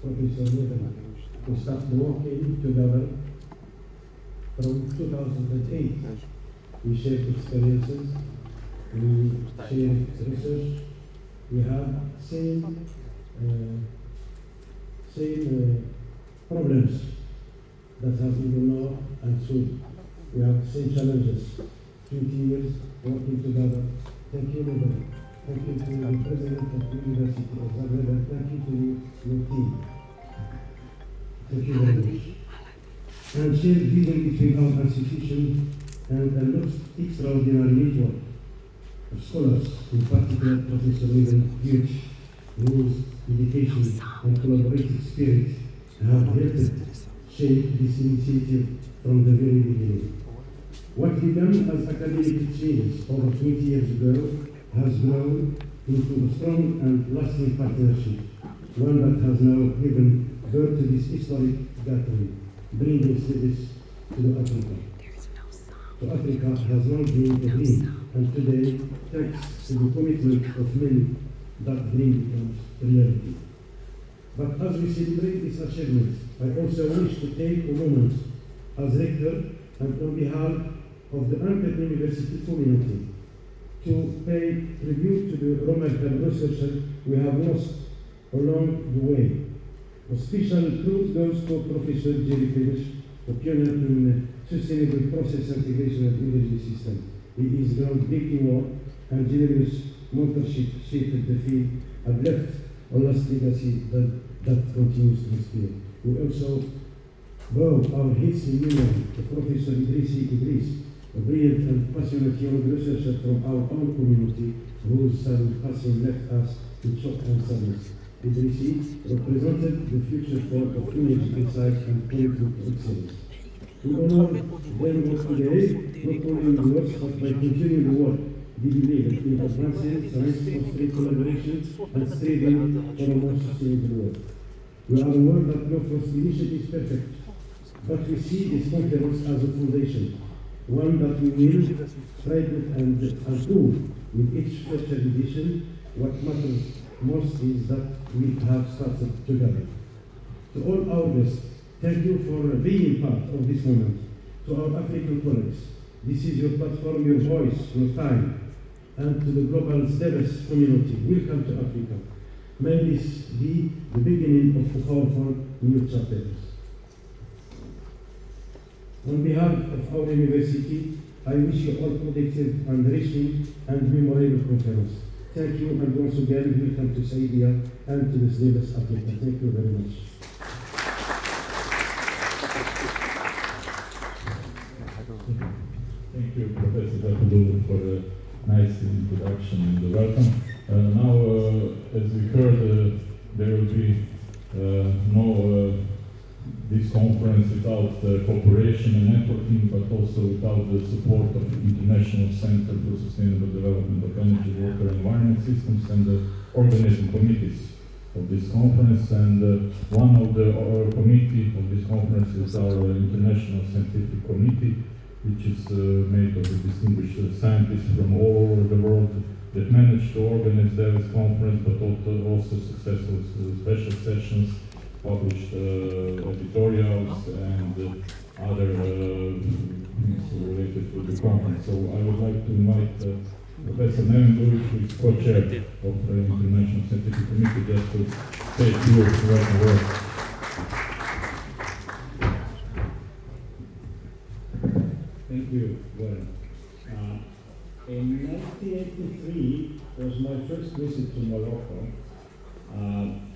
Professor Newton. We started working together from 2008. We shared experiences, we shared research, we have same problems that have been now and soon. We have the same challenges. 20 years working together. Thank you, Nobel. Thank you to the President of the University of Zagreb, and thank you to your team. Thank you very much. And shared vision between our institution and a lot extraordinary network of scholars, in particular Professor Nobel Huge, whose dedication and collaborative spirit have helped shape this initiative from the very beginning. What began as academic exchanges over 20 years ago has grown into a strong and lasting partnership, one that has now given birth to this historic gathering, bringing studies to Africa. So Africa has long been a dream, and today, thanks to the commitment of many, that dream becomes reality. But as we celebrate this achievement, I also wish to take a moment as rector and on behalf of the Antwerp University community to pay tribute to the remarkable researchers we have lost along the way. A special truth goes to Professor Jerry Finish, a pioneer in sustainable process integration of energy system. His groundbreaking work and generous mentorship shaped the field and left a lasting legacy that continues to inspire. We also bow our heads in union to Professor Idris, a brilliant and passionate young researcher from our own community whose sudden passing left us in shock and sadness. Idrisi represented the future form of energy insight and commitment to excellence. We honor them both today, not only in the words, but by continuing the work they believe in advancing science, fostering collaboration, and striving for a more sustainable world. We are aware that no first initiative is perfect, but we see this conference as a foundation, one that we will strengthen and improve with each future edition. What matters most is that we have started together. To all our guests, thank you for being part of this moment. To our African colleagues, this is your platform, your voice, your time. And to the global SDEWES community, welcome to Africa. May this be the beginning of a powerful new chapter. On behalf of our university, I wish you all productive, enriching, and memorable conference. Thank you, and once again, welcome to Saidia and to the SDEWES Africa. Thank you very much. Thank you, Professor Zakulu, for the nice introduction and the welcome. Now, as we heard, there will be no this conference without cooperation and networking, but also without the support of the International Center for Sustainable Development of Energy, Water, and Environment Systems and the organizing committees of this conference. And one of the committee of this conference is our International Scientific Committee, which is made of distinguished scientists from all over the world that managed to organize this conference, but also successful special sessions, published editorials, and other things related to the conference. So I would like to invite Professor Nevin Lewis, who is co-chair of the International Scientific Committee, just to say a few words. Thank you, Gordon. In 1983 was my first visit to Morocco,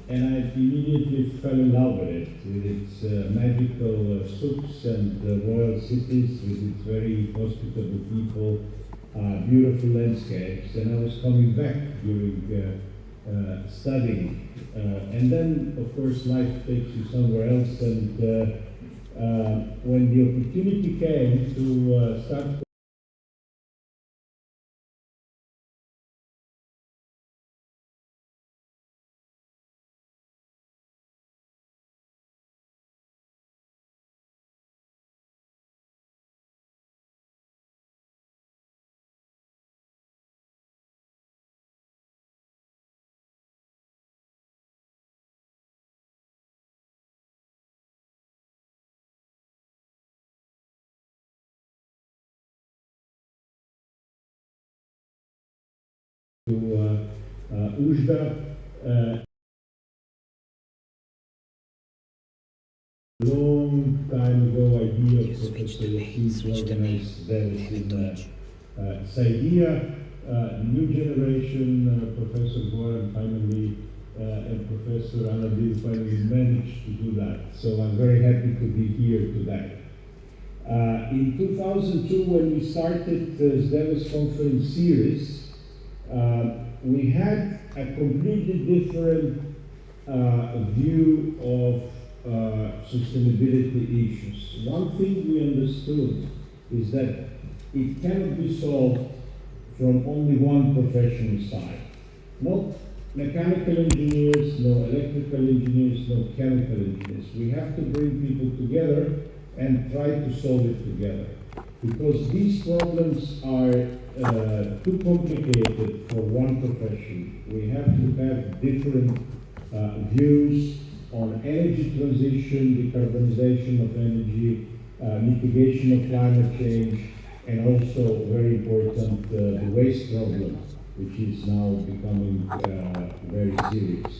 and I immediately fell in love with it, with its magical souks and royal cities, with its very hospitable people, beautiful landscapes, and I was coming back during studying. And then, of course, life takes you somewhere else, and when the opportunity came to start to UJDA. Long time ago, idea of Professor Yassine to organize SDEWES in Saidia. New generation, Professor Goran finally and Professor Anabil finally managed to do that. So I'm very happy to be here today. In 2002, when we started the SDEWES conference series, we had a completely different view of sustainability issues. One thing we understood is that it cannot be solved from only one professional side. Not mechanical engineers, no electrical engineers, no chemical engineers. We have to bring people together and try to solve it together. Because these problems are too complicated for one profession. We have to have different views on energy transition, decarbonization of energy, mitigation of climate change, and also, very important, the waste problem, which is now becoming very serious.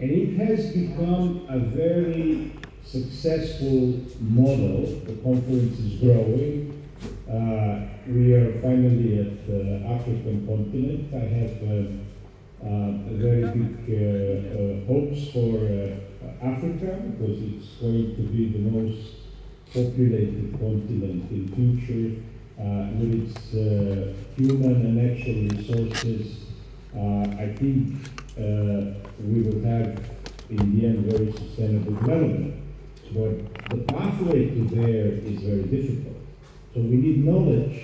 And it has become a very successful model. The conference is growing. We are finally at the African continent. I have very big hopes for Africa, because it's going to be the most populated continent in future. With its human and natural resources, I think we will have, in the end, very sustainable development. But the pathway to there is very difficult. So we need knowledge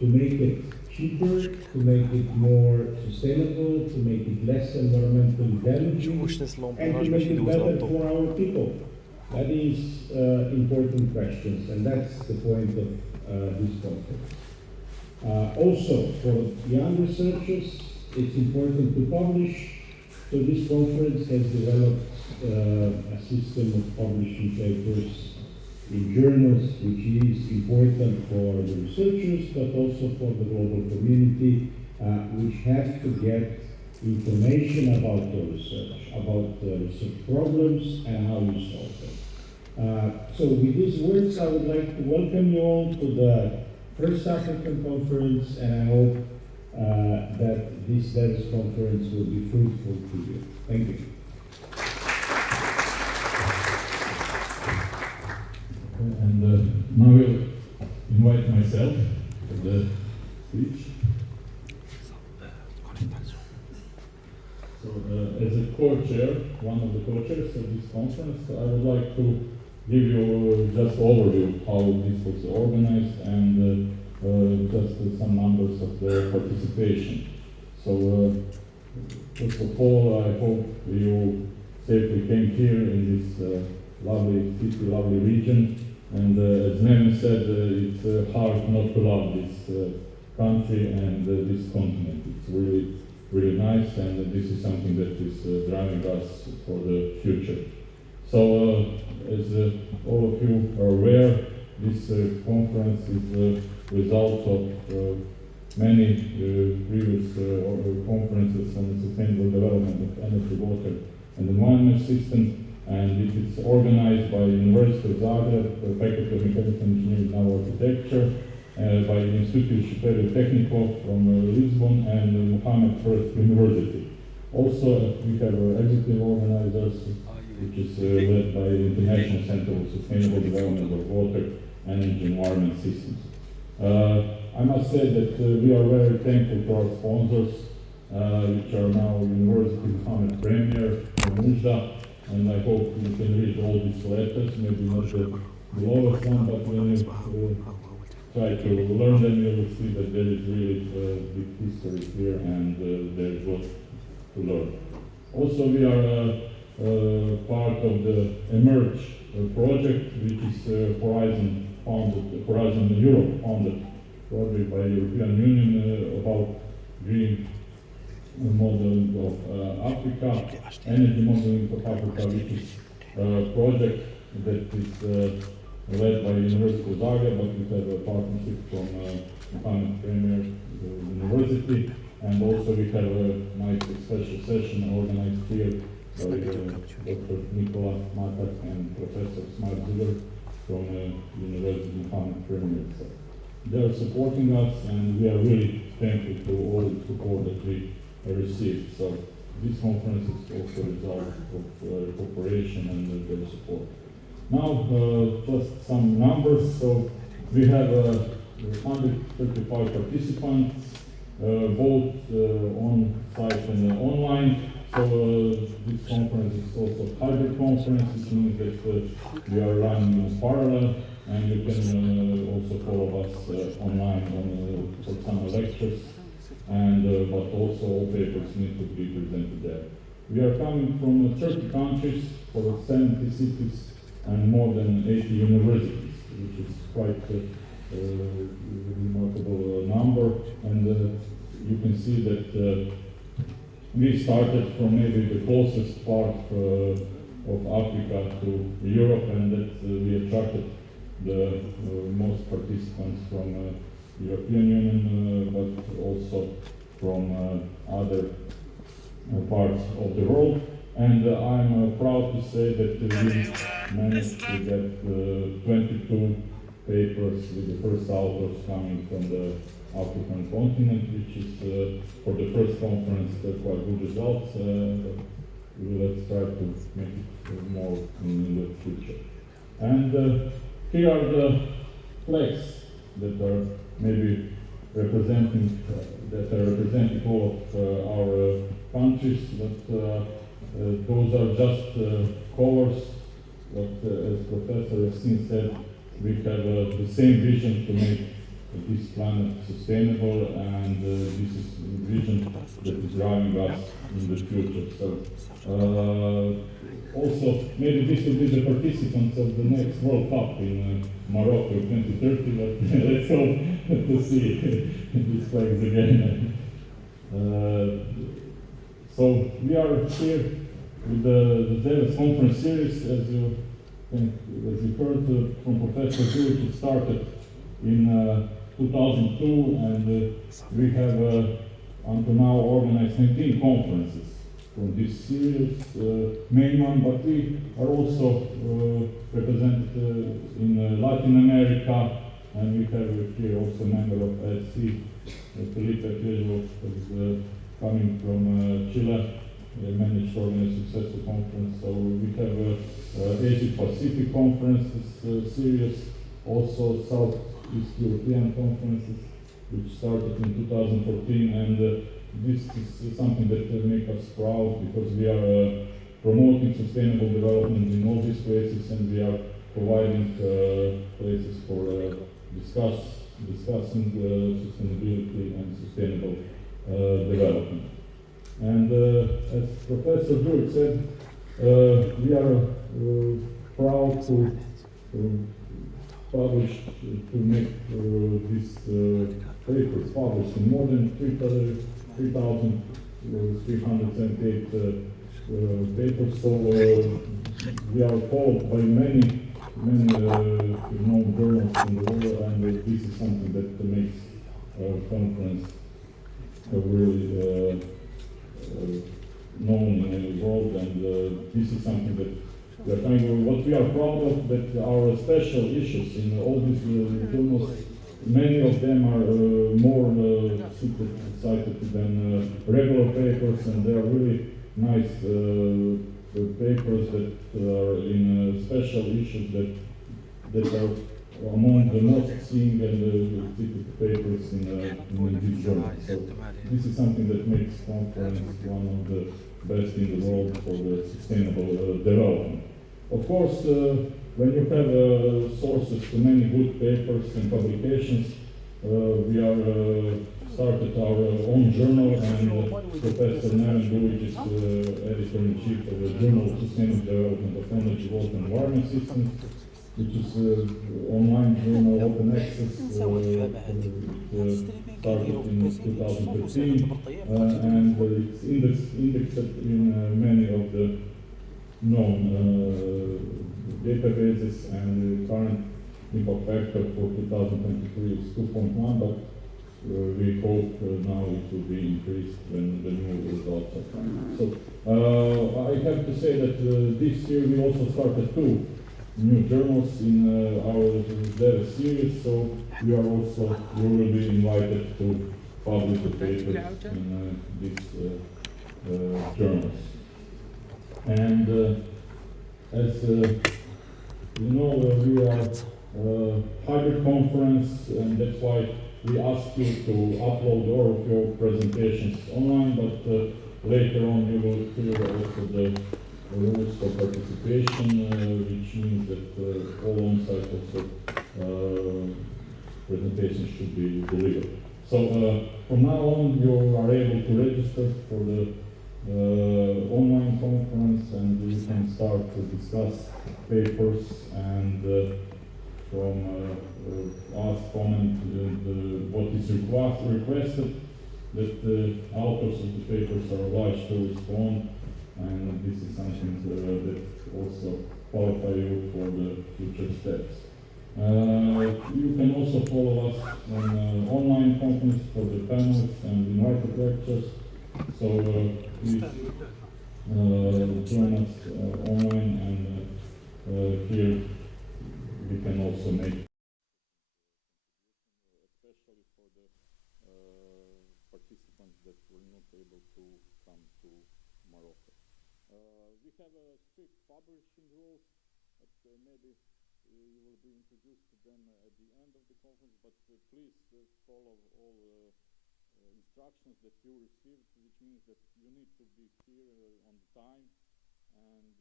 to make it cheaper, to make it more sustainable, to make it less environmentally damaging, and to make it better for our people. That is important questions, and that's the point of this conference. Also, for young researchers, it's important to publish. So this conference has developed a system of publishing papers in journals, which is important for the researchers, but also for the global community, which has to get information about the research, about the research problems and how you solve them. So with these words, I would like to welcome you all to the first African conference, and I hope that this SDEWES conference will be fruitful to you. Thank you. And now we'll invite myself to the speech. So, as a co-chair, one of the co-chairs of this conference, I would like to give you just overview how this was organized and just some numbers of the participation. So, first of all, I hope you safely came here in this lovely city, lovely region. And as Nevin said, it's hard not to love this country and this continent. It's really, really nice, and this is something that is driving us for the future. So, as all of you are aware, this conference is the result of many previous conferences on the sustainable development of energy, water, and environment system. And it is organized by University of Zagreb, the Faculty of Mechanical Engineering and Architecture, by the Instituto Superior Técnico from Lisbon and Mohammed I University. Also, we have executive organizers, which is led by the International Center for Sustainable Development of Water, Energy, and Environment Systems. I must say that we are very thankful to our sponsors, which are now University Mohammed Premier and UJDA. And I hope you can read all these letters, maybe not the lowest one, but when you try to learn them, you will see that there is really big history here, and there is lot to learn. Also, we are part of the Emerge project, which is Horizon Europe funded project by the European Union about green modeling of Africa, energy modeling of Africa, which is a project that is led by the University of Zagreb, but we have a partnership from Mohammed Premier University. And also we have a nice special session organized here by Dr. Nikola Matak and Professor Smart Zuber from University Muhammad Premier. So they are supporting us, and we are really thankful to all the support that we received. So this conference is also a result of cooperation and their support. Now, just some numbers. So we have 135 participants, both on site and online. So this conference is also a hybrid conference, which means that we are running in parallel, and you can also follow us online for some lectures, and but also all papers need to be presented there. We are coming from 30 countries, for 70 cities, and more than 80 universities, which is quite a remarkable number. And you can see that we started from maybe the closest part of Africa to Europe, and that we attracted the most participants from European Union, but also from other parts of the world. And I'm proud to say that we managed to get 22 papers with the first authors coming from the African continent, which is for the first conference quite good results. Let's try to make it more in the future. And here are the flags that are maybe representing all of our countries, but those are just covers. But as Professor Yasin said, we have the same vision to make this planet sustainable, and this is the vision that is driving us in the future. So also, maybe this will be the participants of the next World Cup in Morocco 2030, but let's hope to see these flags again. So we are here with the SDEWES conference series, as you heard from Professor Zurich. It started in 2002, and we have until now organized 19 conferences from this series, main one, but we are also represented in Latin America, and we have here also a member of LC, Felipe Cuello, is coming from Chile. They managed to organize a successful conference. So we have Asia Pacific conferences series, also Southeast European conferences, which started in 2014, and this is something that makes us proud, because we are promoting sustainable development in all these places, and we are providing places for discussing sustainability and sustainable development. And as Professor Druid said, we are proud to publish, to make these papers published in more than 3,378 papers. So we are followed by many known journals in the world, and this is something that makes our conference really known in the world, and this is something that we are coming. What we are proud of, that our special issues in all these journals, many of them are more cited than regular papers, and they are really nice papers that are in special issues that are among the most seen and cited papers in this journal. So this is something that makes conference one of the best in the world for the sustainable development. Of course, when you have sources to many good papers and publications, we are started our own journal, and Professor Naren Dujic is editor-in-chief of the Journal of Sustainable Development of Energy, Water and Environment Systems, which is online journal, open access, started in 2013, and it's indexed in many of the known databases, and the current impact factor for 2023 is 2.1, but we hope now it will be increased when the new results are coming. So I have to say that this year we also started 2 new journals in our SDEWES series, so we will be invited to publish the papers in these journals. And as you know, we are hybrid conference, and that's why we ask you to upload all of your presentations online, but later on you will hear also the rules for participation, which means that all on-site also presentations should be delivered. So from now on you are able to register for the online conference, and you can start to discuss papers and from ask, comment, and what is requested, that the authors of the papers are obliged to respond, and this is something that also qualify you for the future steps. You can also follow us on online conference for the panels and invited lectures, so please join us online, and here we can also make, especially for the participants that were not able to come to Morocco. We have strict publishing rules, but maybe you will be introduced to them at the end of the conference, but please follow all instructions that you received, which means that you need to be here on time and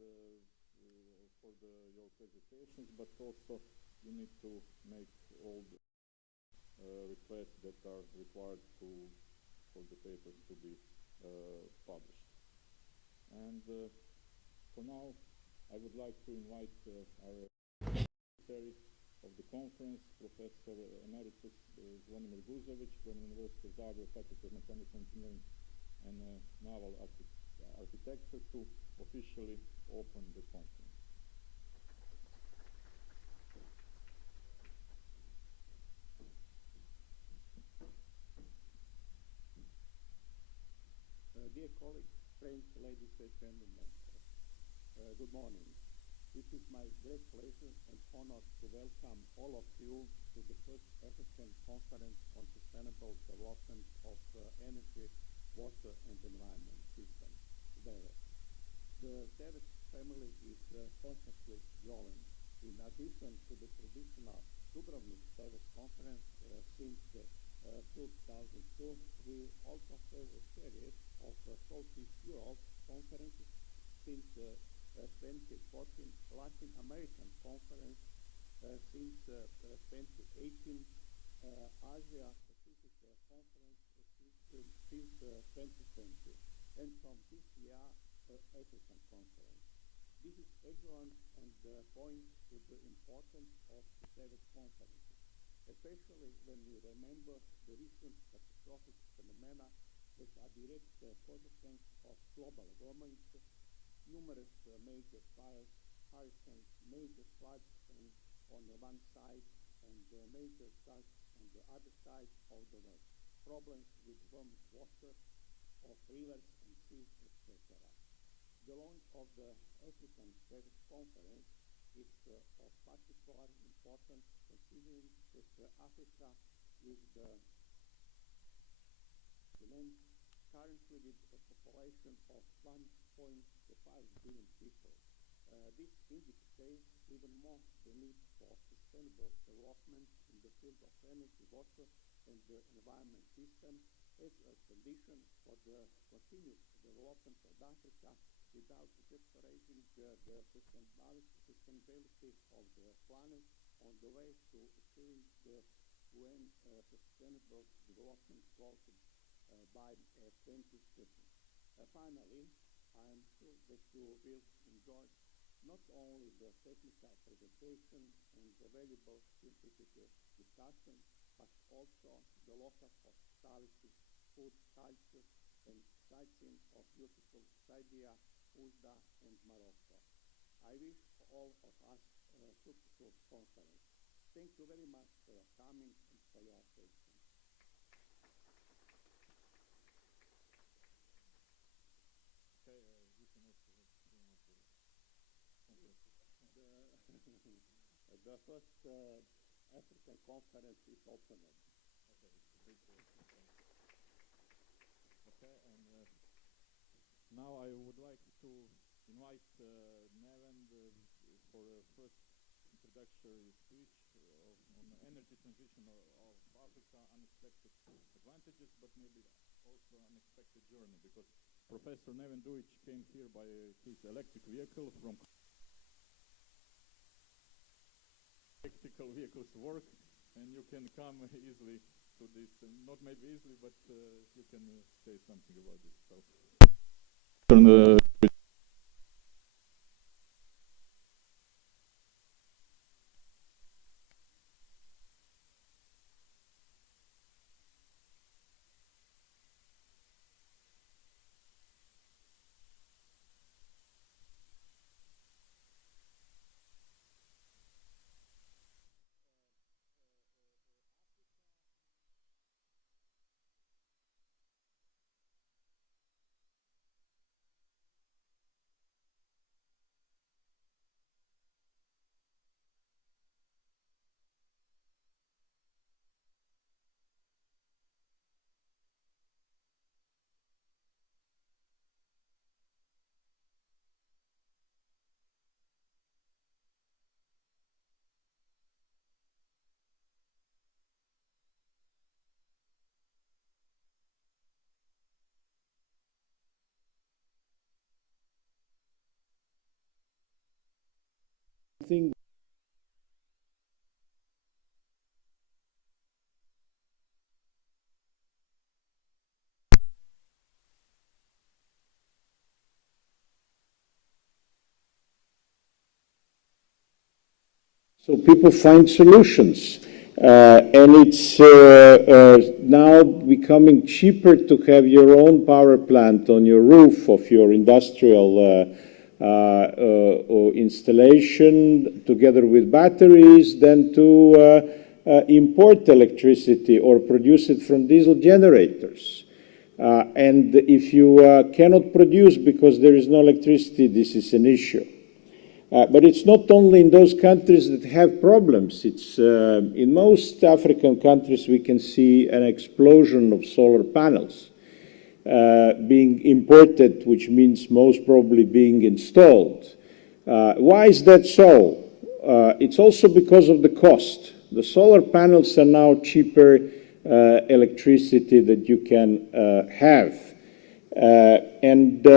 for your presentations, but also you need to make all the requests that are required for the papers to be published. And for now, I would like to invite our secretary of the conference, Professor Emeritus Zvonimir Guzovic from University of Zagreb, Faculty of Mechanical Engineering and Naval Architecture, to officially open the conference. Dear colleagues, friends, ladies and gentlemen, good morning. It is my great pleasure and honor to welcome all of you to the first African Conference on Sustainable Development of Energy, Water and Environment System, SDEWES. The SDEWES family is constantly growing. In addition to the traditional Dubrovnik SDEWES conference since 2002, we also have a series of Southeast Europe conferences since 2014, Latin American conference since 2018, Asia Pacific conference since 2020, and from this year, African conference. This is excellent and points to the importance of the SDEWES conferences, especially when we remember the recent catastrophic phenomena that are direct consequence of global warming, numerous major fires, hurricanes, major floods on the one side and major floods on the other side of the world, problems with warm water of rivers and seas, etc. The launch of the African SDEWES conference is of particular importance, considering that Africa is the land currently with a population of 1.5 billion people. This indicates even more the need for sustainable development in the field of energy, water and the environment system as a condition for the continuous development of Africa without jeopardizing the sustainability of the planet on the way to achieving the UN Sustainable Development Goals by 2030. Finally, I am sure that you will enjoy not only the technical presentation and the valuable scientific discussion, but also the local hospitality, food, culture, and sightseeing of beautiful Serbia, Uzda, and Morocco. I wish all of us a successful conference. Thank you very much for your coming and for your attention. first African conference is opened. Okay, and now I would like to invite Neven for a first introductory speech on the energy transition of Africa, unexpected advantages, but maybe also unexpected journey, because Professor Neven Dujic came here by his electric vehicle from electrical vehicles work, and you can come easily to this, not maybe easily, but you can say something about this. So, Thing so people find solutions. And it's now becoming cheaper to have your own power plant on your roof of your industrial installation together with batteries than to import electricity or produce it from diesel generators. And if you cannot produce because there is no electricity, this is an issue. But it's not only in those countries that have problems. It's in most African countries we can see an explosion of solar panels being imported, which means most probably being installed. Why is that so? It's also because of the cost. The solar panels are now cheaper electricity that you can have. And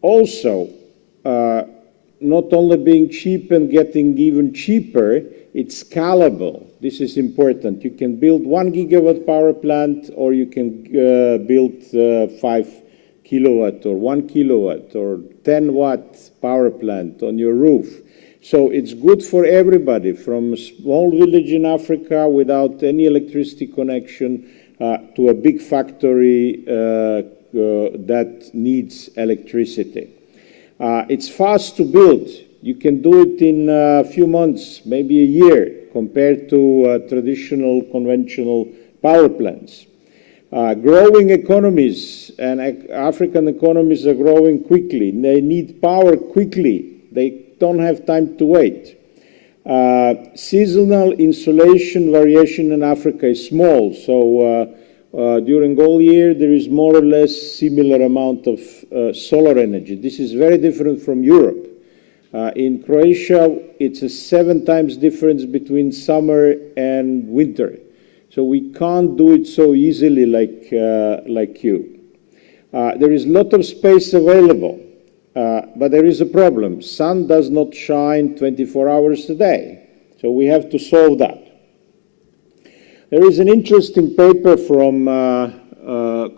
also, not only being cheap and getting even cheaper, it's scalable. This is important. You can build 1 gigawatt power plant, or you can build 5 kilowatt or 1 kilowatt or 10 watt power plant on your roof. So it's good for everybody, from a small village in Africa without any electricity connection to a big factory that needs electricity. It's fast to build. You can do it in a few months, maybe a year, compared to traditional conventional power plants. Growing economies, and African economies are growing quickly. They need power quickly. They don't have time to wait. Seasonal insolation variation in Africa is small, so during all year there is more or less similar amount of solar energy. This is very different from Europe. In Croatia, it's a 7 times difference between summer and winter. So we can't do it so easily like you. There is a lot of space available, but there is a problem. Sun does not shine 24 hours a day. So we have to solve that. There is an interesting paper from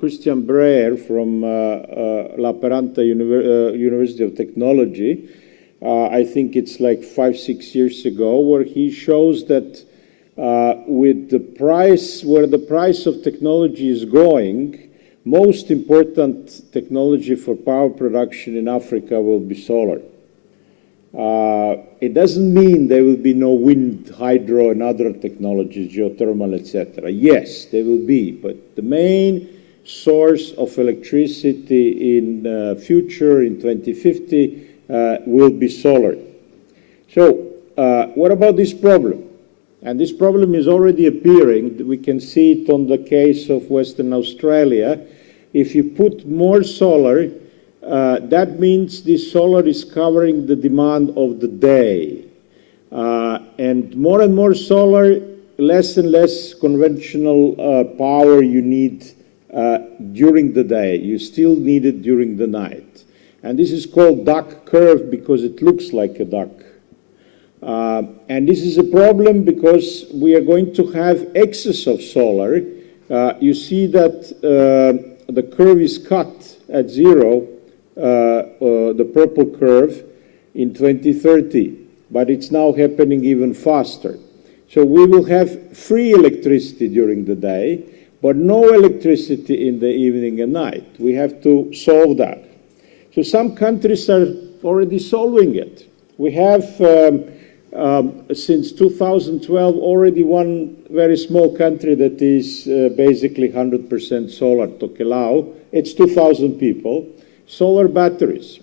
Christian Breyer from La Peranta University of Technology. I think it's like 5-6 years ago, where he shows that with the price, where the price of technology is going, most important technology for power production in Africa will be solar. It doesn't mean there will be no wind, hydro, and other technologies, geothermal, etc. Yes, there will be, but the main source of electricity in future, in 2050, will be solar. So what about this problem? And this problem is already appearing. We can see it on the case of Western Australia. If you put more solar, that means this solar is covering the demand of the day. And more solar, less and less conventional power you need during the day. You still need it during the night. And this is called duck curve because it looks like a duck. And this is a problem because we are going to have excess of solar. You see that the curve is cut at zero, the purple curve, in 2030, but it's now happening even faster. So we will have free electricity during the day, but no electricity in the evening and night. We have to solve that. So some countries are already solving it. We have, since 2012, already one very small country that is basically 100% solar, Tokelau. It's 2,000 people. Solar batteries.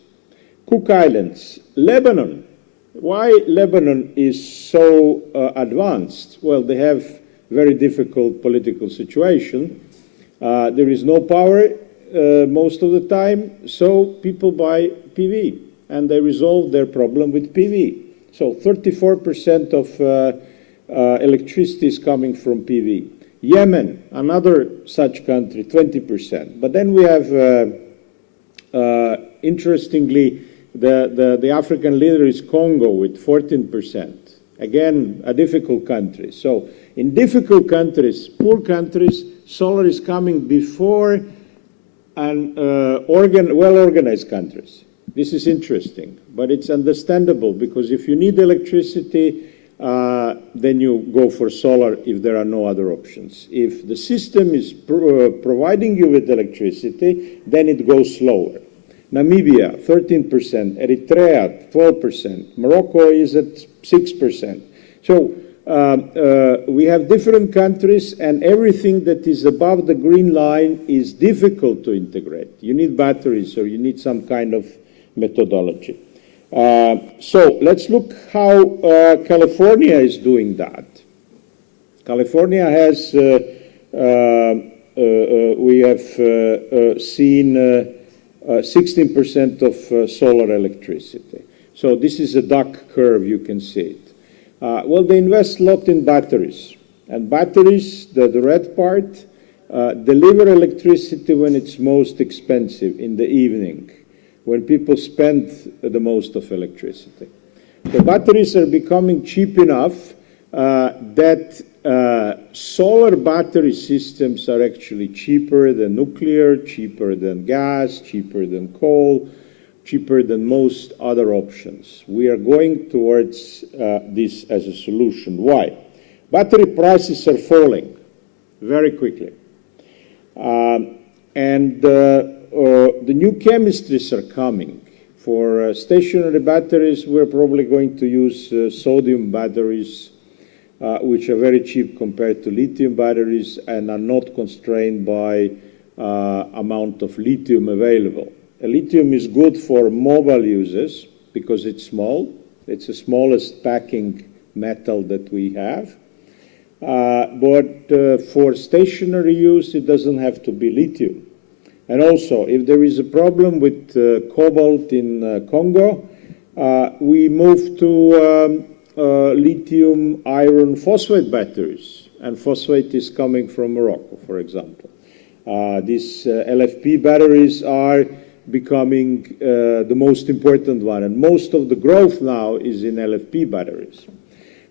Cook Islands, Lebanon. Why Lebanon is so advanced? Well, they have very difficult political situation. There is no power most of the time, so people buy PV, and they resolve their problem with PV. So 34% of electricity is coming from PV. Yemen, another such country, 20%. But then we have, interestingly, the African leader is Congo with 14%. Again, a difficult country. So in difficult countries, poor countries, solar is coming before and well-organized countries. This is interesting, but it's understandable because if you need electricity, then you go for solar if there are no other options. If the system is providing you with electricity, then it goes slower. Namibia, 13%, Eritrea, 12%, Morocco is at 6%. So we have different countries, and everything that is above the green line is difficult to integrate. You need batteries, or you need some kind of methodology. So let's look how California is doing that. California has, we have seen 16% of solar electricity. So this is a duck curve, you can see it. Well, they invest a lot in batteries. And batteries, the red part, deliver electricity when it's most expensive, in the evening, when people spend the most of electricity. The batteries are becoming cheap enough that solar battery systems are actually cheaper than nuclear, cheaper than gas, cheaper than coal, cheaper than most other options. We are going towards this as a solution. Why? Battery prices are falling very quickly. And the new chemistries are coming. For stationary batteries, we're probably going to use sodium batteries, which are very cheap compared to lithium batteries and are not constrained by amount of lithium available. Lithium is good for mobile uses because it's small. It's the smallest packing metal that we have. But for stationary use, it doesn't have to be lithium. And also, if there is a problem with cobalt in Congo, we move to lithium iron phosphate batteries, and phosphate is coming from Morocco, for example. These LFP batteries are becoming the most important one, and most of the growth now is in LFP batteries.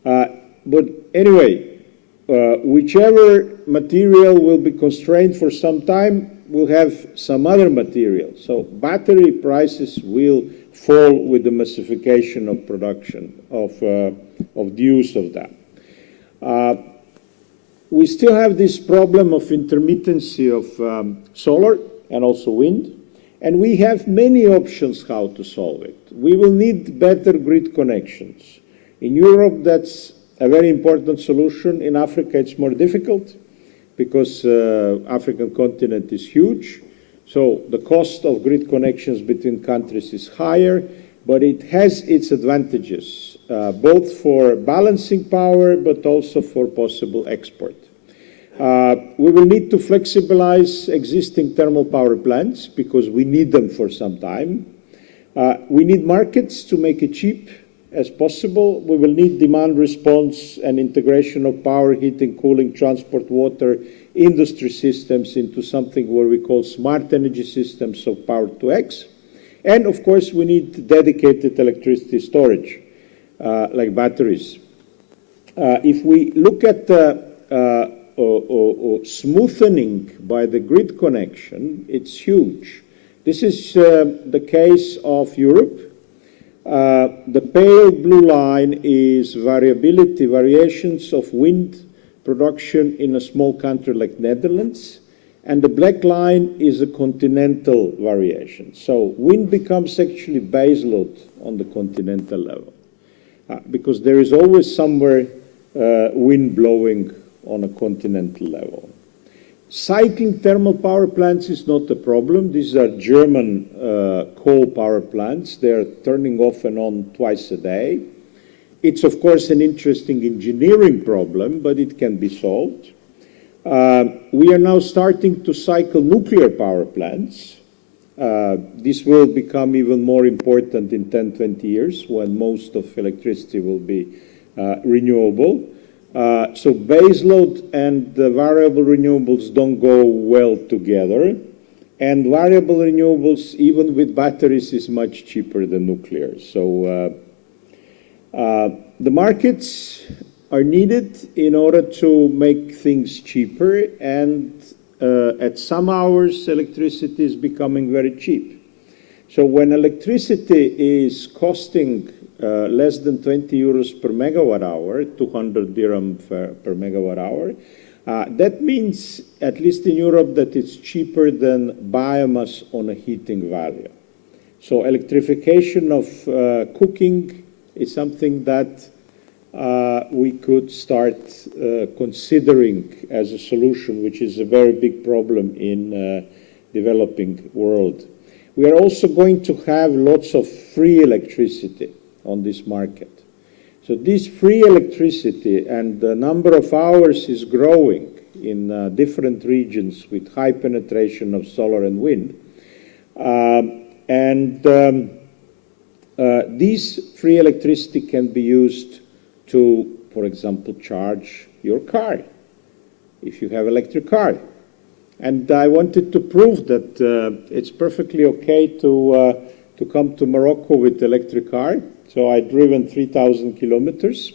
But anyway, whichever material will be constrained for some time, we'll have some other material. So battery prices will fall with the massification of production, of the use of that. We still have this problem of intermittency of solar and also wind, and we have many options how to solve it. We will need better grid connections. In Europe, that's a very important solution. In Africa, it's more difficult because African continent is huge. So the cost of grid connections between countries is higher, but it has its advantages, both for balancing power, but also for possible export. We will need to flexibilize existing thermal power plants because we need them for some time. We need markets to make it cheap as possible. We will need demand response and integration of power, heating, cooling, transport, water, industry systems into something what we call smart energy systems of power to X. And of course, we need dedicated electricity storage, like batteries. If we look at smoothening by the grid connection, it's huge. This is the case of Europe. The pale blue line is variations of wind production in a small country like Netherlands, and the black line is a continental variation. So wind becomes actually baseload on the continental level, because there is always somewhere wind blowing on a continental level. Cycling thermal power plants is not a problem. These are German coal power plants. They're turning off and on twice a day. It's, of course, an interesting engineering problem, but it can be solved. We are now starting to cycle nuclear power plants. This will become even more important in 10, 20 years when most of electricity will be renewable. So baseload and the variable renewables don't go well together. And variable renewables, even with batteries, is much cheaper than nuclear. So the markets are needed in order to make things cheaper. And at some hours, electricity is becoming very cheap. So when electricity is costing less than 20 euros per megawatt hour, 200 dirham per megawatt hour. That means, at least in Europe, that it's cheaper than biomass on a heating value. So electrification of cooking is something that we could start considering as a solution, which is a very big problem in developing world. We are also going to have lots of free electricity on this market. So this free electricity and the number of hours is growing in different regions with high penetration of solar and wind. This free electricity can be used to, for example, charge your car, if you have an electric car. And I wanted to prove that it's perfectly okay to come to Morocco with electric car. So I've driven 3,000 kilometers.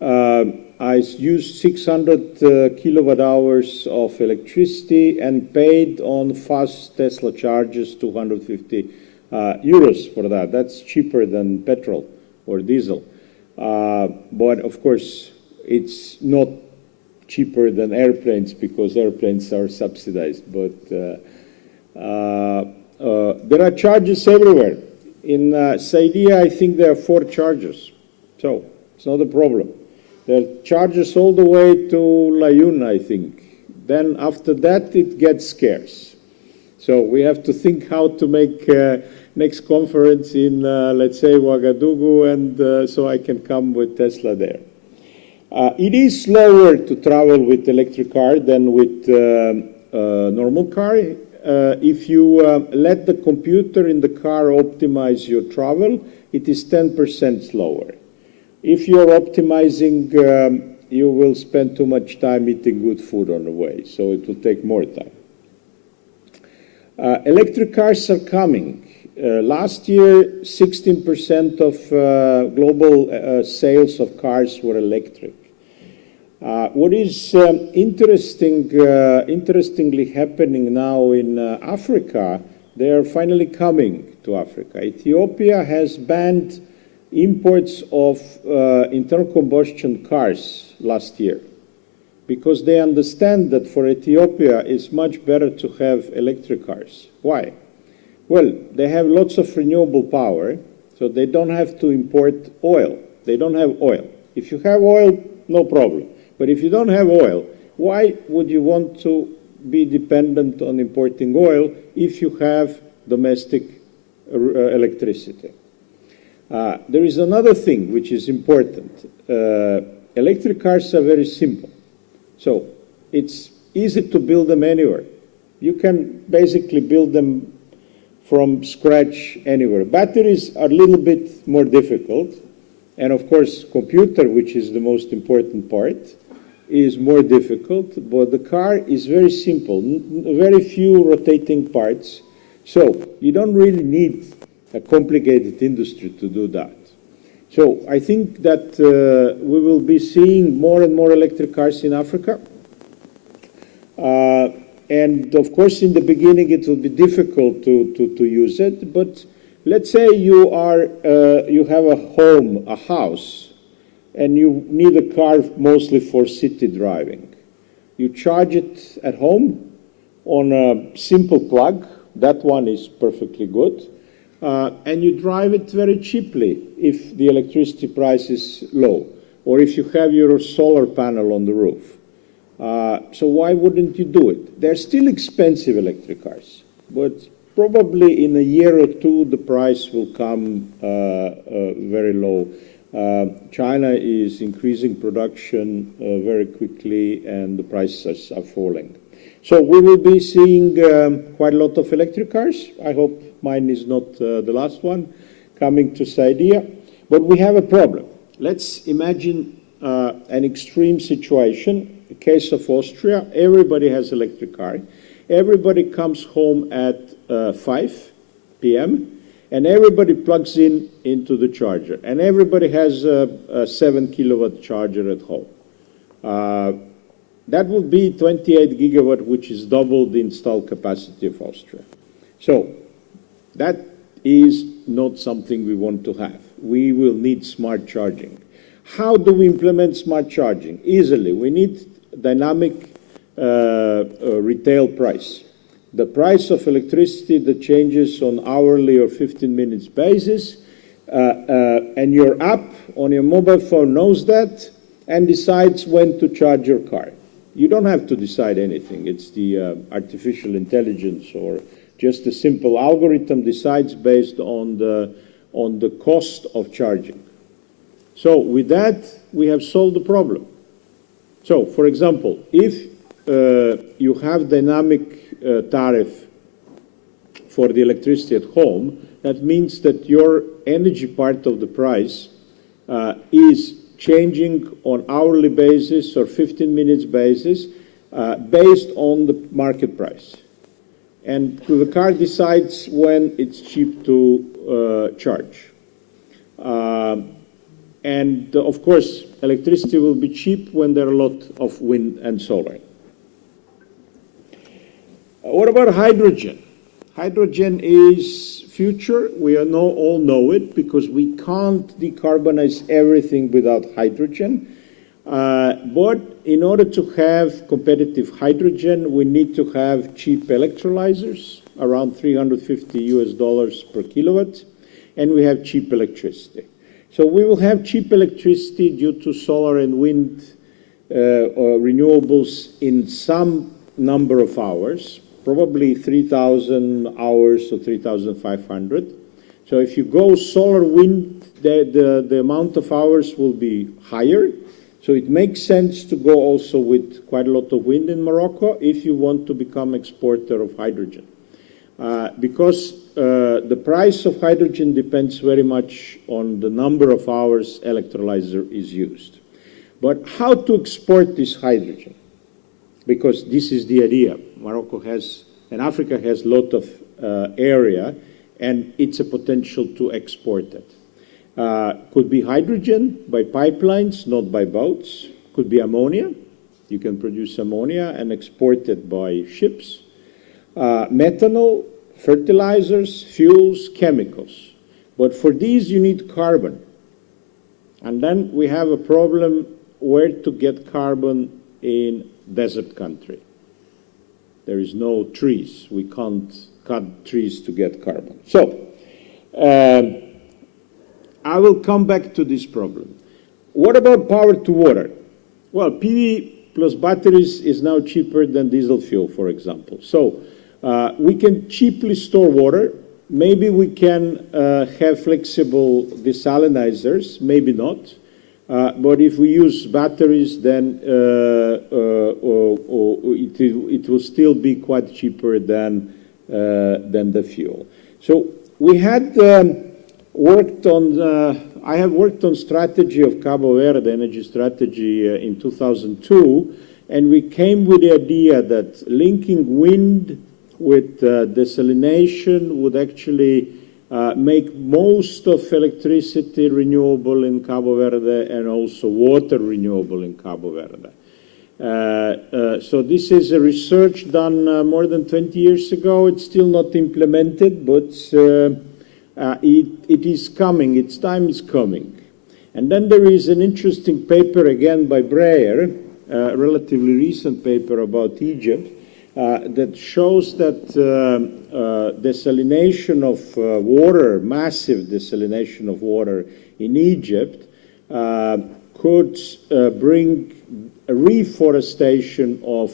I used 600 kilowatt hours of electricity and paid on fast Tesla charges 250 euros for that. That's cheaper than petrol or diesel. But of course, it's not cheaper than airplanes because airplanes are subsidized. But there are charges everywhere. In Saidiyah, I think there are 4 chargers, so it's not a problem. There are chargers all the way to Layun, I think. Then after that, it gets scarce. So we have to think how to make next conference in, let's say, Ouagadougou, and so I can come with Tesla there. It is slower to travel with electric car than with normal car. If you let the computer in the car optimize your travel, it is 10% slower. If you're optimizing, you will spend too much time eating good food on the way, so it will take more time. Electric cars are coming. Last year, 16% of global sales of cars were electric. What is interestingly happening now in Africa, they are finally coming to Africa. Ethiopia has banned imports of internal combustion cars last year because they understand that for Ethiopia it's much better to have electric cars. Why? Well, they have lots of renewable power, so they don't have to import oil. They don't have oil. If you have oil, no problem. But if you don't have oil, why would you want to be dependent on importing oil if you have domestic electricity. There is another thing which is important. Electric cars are very simple. So it's easy to build them anywhere. You can basically build them from scratch anywhere. Batteries are a little bit more difficult. And of course, computer, which is the most important part, is more difficult. But the car is very simple, very few rotating parts. So you don't really need a complicated industry to do that. So I think that we will be seeing more and more electric cars in Africa. And of course, in the beginning, it will be difficult to use it. But let's say you have a home, a house, and you need a car mostly for city driving. You charge it at home on a simple plug. That one is perfectly good. And you drive it very cheaply if the electricity price is low, or if you have your solar panel on the roof. So why wouldn't you do it? They're still expensive electric cars, but probably in a year or two the price will come very low. China is increasing production very quickly, and the prices are falling. So we will be seeing quite a lot of electric cars. I hope mine is not the last one coming to Saudia. But we have a problem. Let's imagine an extreme situation. In the case of Austria, everybody has electric car. Everybody comes home at 5 p.m. and everybody plugs into the charger. And everybody has a 7 kilowatt charger at home. That would be 28 gigawatt, which is double the installed capacity of Austria. So that is not something we want to have. We will need smart charging. How do we implement smart charging? Easily. We need dynamic retail price. The price of electricity that changes on hourly or 15 minutes basis, and your app on your mobile phone knows that and decides when to charge your car. You don't have to decide anything. It's the artificial intelligence or just a simple algorithm decides based on the cost of charging. So with that, we have solved the problem. So, for example, if you have dynamic tariff for the electricity at home, that means that your energy part of the price is changing on hourly basis or 15 minutes basis based on the market price. And the car decides when it's cheap to charge. And of course, electricity will be cheap when there are a lot of wind and solar. What about hydrogen? Hydrogen is future. We all know it because we can't decarbonize everything without hydrogen. But in order to have competitive hydrogen, we need to have cheap electrolyzers, around $350 per kilowatt, and we have cheap electricity. So we will have cheap electricity due to solar and wind renewables in some number of hours, probably 3,000 hours or 3,500. So if you go solar wind, the amount of hours will be higher. So it makes sense to go also with quite a lot of wind in Morocco if you want to become exporter of hydrogen. Because the price of hydrogen depends very much on the number of hours electrolyzer is used. But how to export this hydrogen? Because this is the idea. Morocco has, and Africa has a lot of area, and it's a potential to export it. Could be hydrogen by pipelines, not by boats. Could be ammonia. You can produce ammonia and export it by ships. Methanol, fertilizers, fuels, chemicals. But for these, you need carbon. And then we have a problem where to get carbon in desert country. There is no trees. We can't cut trees to get carbon. So, I will come back to this problem. What about power to water? Well, PV plus batteries is now cheaper than diesel fuel, for example. So we can cheaply store water maybe we can have flexible desalinizers, maybe not. But if we use batteries, then it will still be quite cheaper than the fuel. So we had worked on, I have worked on strategy of Cabo Verde, energy strategy in 2002, and we came with the idea that linking wind with desalination would actually make most of electricity renewable in Cabo Verde and also water renewable in Cabo Verde. So this is a research done more than 20 years ago. It's still not implemented, but it is coming. Its time is coming. And then there is an interesting paper again by Breyer, a relatively recent paper about Egypt, that shows that desalination of water, massive desalination of water in Egypt, could bring a reforestation of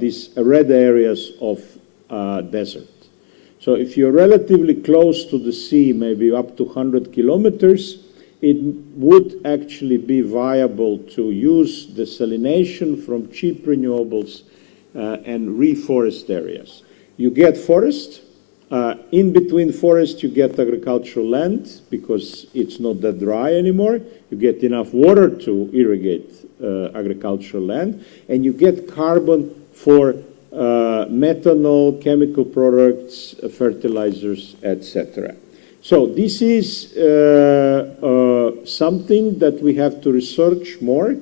these red areas of desert. So if you're relatively close to the sea, maybe up to 100 kilometers, it would actually be viable to use desalination from cheap renewables and reforest areas. You get forest. In between forest, you get agricultural land because it's not that dry anymore. You get enough water to irrigate agricultural land, and you get carbon for methanol, chemical products, fertilizers, etc. So this is something that we have to research more.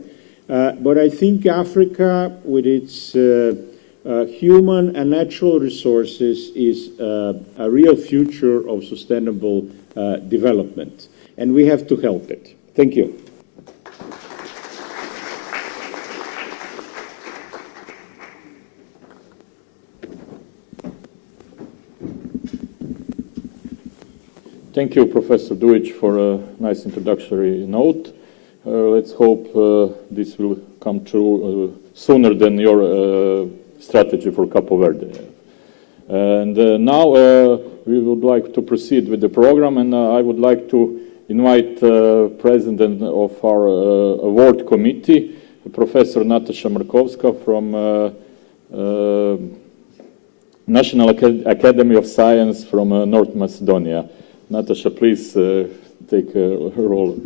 But I think Africa, with its human and natural resources, is a real future of sustainable development. And we have to help it. Thank you. Thank you, Professor Dujic, for a nice introductory note. Let's hope this will come true sooner than your strategy for Capo Verde. And now we would like to proceed with the program, and I would like to invite President of our award committee, Professor Natasha Markovska from National Academy of Science from North Macedonia. Natasha, please take her role.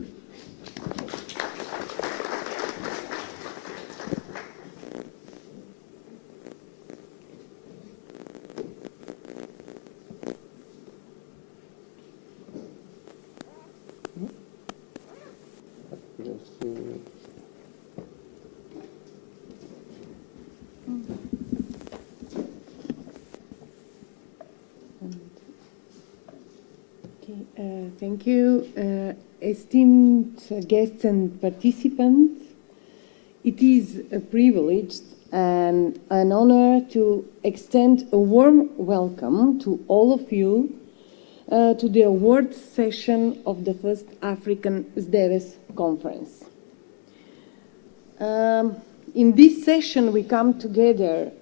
Thank you, esteemed guests and participants. It is a privilege and an honor to extend a warm welcome to all of you to the awards session of the first African SDEWES conference. In this session, we come together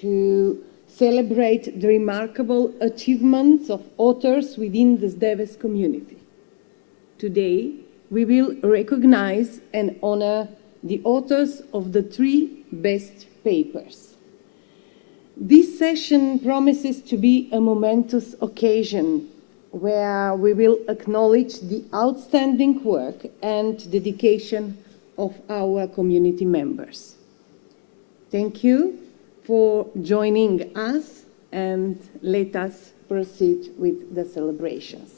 to celebrate the remarkable achievements of authors within the SDEWES community. Today, we will recognize and honor the authors of the 3 best papers. This session promises to be a momentous occasion where we will acknowledge the outstanding work and dedication of our community members. Thank you for joining us, and let us proceed with the celebrations.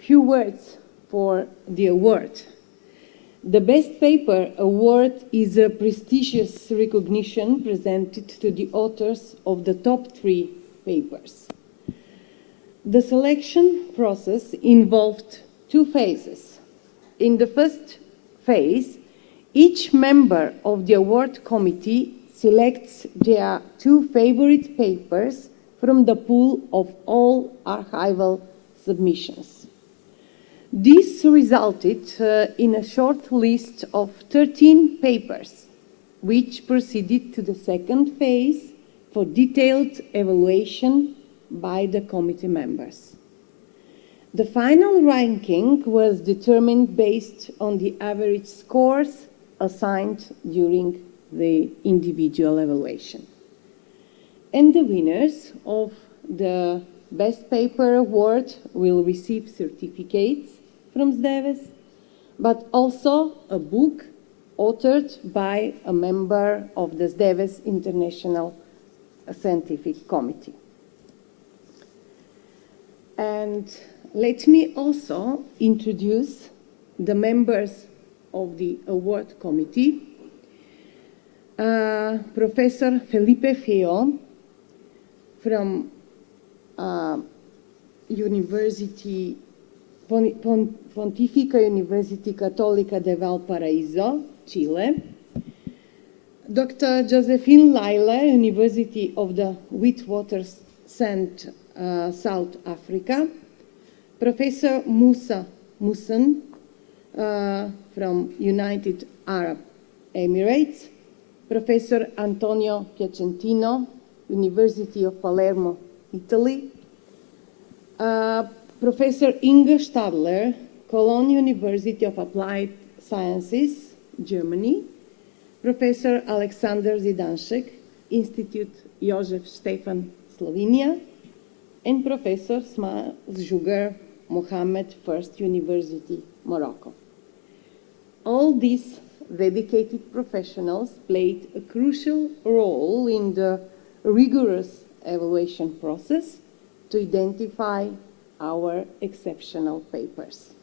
Few words for the award. The Best Paper Award is a prestigious recognition presented to the authors of the top 3 papers. The selection process involved 2 phases. In the first phase, each member of the award committee selects their 2 favorite papers from the pool of all archival submissions. This resulted in a short list of 13 papers, which proceeded to the second phase for detailed evaluation by the committee members. The final ranking was determined based on the average scores assigned during the individual evaluation. And the winners of the Best Paper Award will receive certificates from SDEWES, but also a book authored by a member of the SDEWES International Scientific Committee. And let me also introduce the members of the award committee. Professor Felipe Feo from Pontificia University Católica de Valparaíso, Chile. Dr. Josephine Laila, University of the Witwatersrand, South Africa. Professor Musa Musan from United Arab Emirates. Professor Antonio Piacentino, University of Palermo, Italy. Professor Inge Stadler, Cologne University of Applied Sciences, Germany. Professor Alexander Zidanšek, Institute Josef Stefan, Slovenia. And Professor Sma Zhugar Mohammed, First University, Morocco. All these dedicated professionals played a crucial role in the rigorous evaluation process to identify our exceptional papers.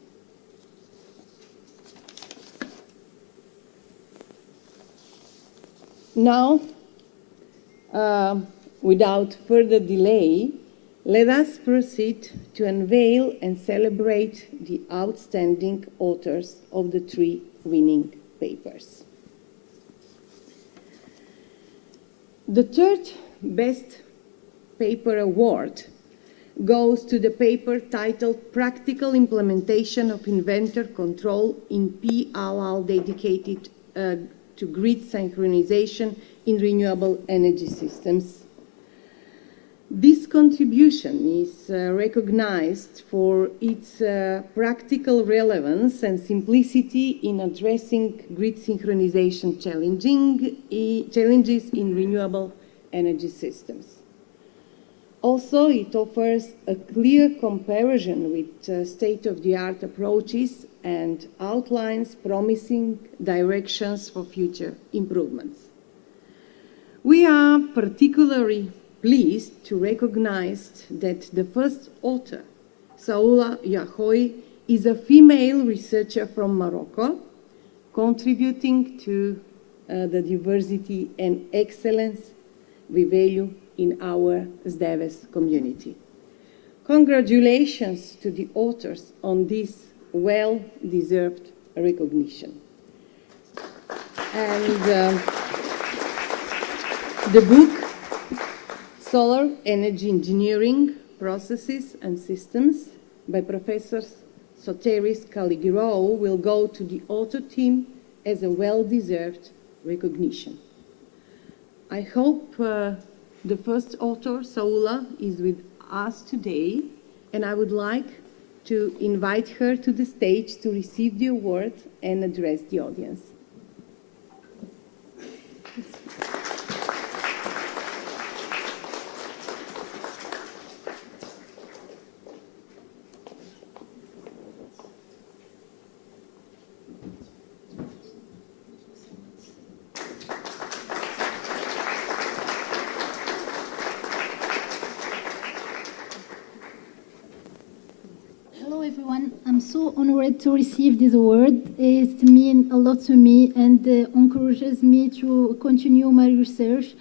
Now, without further delay, let us proceed to unveil and celebrate the outstanding authors of the 3 winning papers. The 3rd Best Paper Award goes to the paper titled Practical Implementation of Inventor Control in PLL dedicated to grid synchronization in renewable energy systems. This contribution is recognized for its practical relevance and simplicity in addressing grid synchronization challenges in renewable energy systems. Also, it offers a clear comparison with state-of-the-art approaches and outlines promising directions for future improvements. We are particularly pleased to recognize that the first author, Saoula Yahoui, is a female researcher from Morocco, contributing to the diversity and excellence we value in our SDEWES community. Congratulations to the authors on this well-deserved recognition. And the book, Solar Energy Engineering, Processes and Systems by Professors Soteris Caligirou, will go to the author team as a well-deserved recognition. I hope the first author, Saoula, is with us today, and I would like to invite her to the stage to receive the award and address the audience. I'm so honored to receive this award. It means a lot to me and encourages me to continue my research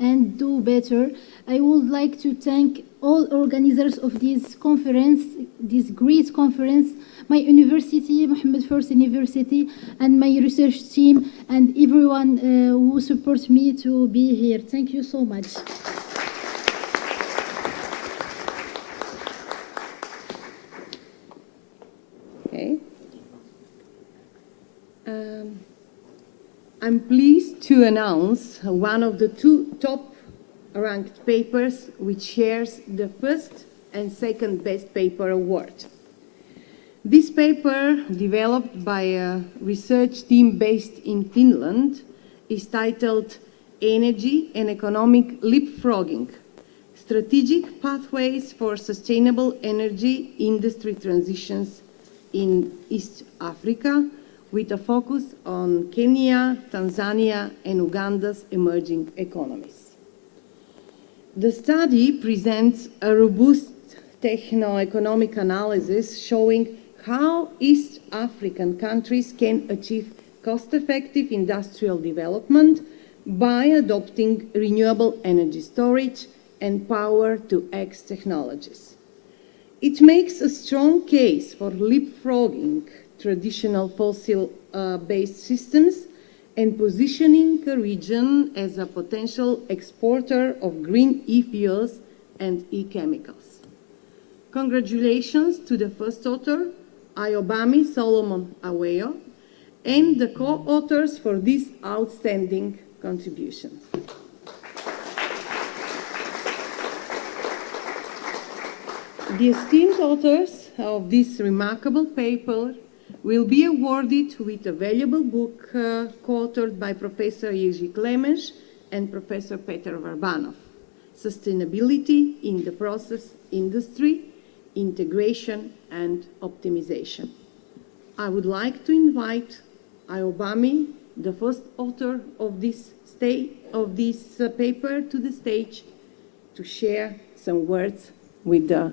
and do better. I would like to thank all organizers of this conference, this great conference, my university, Mohammed First University, and my research team, and everyone who supports me to be here. Thank you so much. I I'm pleased to announce one of the two top-ranked papers which shares the first and second best paper award. This paper, developed by a research team based in Finland, is titled Energy and Economic Leapfrogging: Strategic Pathways for Sustainable Energy Industry Transitions in East Africa, with a focus on Kenya, Tanzania, and Uganda's emerging economies. The study presents a robust techno-economic analysis showing how East African countries can achieve cost-effective industrial development by adopting renewable energy storage and power-to-X technologies. It makes a strong case for leapfrogging traditional fossil-based systems and positioning the region as a potential exporter of green e-fuels and e-chemicals. Congratulations to the first author, Ayobami Solomon Aweyo, and the co-authors for this outstanding contribution. The esteemed authors of this remarkable paper will be awarded with a valuable book co-authored by Professor Jerzy Klemeš and Professor Peter Varbanov, Sustainability in the Process Industry, Integration and Optimization. I would like to invite Ayobami, the first author of this paper, to the stage to share some words with the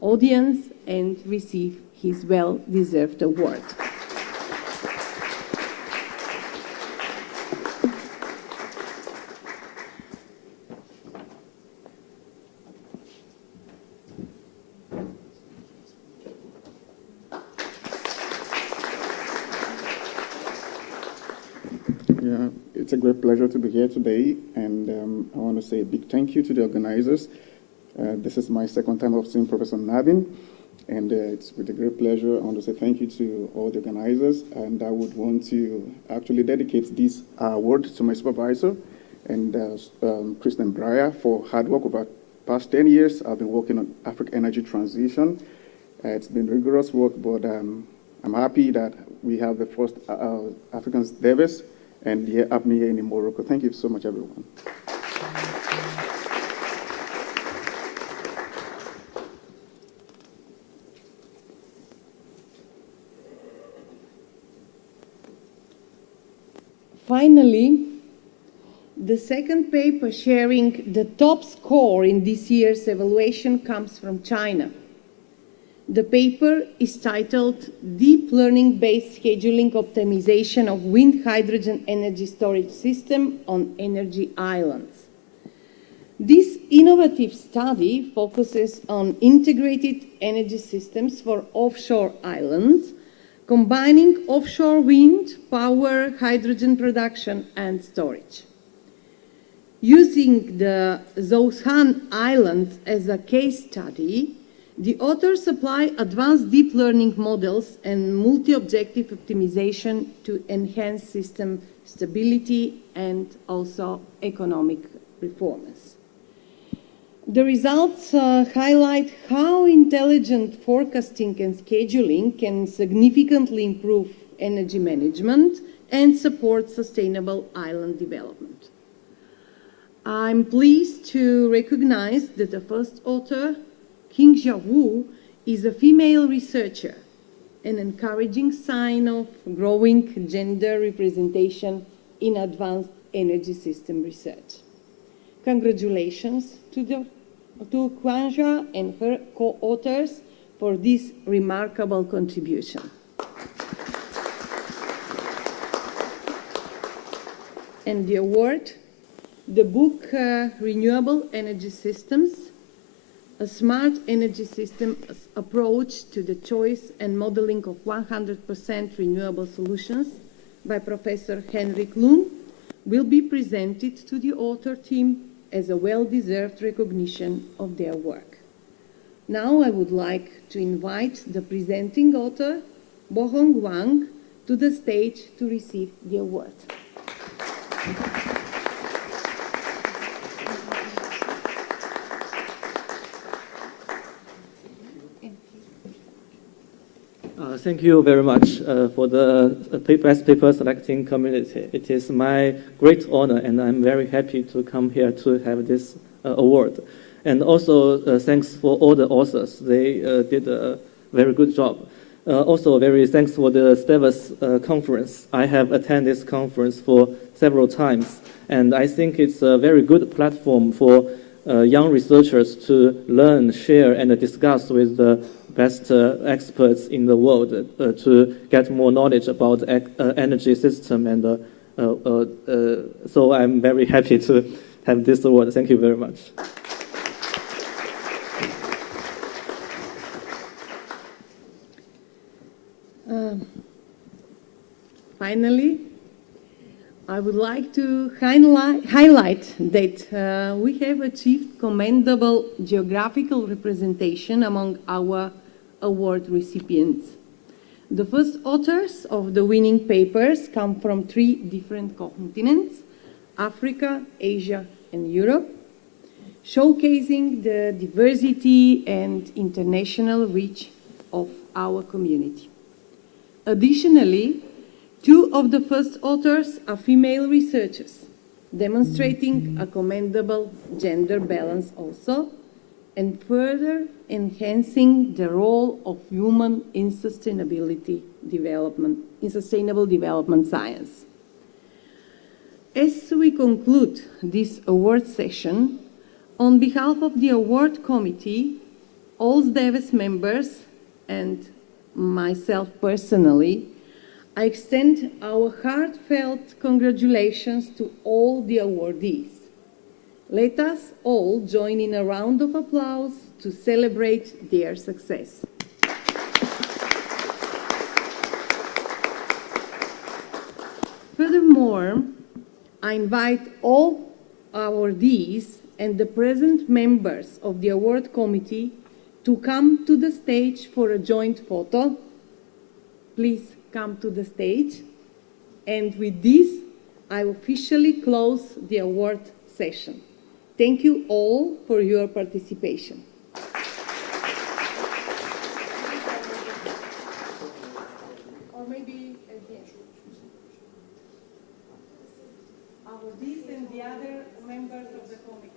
audience and receive his well-deserved award. Yeah, it's a great pleasure to be here today, and I want to say a big thank you to the organizers. This is my second time of seeing Professor Nabin, and it's with a great pleasure. I want to say thank you to all the organizers, and I would want to actually dedicate this award to my supervisor and Kristen Breyer for hard work over the past 10 years. I've been working on African energy transition. It's been rigorous work, but I'm happy that we have the first African SDEWES and here up here in Morocco. Thank you so much, everyone. Finally, the second paper sharing the top score in this year's evaluation comes from China. The paper is titled Deep Learning-Based Scheduling Optimization of Wind Hydrogen Energy Storage System on Energy Islands. This innovative study focuses on integrated energy systems for offshore islands, combining offshore wind, power, hydrogen production, and storage. Using the Zhoushan Islands as a case study, the authors apply advanced deep learning models and multi-objective optimization to enhance system stability and also economic performance. The results highlight how intelligent forecasting and scheduling can significantly improve energy management and support sustainable island development. I'm pleased to recognize that the first author, Qingjia Wu, is a female researcher, an encouraging sign of growing gender representation in advanced energy system research. Congratulations to Qingjia and her co-authors for this remarkable contribution. And the award, the book Renewable Energy Systems, a smart energy system approach to the choice and modeling of 100% renewable solutions by Professor Henrik Lund, will be presented to the author team as a well-deserved recognition of their work. Now I would like to invite the presenting author, Bohong Wang, to the stage to receive the award. Thank you very much for the best paper selecting community. It is my great honor, and I'm very happy to come here to have this award. And also, thanks for all the authors. They did a very good job. Also, very thanks for the SDEWES conference. I have attended this conference for several times, and I think it's a very good platform for young researchers to learn, share, and discuss with the best experts in the world to get more knowledge about energy system. And so I'm very happy to have this award. Thank you very much. Finally, I would like to highlight that we have achieved commendable geographical representation among our award recipients. The first authors of the winning papers come from 3 different continents: Africa, Asia, and Europe, showcasing the diversity and international reach of our community. Additionally, 2 of the first authors are female researchers, demonstrating a commendable gender balance also, and further enhancing the role of women in sustainable development science. As we conclude this award session, on behalf of the award committee, all SDEWES members, and myself personally, I extend our heartfelt congratulations to all the awardees. Let us all join in a round of applause to celebrate their success. Furthermore, I invite all awardees and the present members of the award committee to come to the stage for a joint photo. Please come to the stage. And with this, I officially close the award session. Thank you all for your participation. Or maybe again, awardees and the other members of the committee.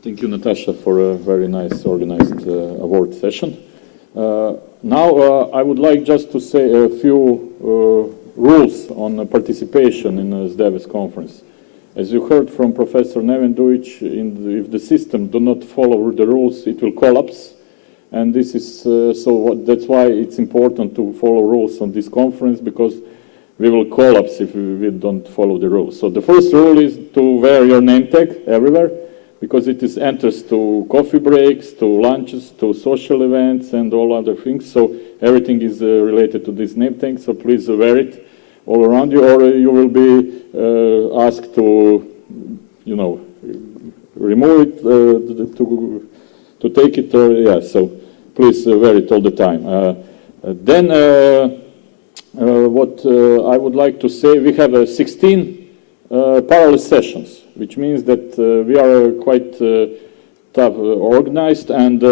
Thank you, Natasha, for a very nice organized award session. Now I would like just to say a few rules on participation in the SDEWES conference. As you heard from Professor Nevenduic, if the system do not follow the rules, it will collapse. And this is that's why it's important to follow rules on this conference, because we will collapse if we don't follow the rules. So the first rule is to wear your name tag everywhere, because it enters to coffee breaks, to lunches, to social events, and all other things. So everything is related to this name tag, so please wear it all around you, or you will be asked to, remove it, to take it, or, yeah, so please wear it all the time. Then what I would like to say, we have 16 parallel sessions, which means that we are quite tough organized, and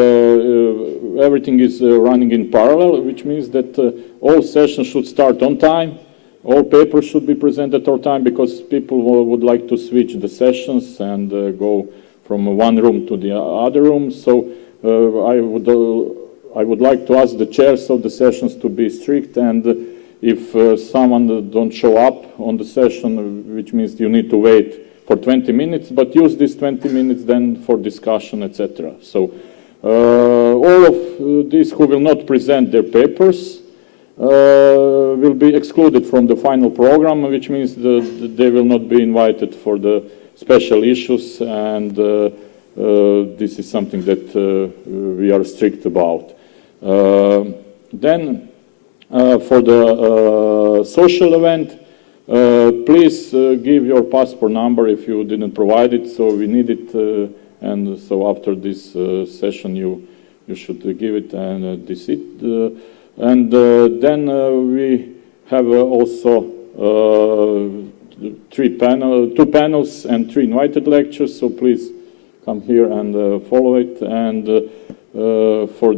everything is running in parallel, which means that all sessions should start on time, all papers should be presented on time, because people would like to switch the sessions and go from one room to the other room. So I would like to ask the chairs of the sessions to be strict, and if someone don't show up on the session, which means you need to wait for 20 minutes, but use these 20 minutes then for discussion, etc. So all of these who will not present their papers will be excluded from the final program, which means that they will not be invited for the special issues, and this is something that we are strict about. Then for the social event, please give your passport number if you didn't provide it, so we need it, and so after this session you should give it, and this it. And then we have also two panels and 3 invited lectures, so please come here and follow it. And for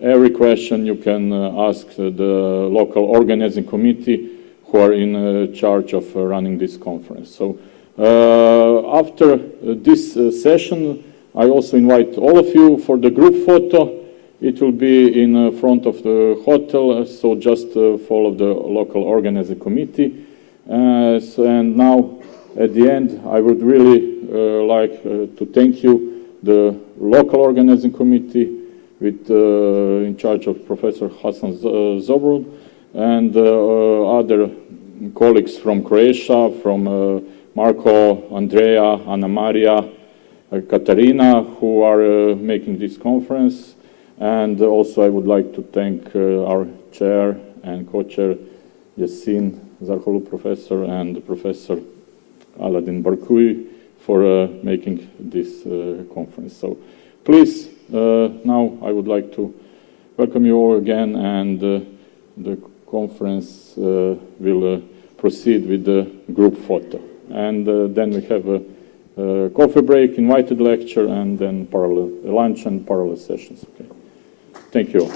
every question you can ask the local organizing committee who are in charge of running this conference. So after this session, I also invite all of you for the group photo. It will be in front of the hotel, so just follow the local organizing committee. And now, at the end, I would really like to thank you, the local organizing committee, with in charge of Professor Hasan Zobrud, and other colleagues from Croatia, from Marco, Andrea, Anna Maria, Katarina, who are making this conference. And also I would like to thank our chair and co-chair, Yasin Zarholu Professor, and Professor Aladin Barkui for making this conference. So please, now I would like to welcome you all again, and the conference will proceed with the group photo. And then we have a coffee break, invited lecture, and then parallel lunch and parallel sessions. Okay. Thank you.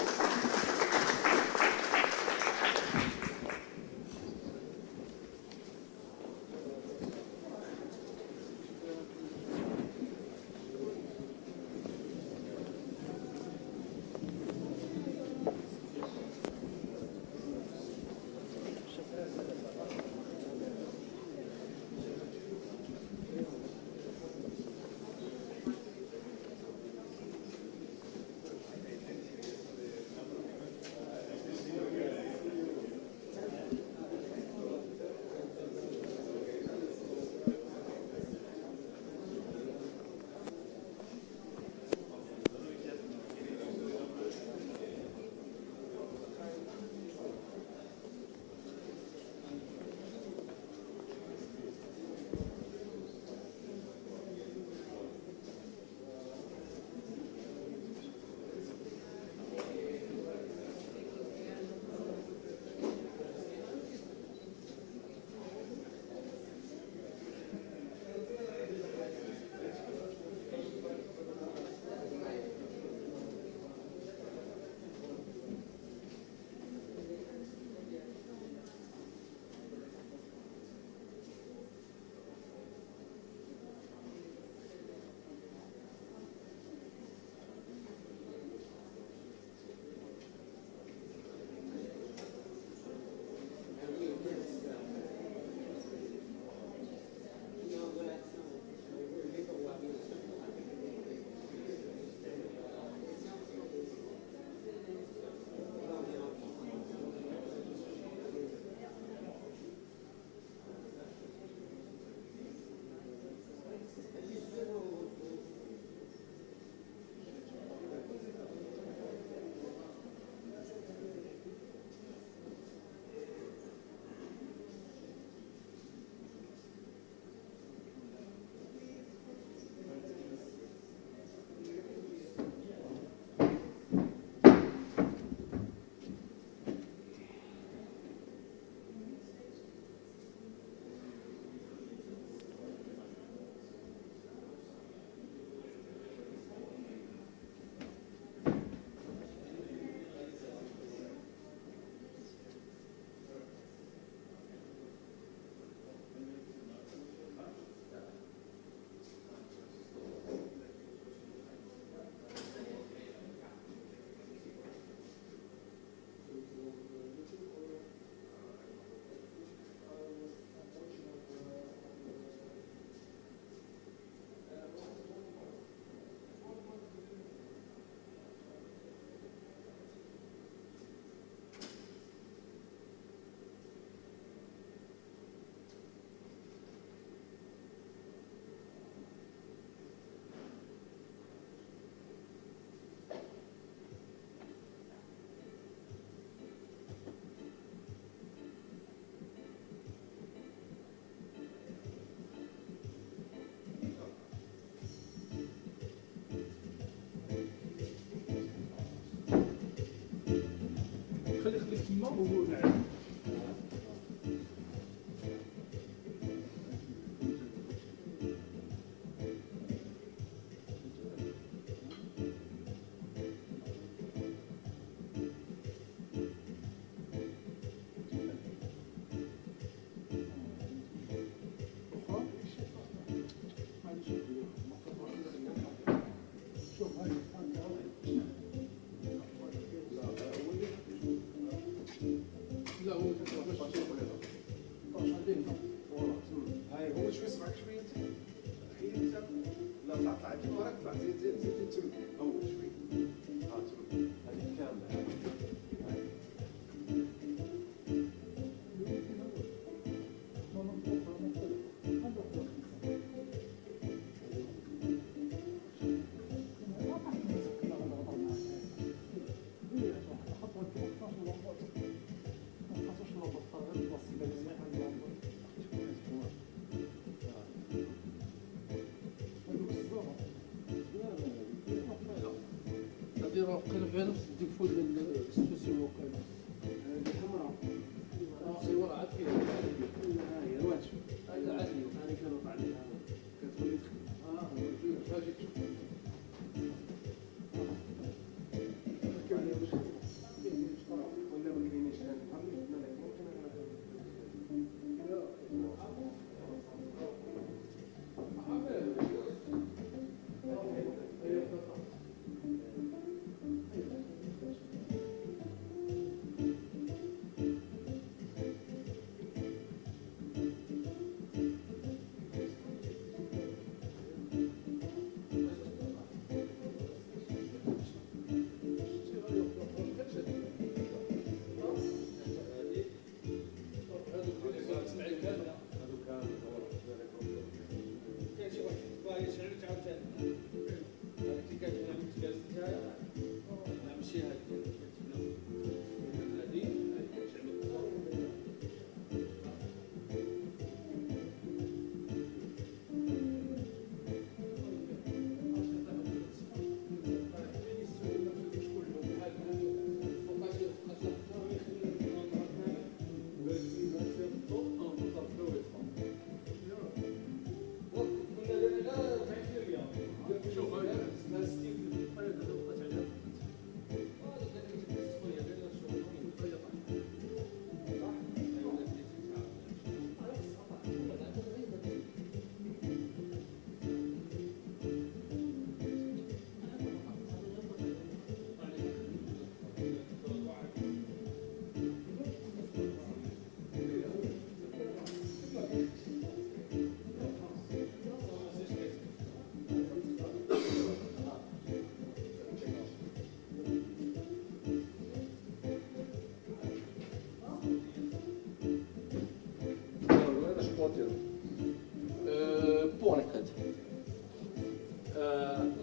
Ponekad.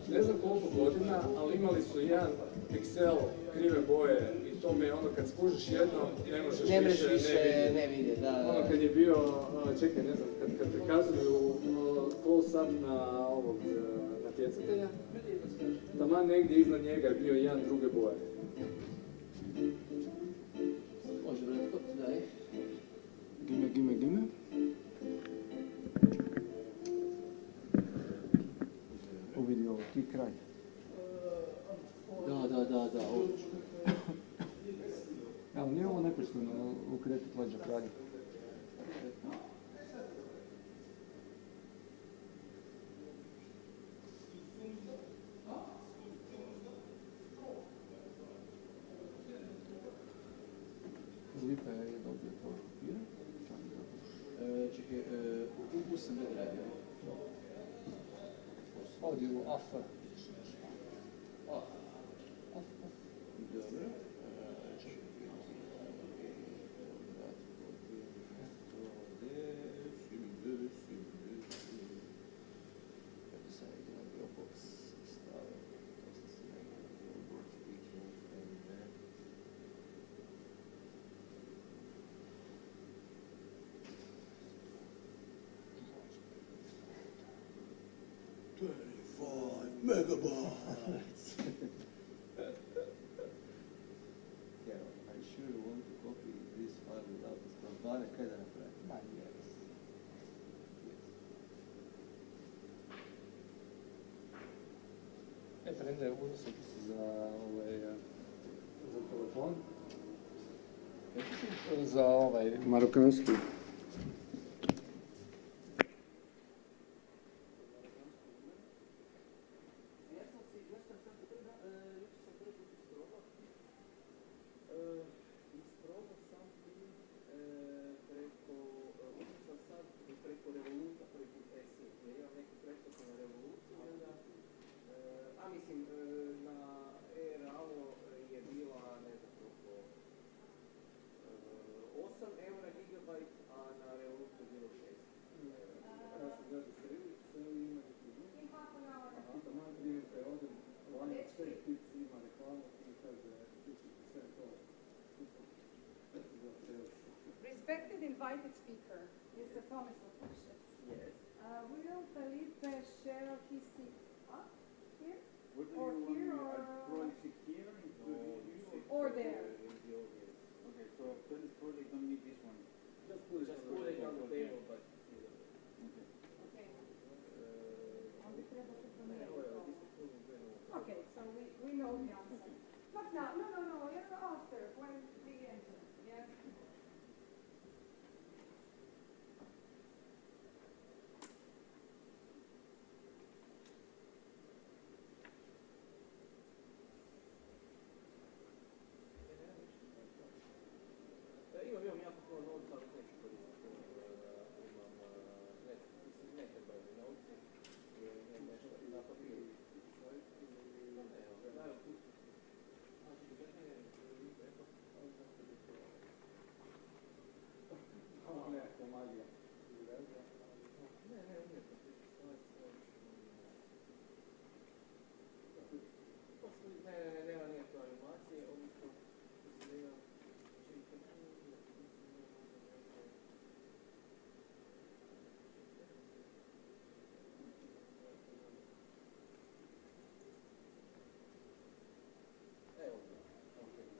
Ne znam koliko godina, ali imali su jedan piksel krive boje i to me ono kad spužiš jedno ne možeš više ne vidjeti. Ono kad je bio, čekaj ne znam, kad prikazuju close-up na ovog natjecatelja, taman negdje iznad njega je bio jedan druge boje. Može vratko, daj. Gime. Uvidi ovo, ti kraj. Da. Ali nije ovo nepristano ukretiti leđa kralja. Lipa je dobio to papira. Čekaj, u sam ne radio. Ovdje u AFA. Dobro. Megabytes. Yeah, are you sure you want to copy this file without the spontaneous kaj da napraviti? Eto, Rende, uzeo sam za telefon. Za Marokanski. A mislim, na e-RALO je bila, ne znam koliko, 8 eura gigabajt, a na Revolutu je bilo 6. Ja sam gledao seriju, imate klubu. Aha, tamo je ovdje vani od sve ptici ima reklamu i kaže, sve to. Respected invited speaker, Mr. Thomas Lopushes. Yes. Will Felipe share his seat up here? What do Or you here want me? or... I probably sit here in the Or there. Okay, so after this project, don't need this one. Just put it on the table, but... Okay. Okay. Okay, so we know the answer. Not now, no, after, when we enter, yeah? Imam jako puno novca, ali neću koristiti. Imam, ne trebaju mi novci, imam nešto na papiru. Evo, tu su. Nekako magija. Ne, umjetno. Ne, nema nikakve animacije, odnosno, mislim da imam evo,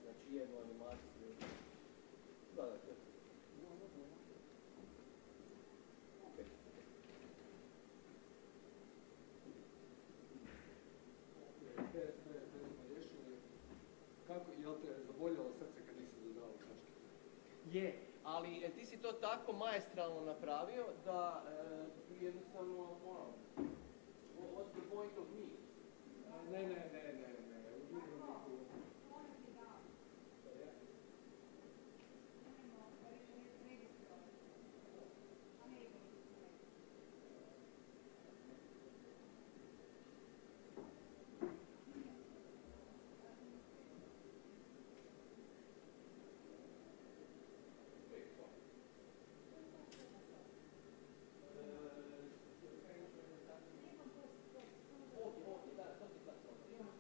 znači jednu animaciju. Da, Te smo riješili. Kako, jel te zaboljelo srce kad nisi dodao čaške? je, ali ti si to tako maestralno napravio da jednostavno, what's the point of me? Ne. Ovdje, da, to ti tako.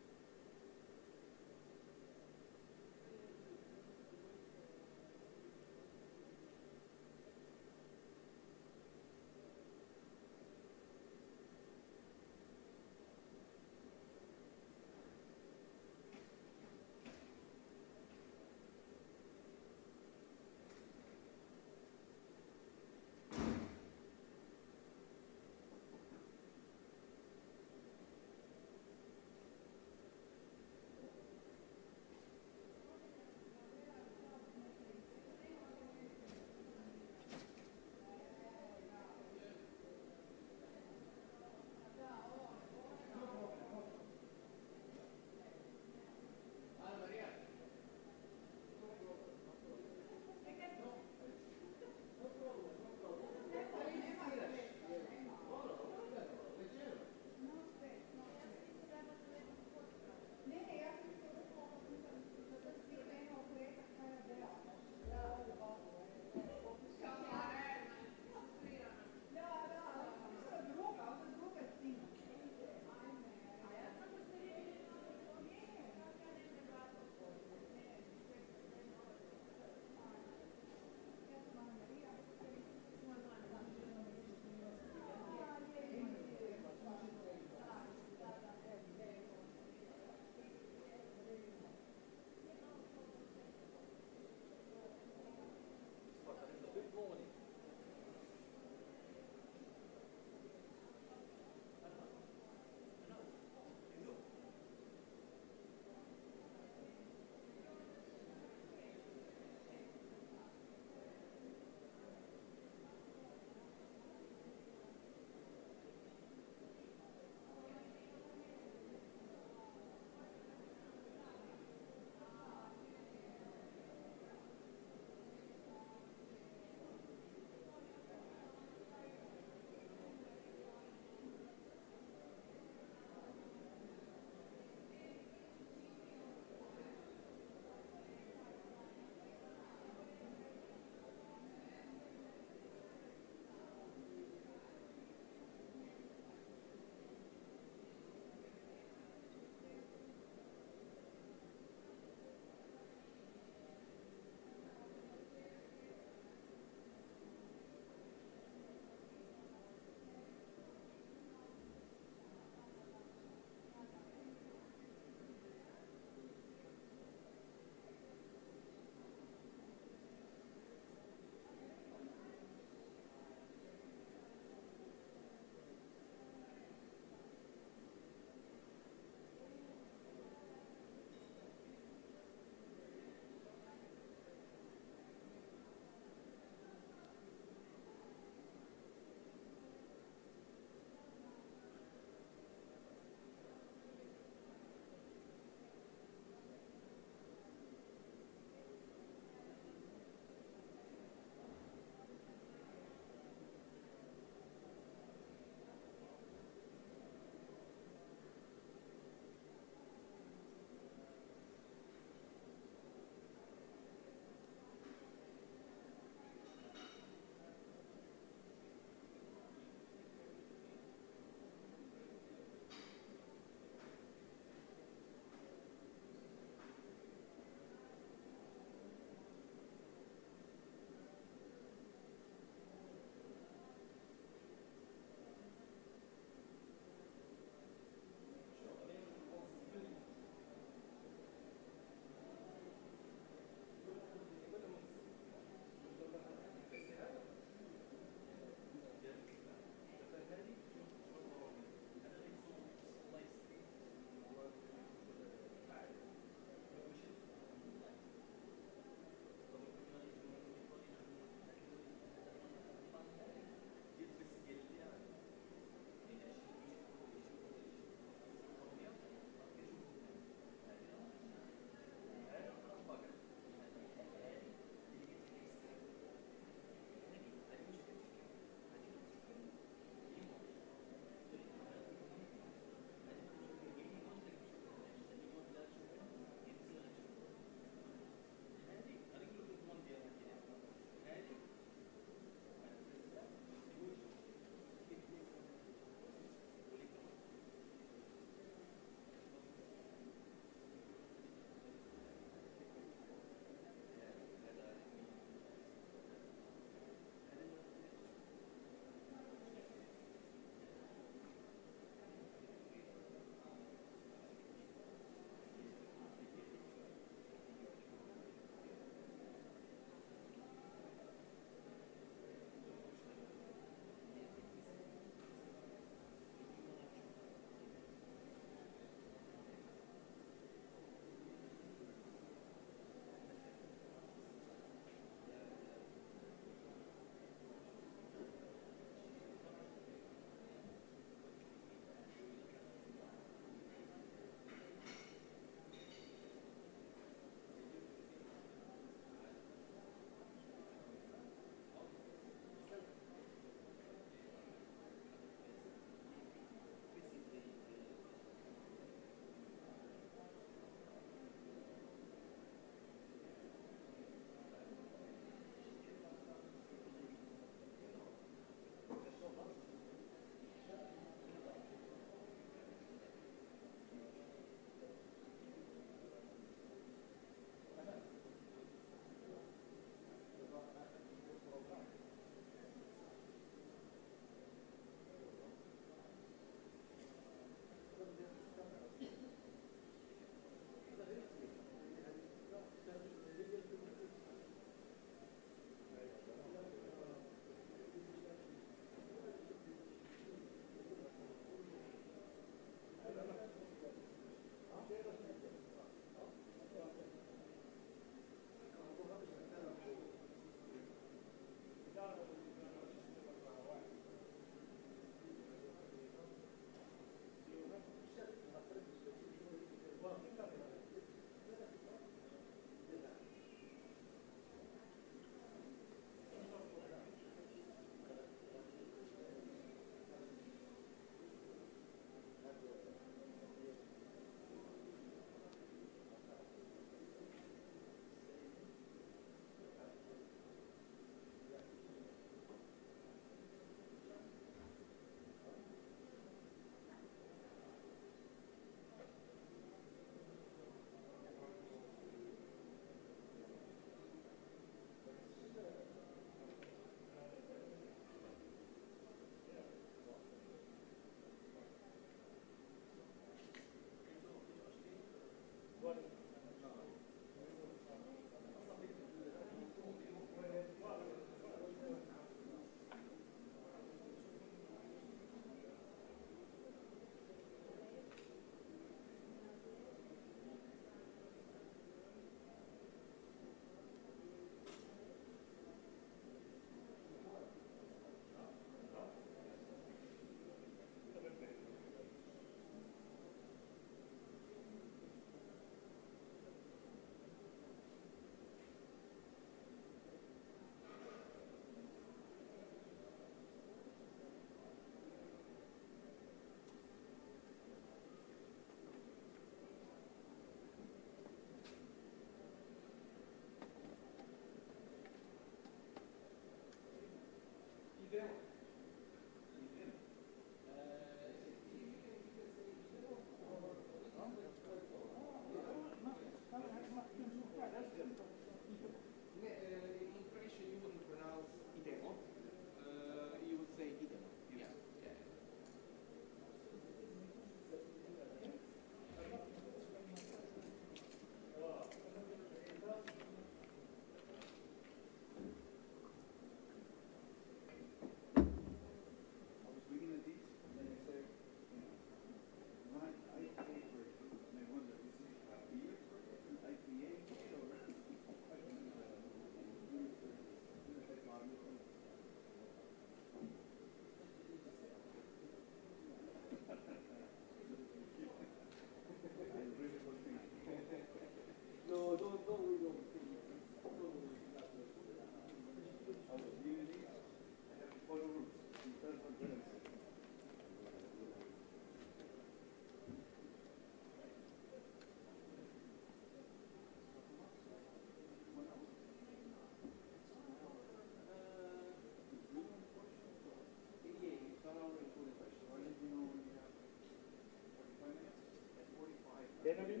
Generally,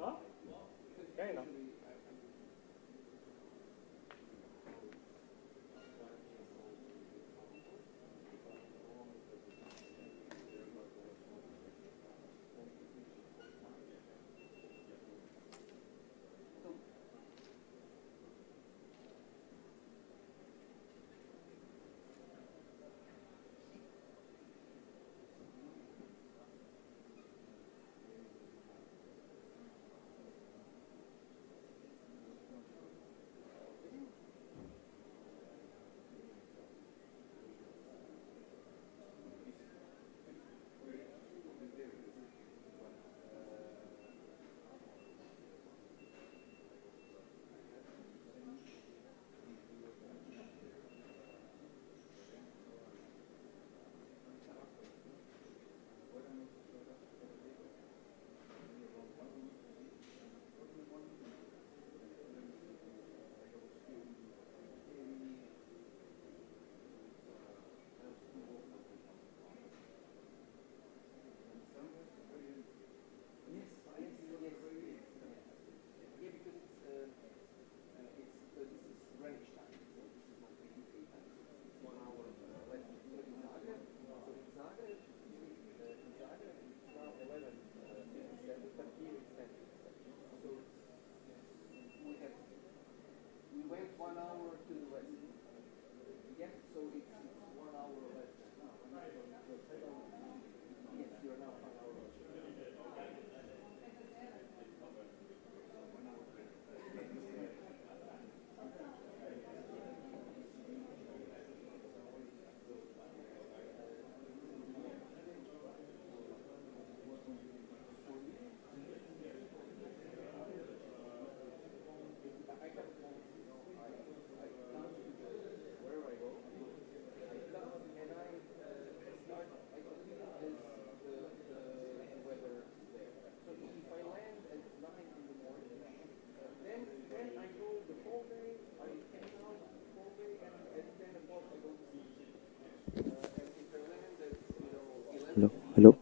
huh? Fair enough. We went 1 hour to the west. Yes, so it's 1 hour less. Yes, you're now 1 hour less. Hello, hello.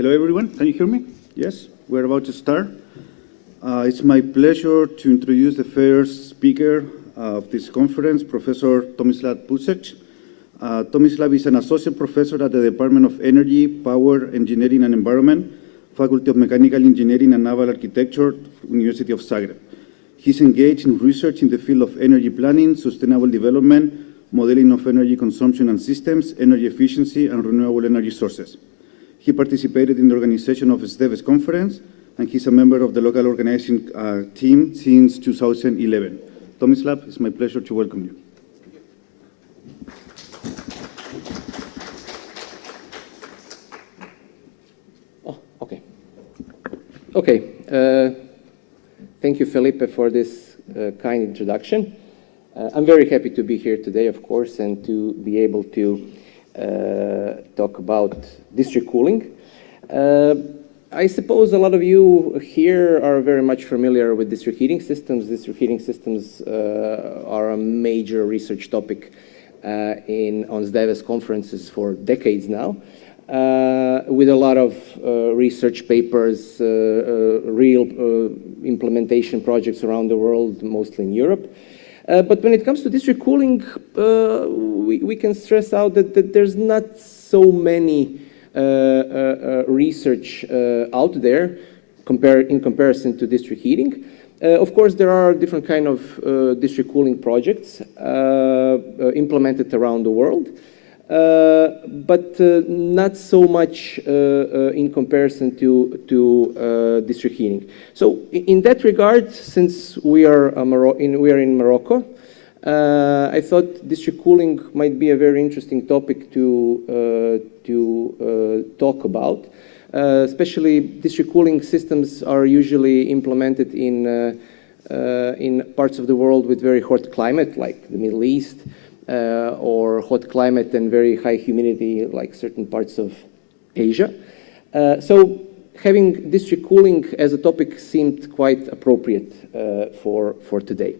Hello, everyone. Can you hear me? Yes, we're about to start. It's my pleasure to introduce the first speaker of this conference, Professor Tomislav Pucek. Tomislav is an associate professor at the Department of Energy, Power, Engineering and Environment, Faculty of Mechanical Engineering and Naval Architecture, University of Zagreb. He's engaged in research in the field of energy planning, sustainable development, modeling of energy consumption and systems, energy efficiency, and renewable energy sources. He participated in the organization of SDEWES conference, and he's a member of the local organizing team since 2011. Tomislav, it's my pleasure to welcome you. Okay. Thank you, Felipe, for this kind introduction. I'm very happy to be here today, of course, and to be able to talk about district cooling. I suppose a lot of you here are very much familiar with district heating systems. District heating systems are a major research topic on SDEWES conferences for decades now, with a lot of research papers, real implementation projects around the world, mostly in Europe. But when it comes to district cooling, we can stress out that there's not so many research out there in comparison to district heating. Of course, there are different kind of district cooling projects implemented around the world, but not so much in comparison to district heating. So in that regard, since we are in Morocco, I thought district cooling might be a very interesting topic to talk about. Especially district cooling systems are usually implemented in parts of the world with very hot climate, like the Middle East, or hot climate and very high humidity, like certain parts of Asia. So having district cooling as a topic seemed quite appropriate for today.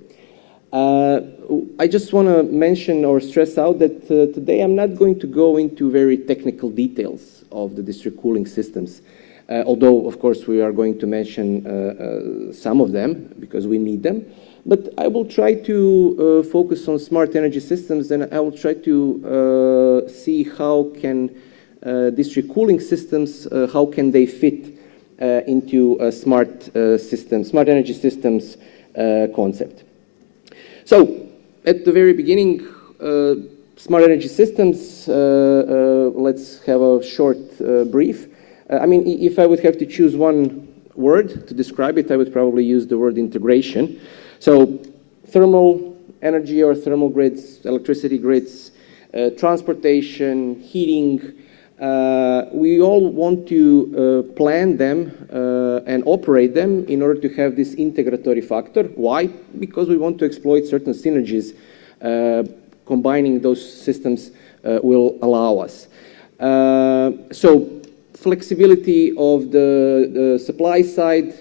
I just want to mention or stress out that today I'm not going to go into very technical details of the district cooling systems, although of course we are going to mention some of them because we need them. But I will try to focus on smart energy systems, and I will try to see how can district cooling systems, how can they fit into a smart energy systems concept. So at the very beginning, smart energy systems, let's have a short brief. I mean, if I would have to choose one word to describe it, I would probably use the word integration. So thermal energy or thermal grids, electricity grids, transportation, heating, we all want to plan them and operate them in order to have this integratory factor. Why? Because we want to exploit certain synergies. Combining those systems will allow us. So flexibility of the supply side,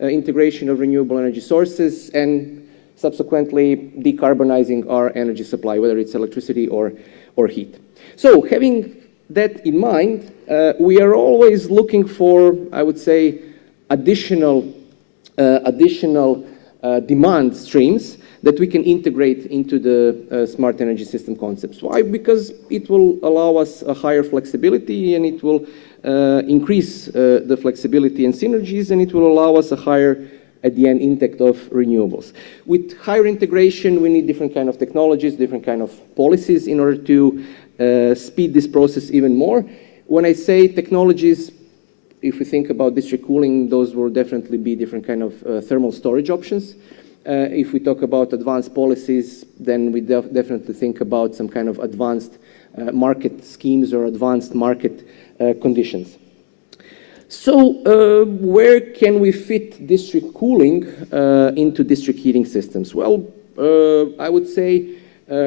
integration of renewable energy sources, and subsequently decarbonizing our energy supply, whether it's electricity or heat. So having that in mind, we are always looking for, I would say, additional demand streams that we can integrate into the smart energy system concepts. Why? Because it will allow us a higher flexibility, and it will increase the flexibility and synergies, and it will allow us a higher, at the end, intake of renewables. With higher integration, we need different kind of technologies, different kind of policies in order to speed this process even more. When I say technologies, if we think about district cooling, those will definitely be different kind of thermal storage options. If we talk about advanced policies, then we definitely think about some kind of advanced market schemes or advanced market conditions. So where can we fit district cooling into district heating systems? Well, I would say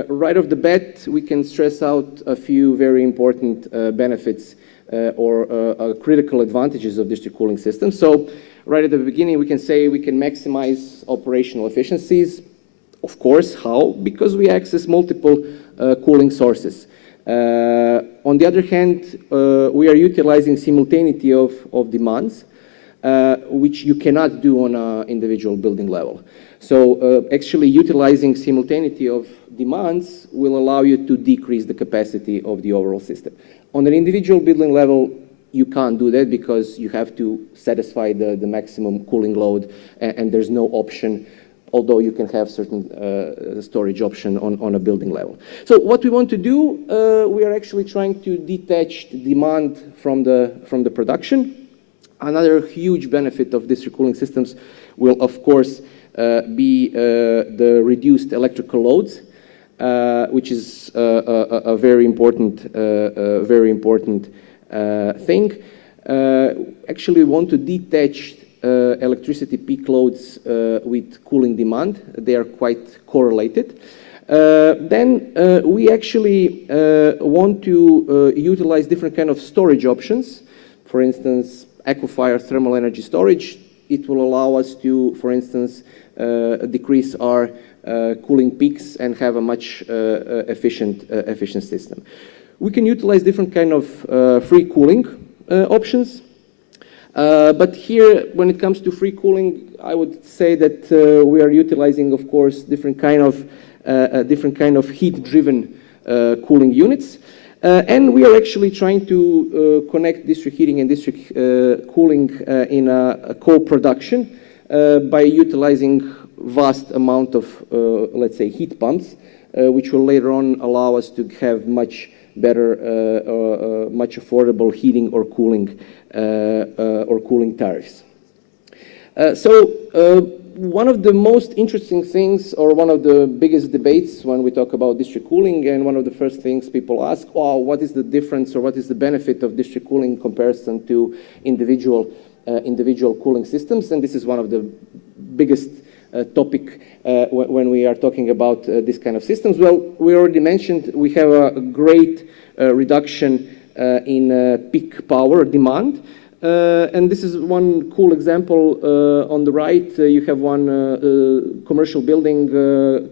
right off the bat, we can stress out a few very important benefits or critical advantages of district cooling systems. So right at the beginning, we can say we can maximize operational efficiencies. Of course, how? Because we access multiple cooling sources. On the other hand, we are utilizing simultaneity of demands, which you cannot do on an individual building level. So actually utilizing simultaneity of demands will allow you to decrease the capacity of the overall system. On an individual building level, you can't do that because you have to satisfy the maximum cooling load, and there's no option, although you can have certain storage option on a building level. So what we want to do, we are actually trying to detach the demand from the production. Another huge benefit of district cooling systems will, of course, be the reduced electrical loads, which is a very important thing. Actually, we want to detach electricity peak loads with cooling demand. They are quite correlated. Then we actually want to utilize different kind of storage options. For instance, aquifer thermal energy storage. It will allow us to, for instance, decrease our cooling peaks and have a much efficient system. We can utilize different kind of free cooling options. But here, when it comes to free cooling, I would say that we are utilizing, of course, different kind of heat-driven cooling units. And we are actually trying to connect district heating and district cooling in a co-production by utilizing vast amount of, let's say, heat pumps, which will later on allow us to have much better, much affordable heating or cooling tariffs. One of the most interesting things, or one of the biggest debates when we talk about district cooling, and one of the first things people ask, oh, what is the difference or what is the benefit of district cooling in comparison to individual cooling systems? And this is one of the biggest topic when we are talking about this kind of systems. Well, we already mentioned we have a great reduction in peak power demand. And this is one cool example. On the right, you have one commercial building,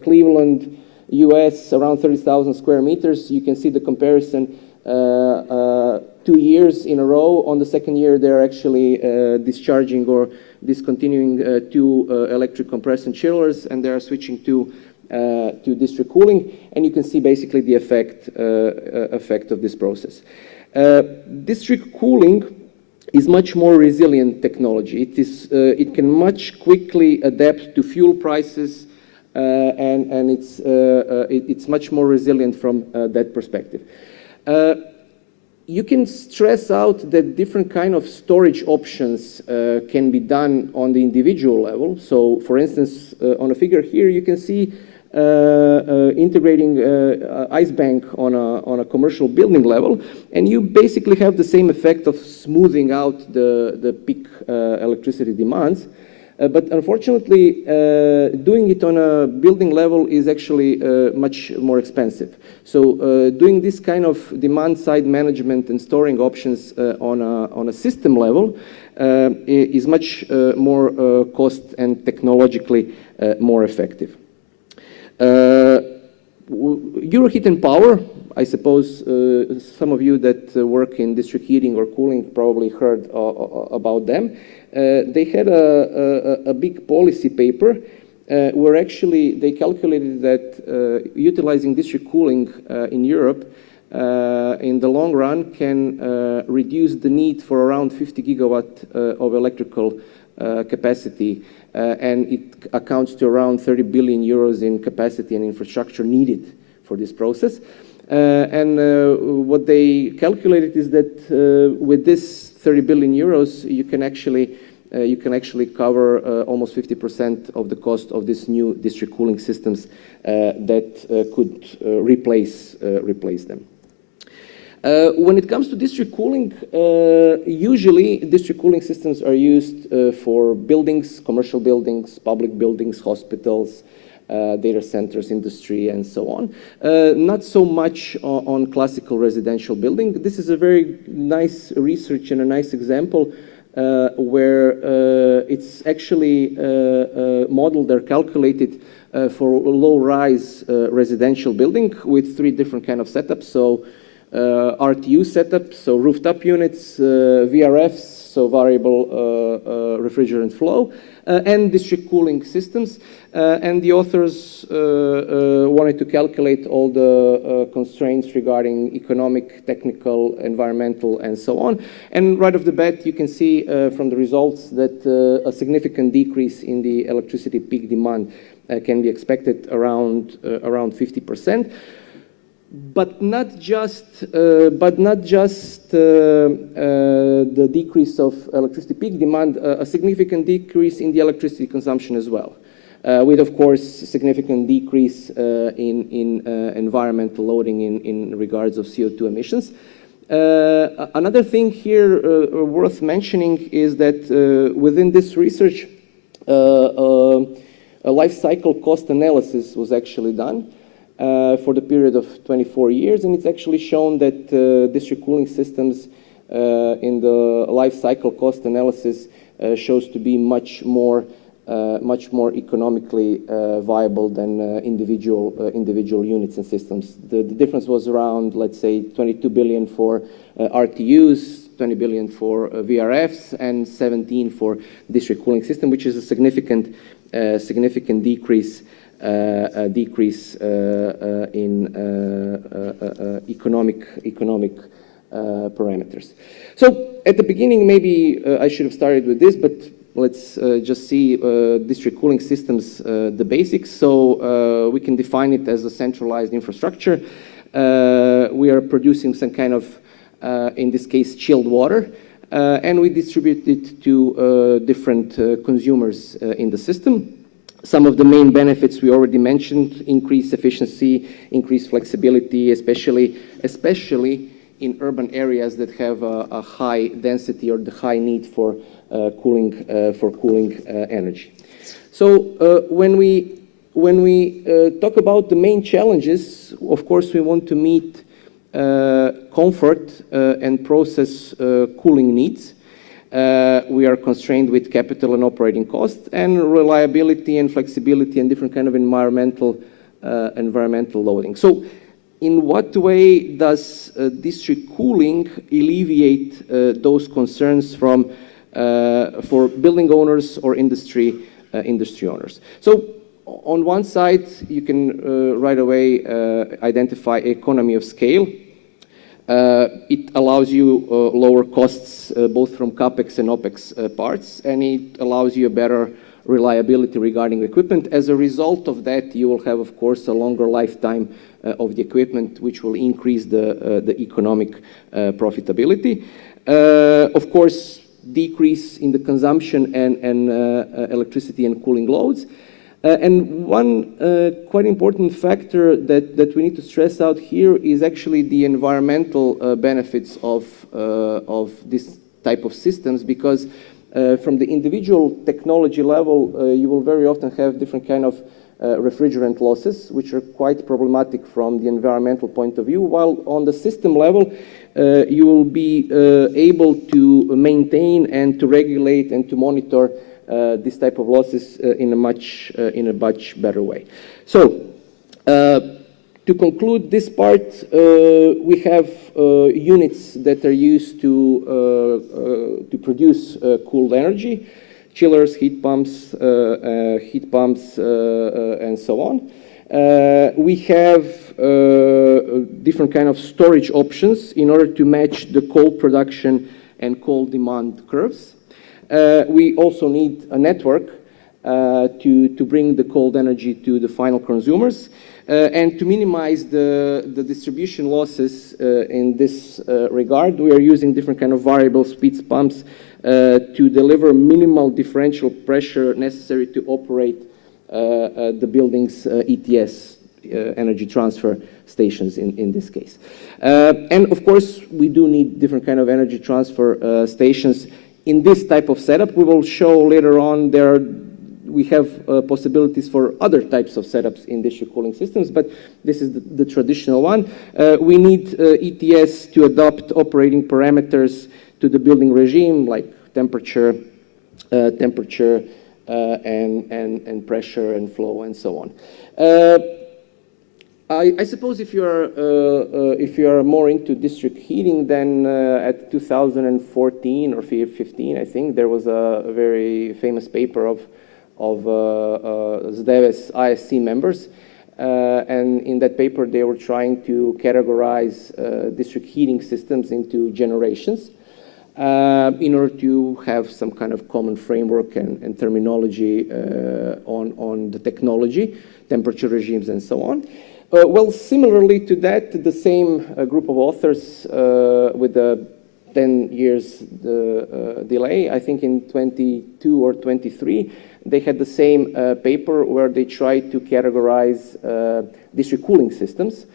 Cleveland, US, around 30,000 square meters. You can see the comparison 2 years in a row. On the second year, they're actually discharging or discontinuing 2 electric compression chillers, and they are switching to district cooling. And you can see basically the effect of this process. District cooling is much more resilient technology. It can much quickly adapt to fuel prices, and it's much more resilient from that perspective. You can stress out that different kind of storage options can be done on the individual level. So, for instance, on a figure here, you can see integrating ice bank on a commercial building level, and you basically have the same effect of smoothing out the peak electricity demands. But unfortunately, doing it on a building level is actually much more expensive. So doing this kind of demand side management and storing options on a system level is much more cost and technologically more effective. Euroheat and Power, I suppose some of you that work in district heating or cooling probably heard about them. They had a big policy paper where actually they calculated that utilizing district cooling in Europe in the long run can reduce the need for around 50 gigawatt of electrical capacity, and it accounts to around 30 billion euros in capacity and infrastructure needed for this process. And what they calculated is that with this 30 billion euros, you can actually cover almost 50% of the cost of this new district cooling systems that could replace them. When it comes to district cooling, usually district cooling systems are used for buildings, commercial buildings, public buildings, hospitals, data centers, industry, and so on. Not so much on classical residential building. This is a very nice research and a nice example where it's actually modeled or calculated for a low-rise residential building with 3 different kind of setups. So RTU setup, so rooftop units, VRFs, so variable refrigerant flow, and district cooling systems. And the authors wanted to calculate all the constraints regarding economic, technical, environmental, and so on. And right off the bat, you can see from the results that a significant decrease in the electricity peak demand can be expected around 50%. But not just the decrease of electricity peak demand, a significant decrease in the electricity consumption as well, with of course significant decrease in environmental loading in regards of CO2 emissions. Another thing here worth mentioning is that within this research, a life cycle cost analysis was actually done for the period of 24 years, and it's actually shown that district cooling systems in the life cycle cost analysis shows to be much more economically viable than individual units and systems. The difference was around, let's say, 22 billion for RTUs, 20 billion for VRFs, and 17 for district cooling system, which is a significant decrease in economic parameters. So at the beginning, maybe I should have started with this, but let's just see district cooling systems, the basics. So we can define it as a centralized infrastructure. We are producing some kind of, in this case, chilled water, and we distribute it to different consumers in the system. Some of the main benefits we already mentioned: increased efficiency, increased flexibility, especially in urban areas that have a high density or the high need for cooling energy. So when we talk about the main challenges, of course we want to meet comfort and process cooling needs. We are constrained with capital and operating costs, and reliability and flexibility and different kind of environmental loading. So in what way does district cooling alleviate those concerns for building owners or industry owners? So on one side, you can right away identify economy of scale. It allows you lower costs both from CapEx and OpEx parts, and it allows you a better reliability regarding the equipment. As a result of that, you will have, of course, a longer lifetime of the equipment, which will increase the economic profitability. Of course, decrease in the consumption and electricity and cooling loads. And one quite important factor that we need to stress out here is actually the environmental benefits of this type of systems, because from the individual technology level, you will very often have different kind of refrigerant losses, which are quite problematic from the environmental point of view, while on the system level, you will be able to maintain and to regulate and to monitor this type of losses in a much better way. So, to conclude this part, we have units that are used to produce cooled energy: chillers, heat pumps, and so on. We have different kind of storage options in order to match the coal production and coal demand curves. We also need a network to bring the cold energy to the final consumers, and to minimize the distribution losses in this regard, we are using different kind of variable speed pumps to deliver minimal differential pressure necessary to operate the building's ETS, energy transfer stations in this case. And of course, we do need different kind of energy transfer stations. In this type of setup, we will show later on we have possibilities for other types of setups in district cooling systems, but this is the traditional one. We need ETS to adopt operating parameters to the building regime, like temperature, and pressure and flow and so on. I suppose if you are more into district heating, then at 2014 or 15, I think there was a very famous paper of SDEWES ISC members, and in that paper they were trying to categorize district heating systems into generations in order to have some kind of common framework and terminology on the technology, temperature regimes, and so on. Well, similarly to that, the same group of authors with the 10 years delay, I think in 22 or 23, they had the same paper where they tried to categorize district cooling systems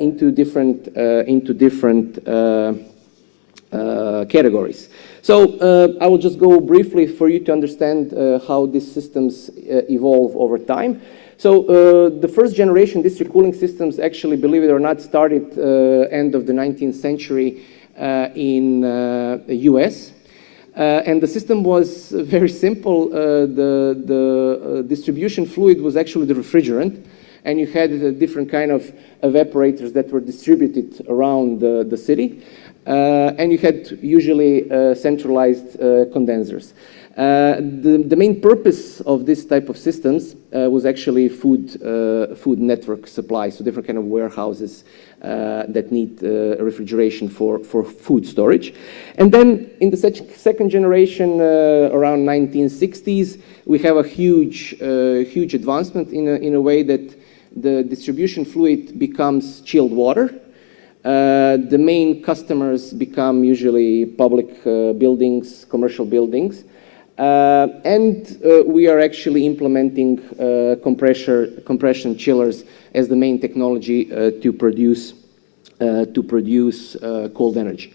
into different categories. So I will just go briefly for you to understand how these systems evolve over time. So the first generation district cooling systems actually, believe it or not, started end of the 19th century in the US. And the system was very simple. The distribution fluid was actually the refrigerant, and you had different kind of evaporators that were distributed around the city. And you had usually centralized condensers. The main purpose of this type of systems was actually food network supply, so different kind of warehouses that need refrigeration for food storage. And then in the second generation, around 1960s, we have a huge advancement in a way that the distribution fluid becomes chilled water. The main customers become usually public buildings, commercial buildings. And we are actually implementing compression chillers as the main technology to produce cold energy.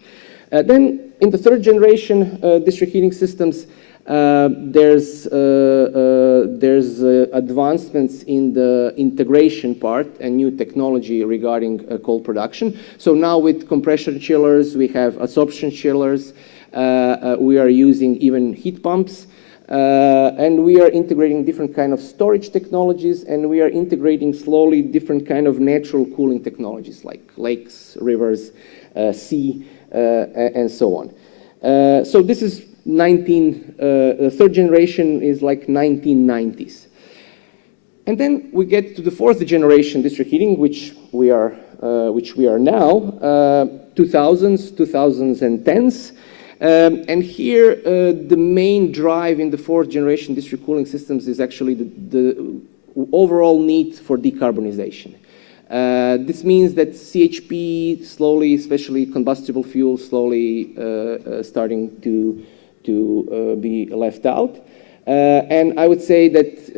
Then in the third generation district heating systems, there's advancements in the integration part and new technology regarding coal production. So now with compression chillers, we have absorption chillers. We are using even heat pumps, and we are integrating different kind of storage technologies, and we are integrating slowly different kind of natural cooling technologies like lakes, rivers, sea, and so on. So this is the third generation is like 1990s. And then we get to the fourth generation district heating, which we are now, 2000s, 2010s. And here, the main drive in the fourth generation district cooling systems is actually the overall need for decarbonization. This means that CHP slowly, especially combustible fuel, slowly starting to be left out. And I would say that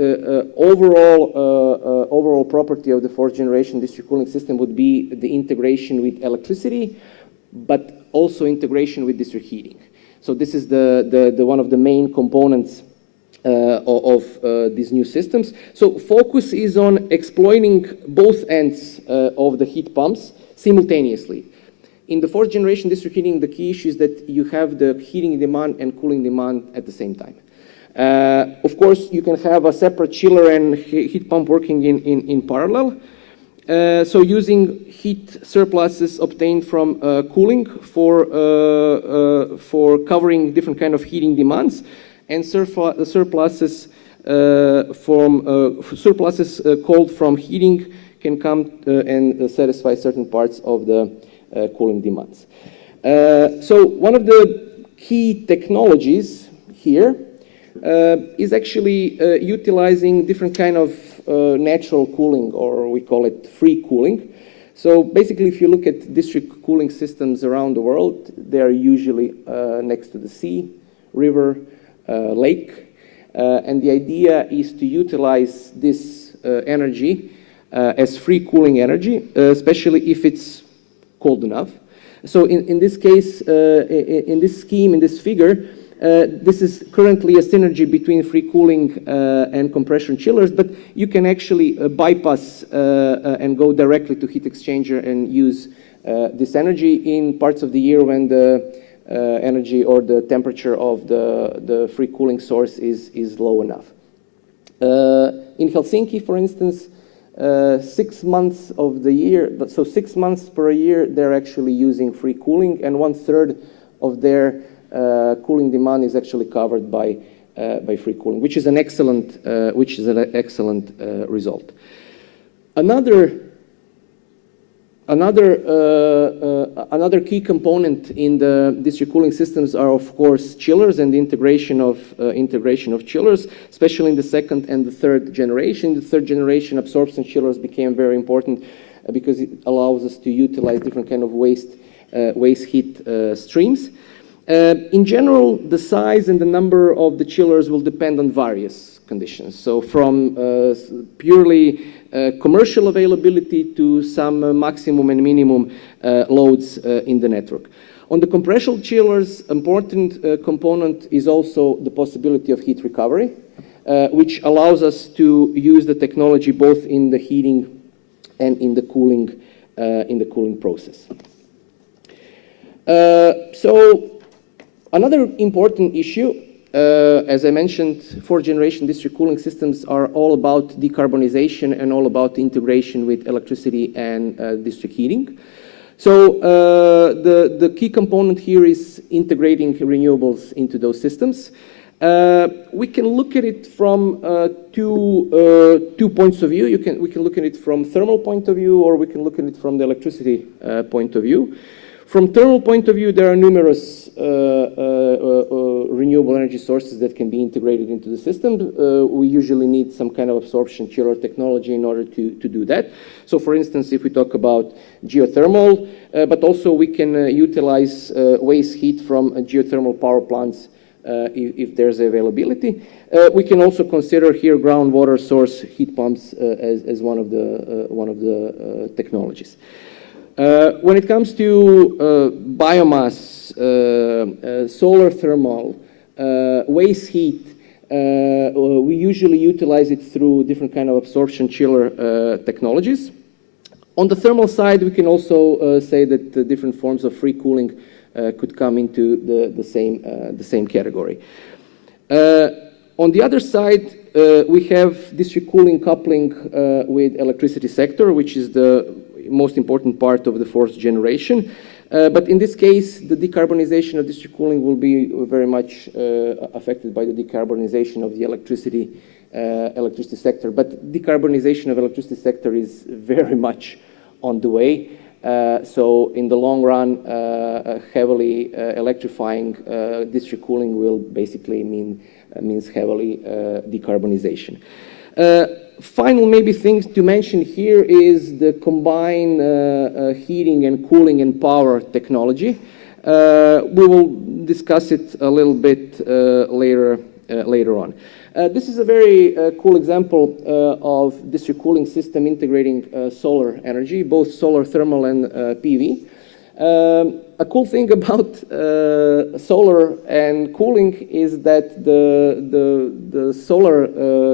overall property of the fourth generation district cooling system would be the integration with electricity, but also integration with district heating. So this is the one of the main components of these new systems. So focus is on exploiting both ends of the heat pumps simultaneously. In the fourth generation district heating, the key issue is that you have the heating demand and cooling demand at the same time. Of course, you can have a separate chiller and heat pump working in parallel. So using heat surpluses obtained from cooling for covering different kind of heating demands, and surpluses called from heating can come and satisfy certain parts of the cooling demands. So one of the key technologies here is actually utilizing different kind of natural cooling, or we call it free cooling. So basically, if you look at district cooling systems around the world, they are usually next to the sea, river, lake. And the idea is to utilize this energy as free cooling energy, especially if it's cold enough. So in this case, in this scheme, in this figure, this is currently a synergy between free cooling and compression chillers, but you can actually bypass and go directly to heat exchanger and use this energy in parts of the year when the energy or the temperature of the free cooling source is low enough. In Helsinki, for instance, 6 months of the year, so 6 months per year, they're actually using free cooling, and 1/3 of their cooling demand is actually covered by free cooling, which is an excellent result. Another key component in the district cooling systems are, of course, chillers and the integration of chillers, especially in the second and the third generation. The third generation absorption chillers became very important because it allows us to utilize different kind of waste heat streams. In general, the size and the number of the chillers will depend on various conditions. So from purely commercial availability to some maximum and minimum loads in the network. On the compression chillers, important component is also the possibility of heat recovery, which allows us to use the technology both in the heating and in the cooling process. So another important issue, as I mentioned, fourth-generation district cooling systems are all about decarbonization and all about integration with electricity and district heating. So the key component here is integrating renewables into those systems. We can look at it from two points of view. We can look at it from thermal point of view, or we can look at it from the electricity point of view. From thermal point of view, there are numerous renewable energy sources that can be integrated into the system. We usually need some kind of absorption chiller technology in order to do that. So for instance, if we talk about geothermal, but also we can utilize waste heat from geothermal power plants if there's availability. We can also consider here groundwater source heat pumps as one of the technologies. When it comes to biomass, solar thermal, waste heat, we usually utilize it through different kind of absorption chiller technologies. On the thermal side, we can also say that the different forms of free cooling could come into the same category. On the other side, we have district cooling coupling with electricity sector, which is the most important part of the fourth generation. But in this case, the decarbonization of district cooling will be very much affected by the decarbonization of the electricity sector. But decarbonization of electricity sector is very much on the way. So in the long run, heavily electrifying district cooling will basically means heavily decarbonization. Final maybe things to mention here is the combined heating and cooling and power technology. We will discuss it a little bit later on. This is a very cool example of district cooling system integrating solar energy, both solar thermal and PV. A cool thing about solar and cooling is that the solar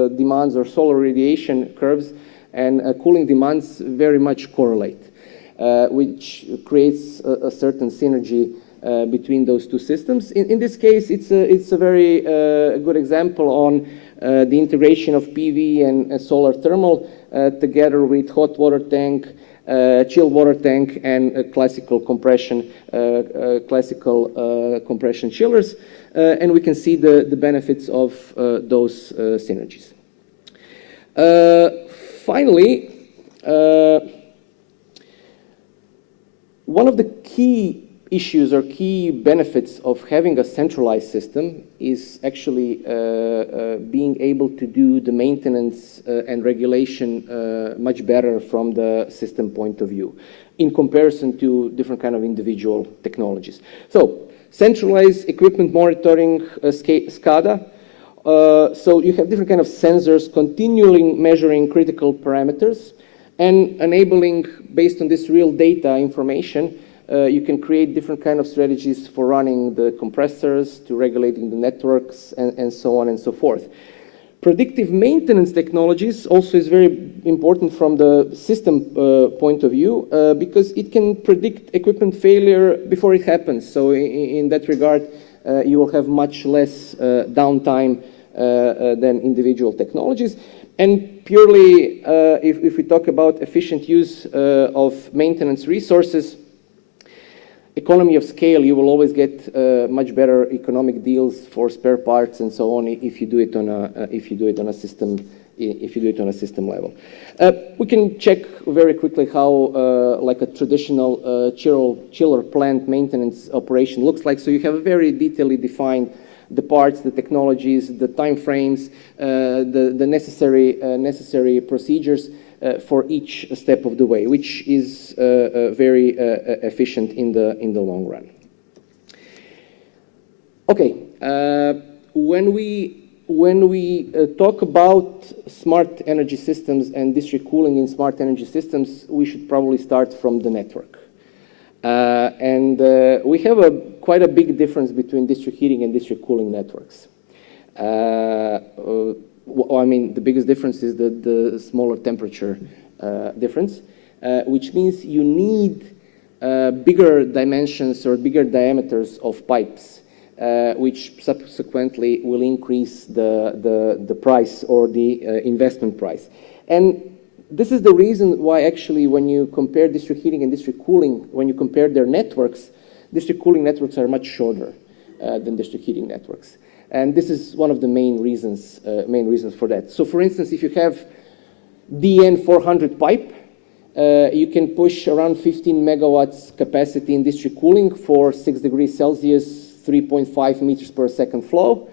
demands or solar radiation curves and cooling demands very much correlate, which creates a certain synergy between those two systems. In this case, it's a very good example on the integration of PV and solar thermal together with hot water tank, chilled water tank, and classical compression chillers, and we can see the benefits of those synergies. Finally, one of the key issues or key benefits of having a centralized system is actually being able to do the maintenance and regulation much better from the system point of view in comparison to different kind of individual technologies. So centralized equipment monitoring, SCADA. So you have different kind of sensors continually measuring critical parameters and enabling, based on this real data information, you can create different kind of strategies for running the compressors, to regulating the networks, and so on and so forth. Predictive maintenance technologies also is very important from the system point of view because it can predict equipment failure before it happens. So in that regard, you will have much less downtime than individual technologies. And purely, if we talk about efficient use of maintenance resources, economy of scale, you will always get much better economic deals for spare parts and so on if you do it on a system level. We can check very quickly how like a traditional chiller plant maintenance operation looks like. So you have a very detailedly defined the parts, the technologies, the time frames, the necessary procedures for each step of the way, which is very efficient in the long run. Okay, when we talk about smart energy systems and district cooling in smart energy systems, we should probably start from the network. We have quite a big difference between district heating and district cooling networks. I mean, the biggest difference is the smaller temperature difference, which means you need bigger dimensions or bigger diameters of pipes, which subsequently will increase the price or the investment price. And this is the reason why actually when you compare district heating and district cooling, when you compare their networks, district cooling networks are much shorter than district heating networks. And this is one of the main reasons for that. So for instance, if you have DN400 pipe, you can push around 15 megawatts capacity in district cooling for 6 degrees Celsius, 3.5 meters per second flow.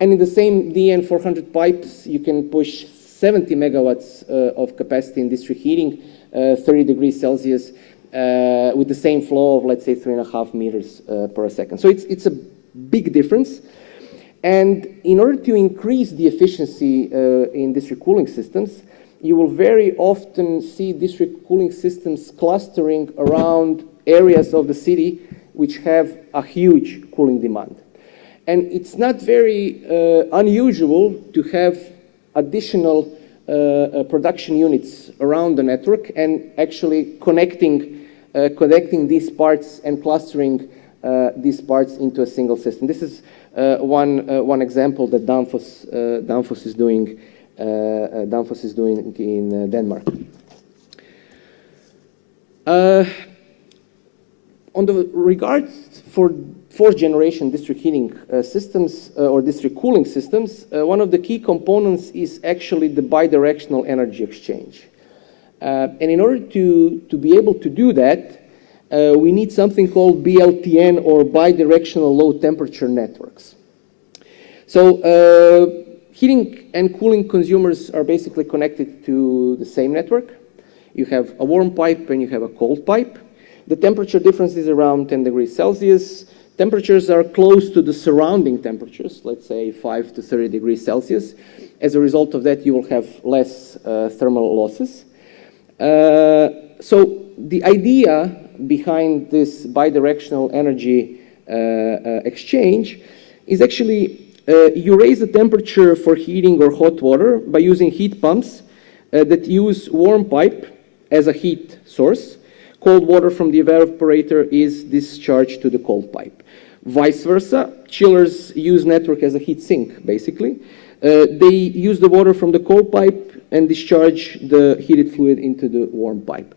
And in the same DN400 pipes, you can push 70 megawatts of capacity in district heating, 30 degrees Celsius, with the same flow of, let's say, 3.5 meters per second. So it's a big difference. And in order to increase the efficiency in district cooling systems, you will very often see district cooling systems clustering around areas of the city which have a huge cooling demand. And it's not very unusual to have additional production units around the network and actually connecting these parts and clustering these parts into a single system. This is one example that Danfoss is doing. Danfoss is doing in Denmark. On the regards for fourth generation district heating systems or district cooling systems, one of the key components is actually the bidirectional energy exchange. And in order to be able to do that, we need something called BLTN or bidirectional low temperature networks. So heating and cooling consumers are basically connected to the same network. You have a warm pipe and you have a cold pipe. The temperature difference is around 10 degrees Celsius. Temperatures are close to the surrounding temperatures, let's say 5 to 30 degrees Celsius. As a result of that, you will have less thermal losses. So the idea behind this bidirectional energy exchange is actually you raise the temperature for heating or hot water by using heat pumps that use warm pipe as a heat source. Cold water from the evaporator is discharged to the cold pipe. Vice versa, chillers use network as a heat sink, basically. They use the water from the cold pipe and discharge the heated fluid into the warm pipe.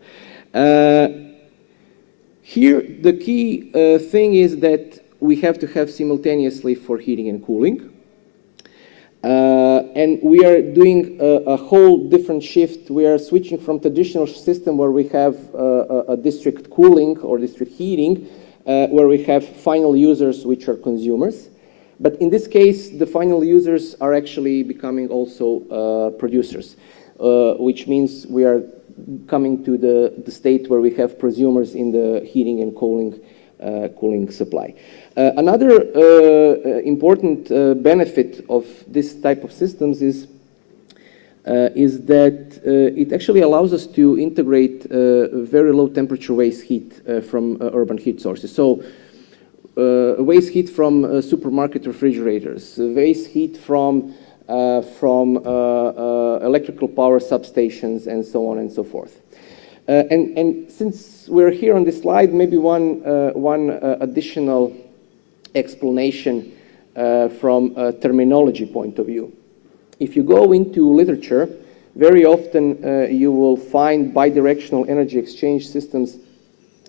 Here, the key thing is that we have to have simultaneously for heating and cooling. And we are doing a whole different shift. We are switching from traditional system where we have a district cooling or district heating, where we have final users which are consumers. But in this case, the final users are actually becoming also producers, which means we are coming to the state where we have prosumers in the heating and cooling supply. Another important benefit of this type of systems is that it actually allows us to integrate very low temperature waste heat from urban heat sources. So waste heat from supermarket refrigerators, waste heat from electrical power substations, and so on and so forth. And since we're here on this slide, maybe one additional explanation from a terminology point of view. if you go into literature, very often you will find bidirectional energy exchange systems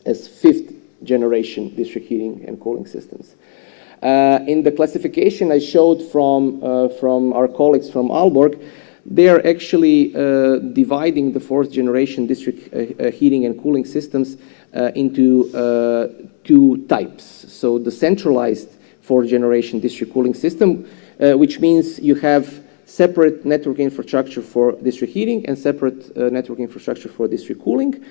as 5th generation district heating and cooling systems. In the classification I showed from our colleagues from Aalborg, they are actually dividing the 4th generation district heating and cooling systems into 2 types. So the centralized 4th generation district cooling system, which means you have separate network infrastructure for district heating and separate network infrastructure for district cooling,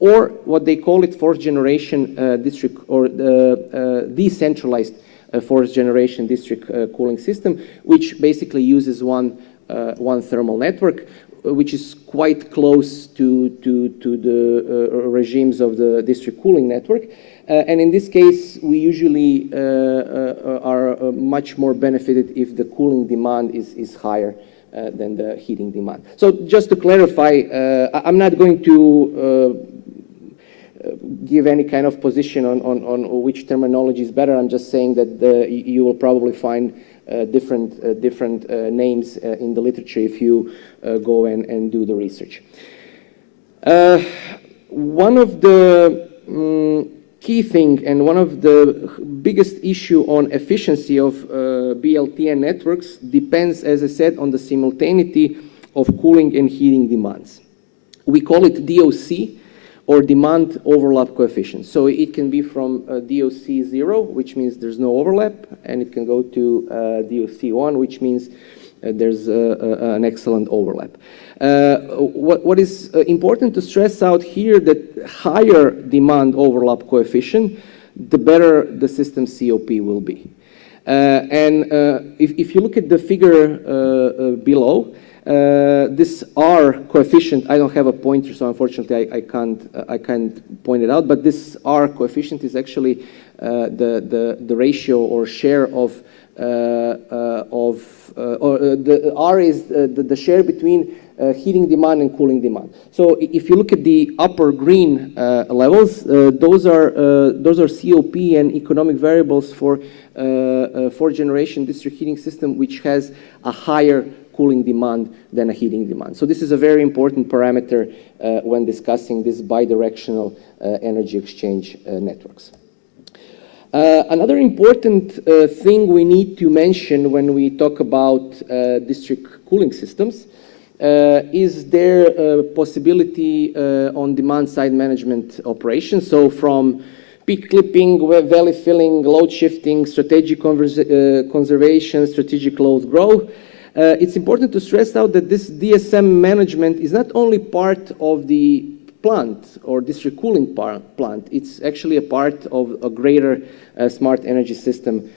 or what they call it 4th generation district or decentralized 4th generation district cooling system, which basically uses one thermal network, which is quite close to the regimes of the district cooling network. And in this case, we usually are much more benefited if the cooling demand is higher than the heating demand. So just to clarify, I'm not going to give any kind of position on which terminology is better. I'm just saying that you will probably find different names in the literature if you go and do the research. One of the key thing and one of the biggest issue on efficiency of BLTN networks depends, as I said, on the simultaneity of cooling and heating demands. We call it DOC, or demand overlap coefficient. So it can be from DOC 0, which means there's no overlap, and it can go to DOC 1, which means there's an excellent overlap. What is important to stress out here, that higher demand overlap coefficient, the better the system COP will be. And if you look at the figure below, this R coefficient, I don't have a pointer, so unfortunately I can't point it out, but this R coefficient is actually the ratio or share of the R is the share between heating demand and cooling demand. So if you look at the upper green levels, those are COP and economic variables for 4th generation district heating system, which has a higher cooling demand than a heating demand. So this is a very important parameter when discussing this bidirectional energy exchange networks. Another important thing we need to mention when we talk about district cooling systems is their possibility on demand side management operations. So from peak clipping, valley filling, load shifting, strategic conservation, strategic load growth. It's important to stress out that this DSM management is not only part of the plant or district cooling plant, it's actually a part of a greater smart energy system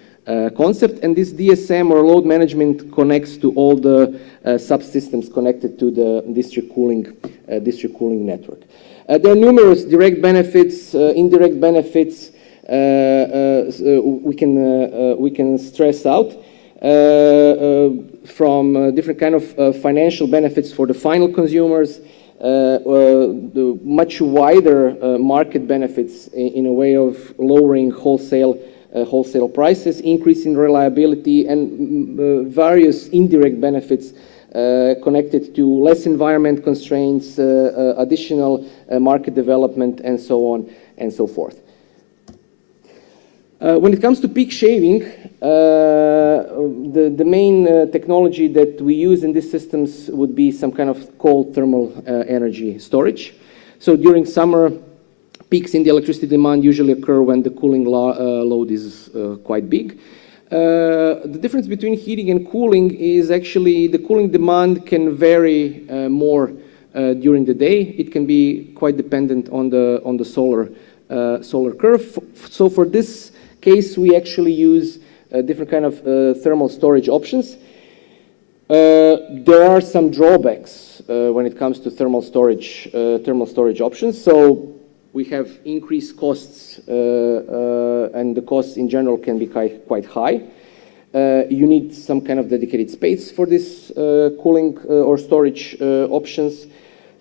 concept, and this DSM or load management connects to all the subsystems connected to the district cooling network. There are numerous direct benefits, indirect benefits we can stress out. From different kind of financial benefits for the final consumers, the much wider market benefits in a way of lowering wholesale prices, increasing reliability, and various indirect benefits connected to less environment constraints, additional market development, and so on and so forth. When it comes to peak shaving, the main technology that we use in these systems would be some kind of cold thermal energy storage. So during summer, peaks in the electricity demand usually occur when the cooling load is quite big. The difference between heating and cooling is actually the cooling demand can vary more during the day. It can be quite dependent on the solar curve. So for this case, we actually use different kind of thermal storage options. There are some drawbacks when it comes to thermal storage options. So we have increased costs, and the costs in general can be quite high. You need some kind of dedicated space for this cooling or storage options.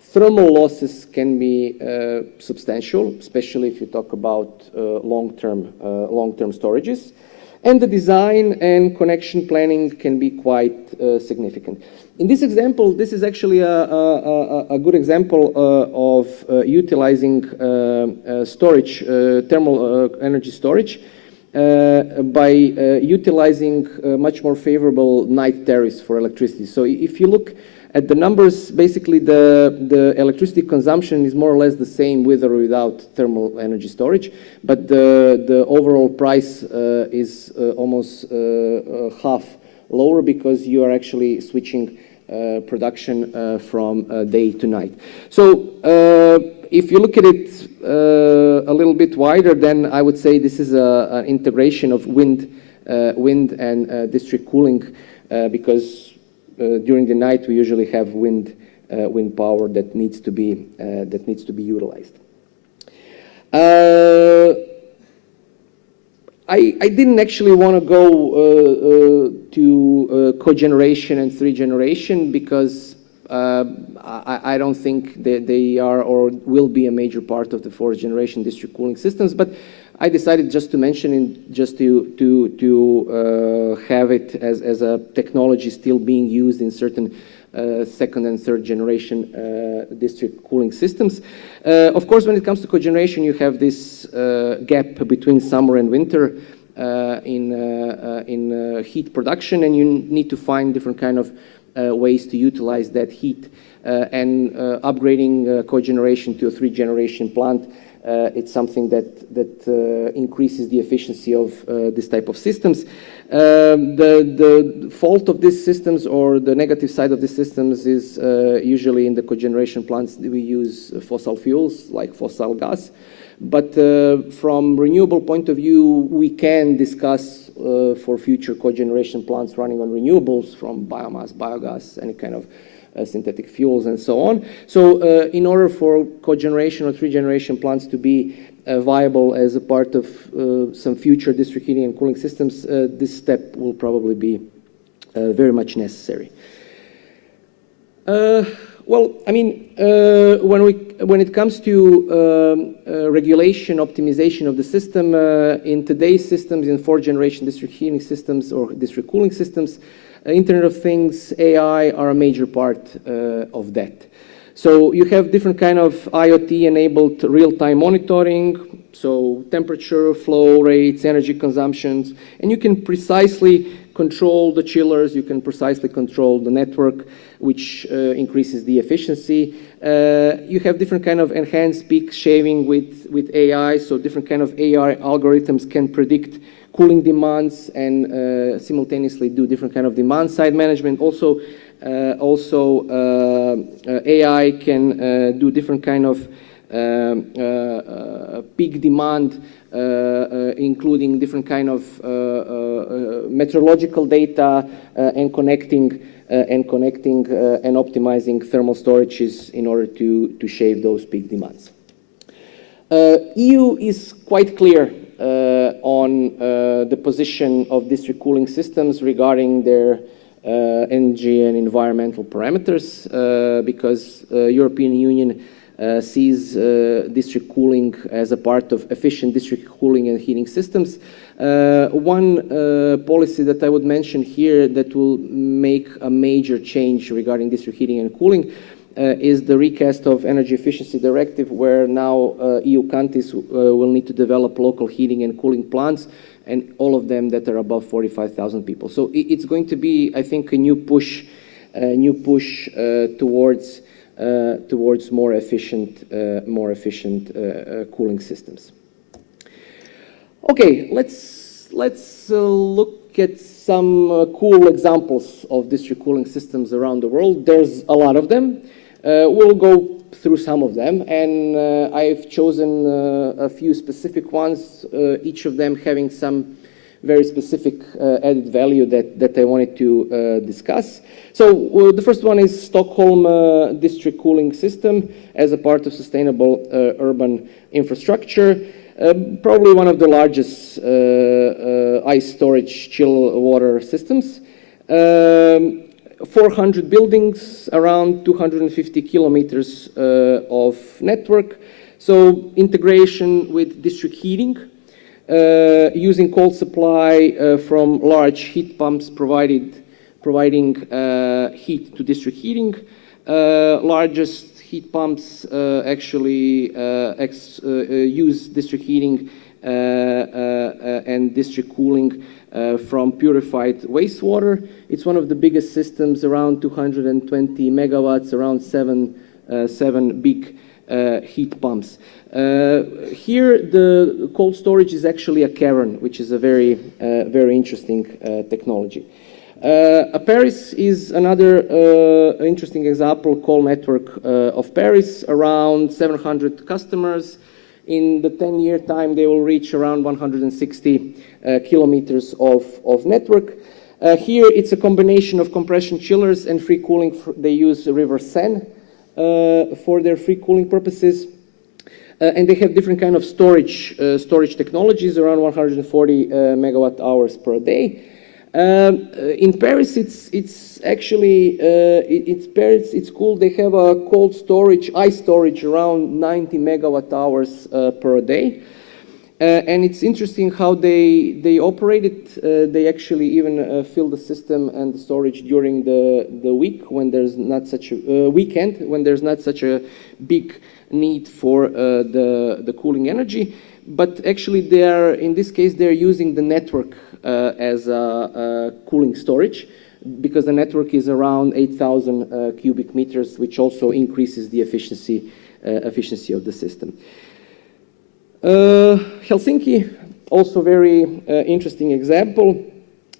Thermal losses can be substantial, especially if you talk about long-term storages. And the design and connection planning can be quite significant. In this example, this is actually a good example of utilizing storage, thermal energy storage, by utilizing much more favorable night tariffs for electricity. So if you look at the numbers, basically the electricity consumption is more or less the same with or without thermal energy storage, but the overall price is almost half lower because you are actually switching production from day to night. So if you look at it a little bit wider, then I would say this is an integration of wind and district cooling, because during the night we usually have wind power that needs to be utilized. I didn't actually want to go to cogeneration and three generation because I don't think that they are or will be a major part of the fourth generation district cooling systems, but I decided just to mention it, just to have it as a technology still being used in certain second and third generation district cooling systems. Of course, when it comes to cogeneration, you have this gap between summer and winter in heat production, and you need to find different kind of ways to utilize that heat. And upgrading cogeneration to a three generation plant, it's something that increases the efficiency of this type of systems. The fault of these systems, or the negative side of these systems, is usually in the cogeneration plants we use fossil fuels like fossil gas. But from renewable point of view, we can discuss for future cogeneration plants running on renewables from biomass, biogas, any kind of synthetic fuels and so on. So in order for cogeneration or three generation plants to be viable as a part of some future district heating and cooling systems, this step will probably be very much necessary. Well, I mean, when it comes to regulation, optimization of the system, in today's systems, in fourth generation district heating systems or district cooling systems, Internet of Things, AI are a major part of that. So you have different kind of IoT-enabled real-time monitoring, so temperature, flow rates, energy consumptions, and you can precisely control the chillers, you can precisely control the network, which increases the efficiency. You have different kind of enhanced peak shaving with AI, so different kind of AI algorithms can predict cooling demands and simultaneously do different kind of demand side management. Also, AI can do different kind of peak demand, including different kind of meteorological data and connecting and optimizing thermal storages in order to shave those peak demands. EU is quite clear on the position of district cooling systems regarding their energy and environmental parameters, because European Union sees district cooling as a part of efficient district cooling and heating systems. One policy that I would mention here that will make a major change regarding district heating and cooling is the recast of Energy Efficiency Directive, where now EU countries will need to develop local heating and cooling plants, and all of them that are above 45,000 people. So it's going to be, I think, a new push towards more efficient cooling systems. Okay, let's look at some cool examples of district cooling systems around the world. There's a lot of them. We'll go through some of them, and I've chosen a few specific ones, each of them having some very specific added value that I wanted to discuss. So the first one is Stockholm district cooling system as a part of sustainable urban infrastructure. Probably one of the largest ice storage chill water systems. 400 buildings, around 250 kilometers of network. So integration with district heating. using cold supply from large heat pumps providing heat to district heating. Largest heat pumps actually use district heating and district cooling from purified wastewater. It's one of the biggest systems, around 220 megawatts, around seven big heat pumps. Here, the cold storage is actually a cavern, which is a very interesting technology. Paris is another interesting example, call network of Paris, around 700 customers. In the 10-year time, they will reach around 160 kilometers of network. Here, it's a combination of compression chillers and free cooling. They use River Seine for their free cooling purposes. And they have different kind of storage technologies, around 140 megawatt hours per day. In Paris, it's actually it's cool. They have a cold storage, ice storage, around 90 megawatt hours per day, and it's interesting how they operate it. They actually even fill the system and the storage during the week when there's not such a weekend, when there's not such a big need for the cooling energy. But actually, in this case they're using the network as a cooling storage, because the network is around 8,000 cubic meters, which also increases the efficiency of the system. Helsinki, also very interesting example.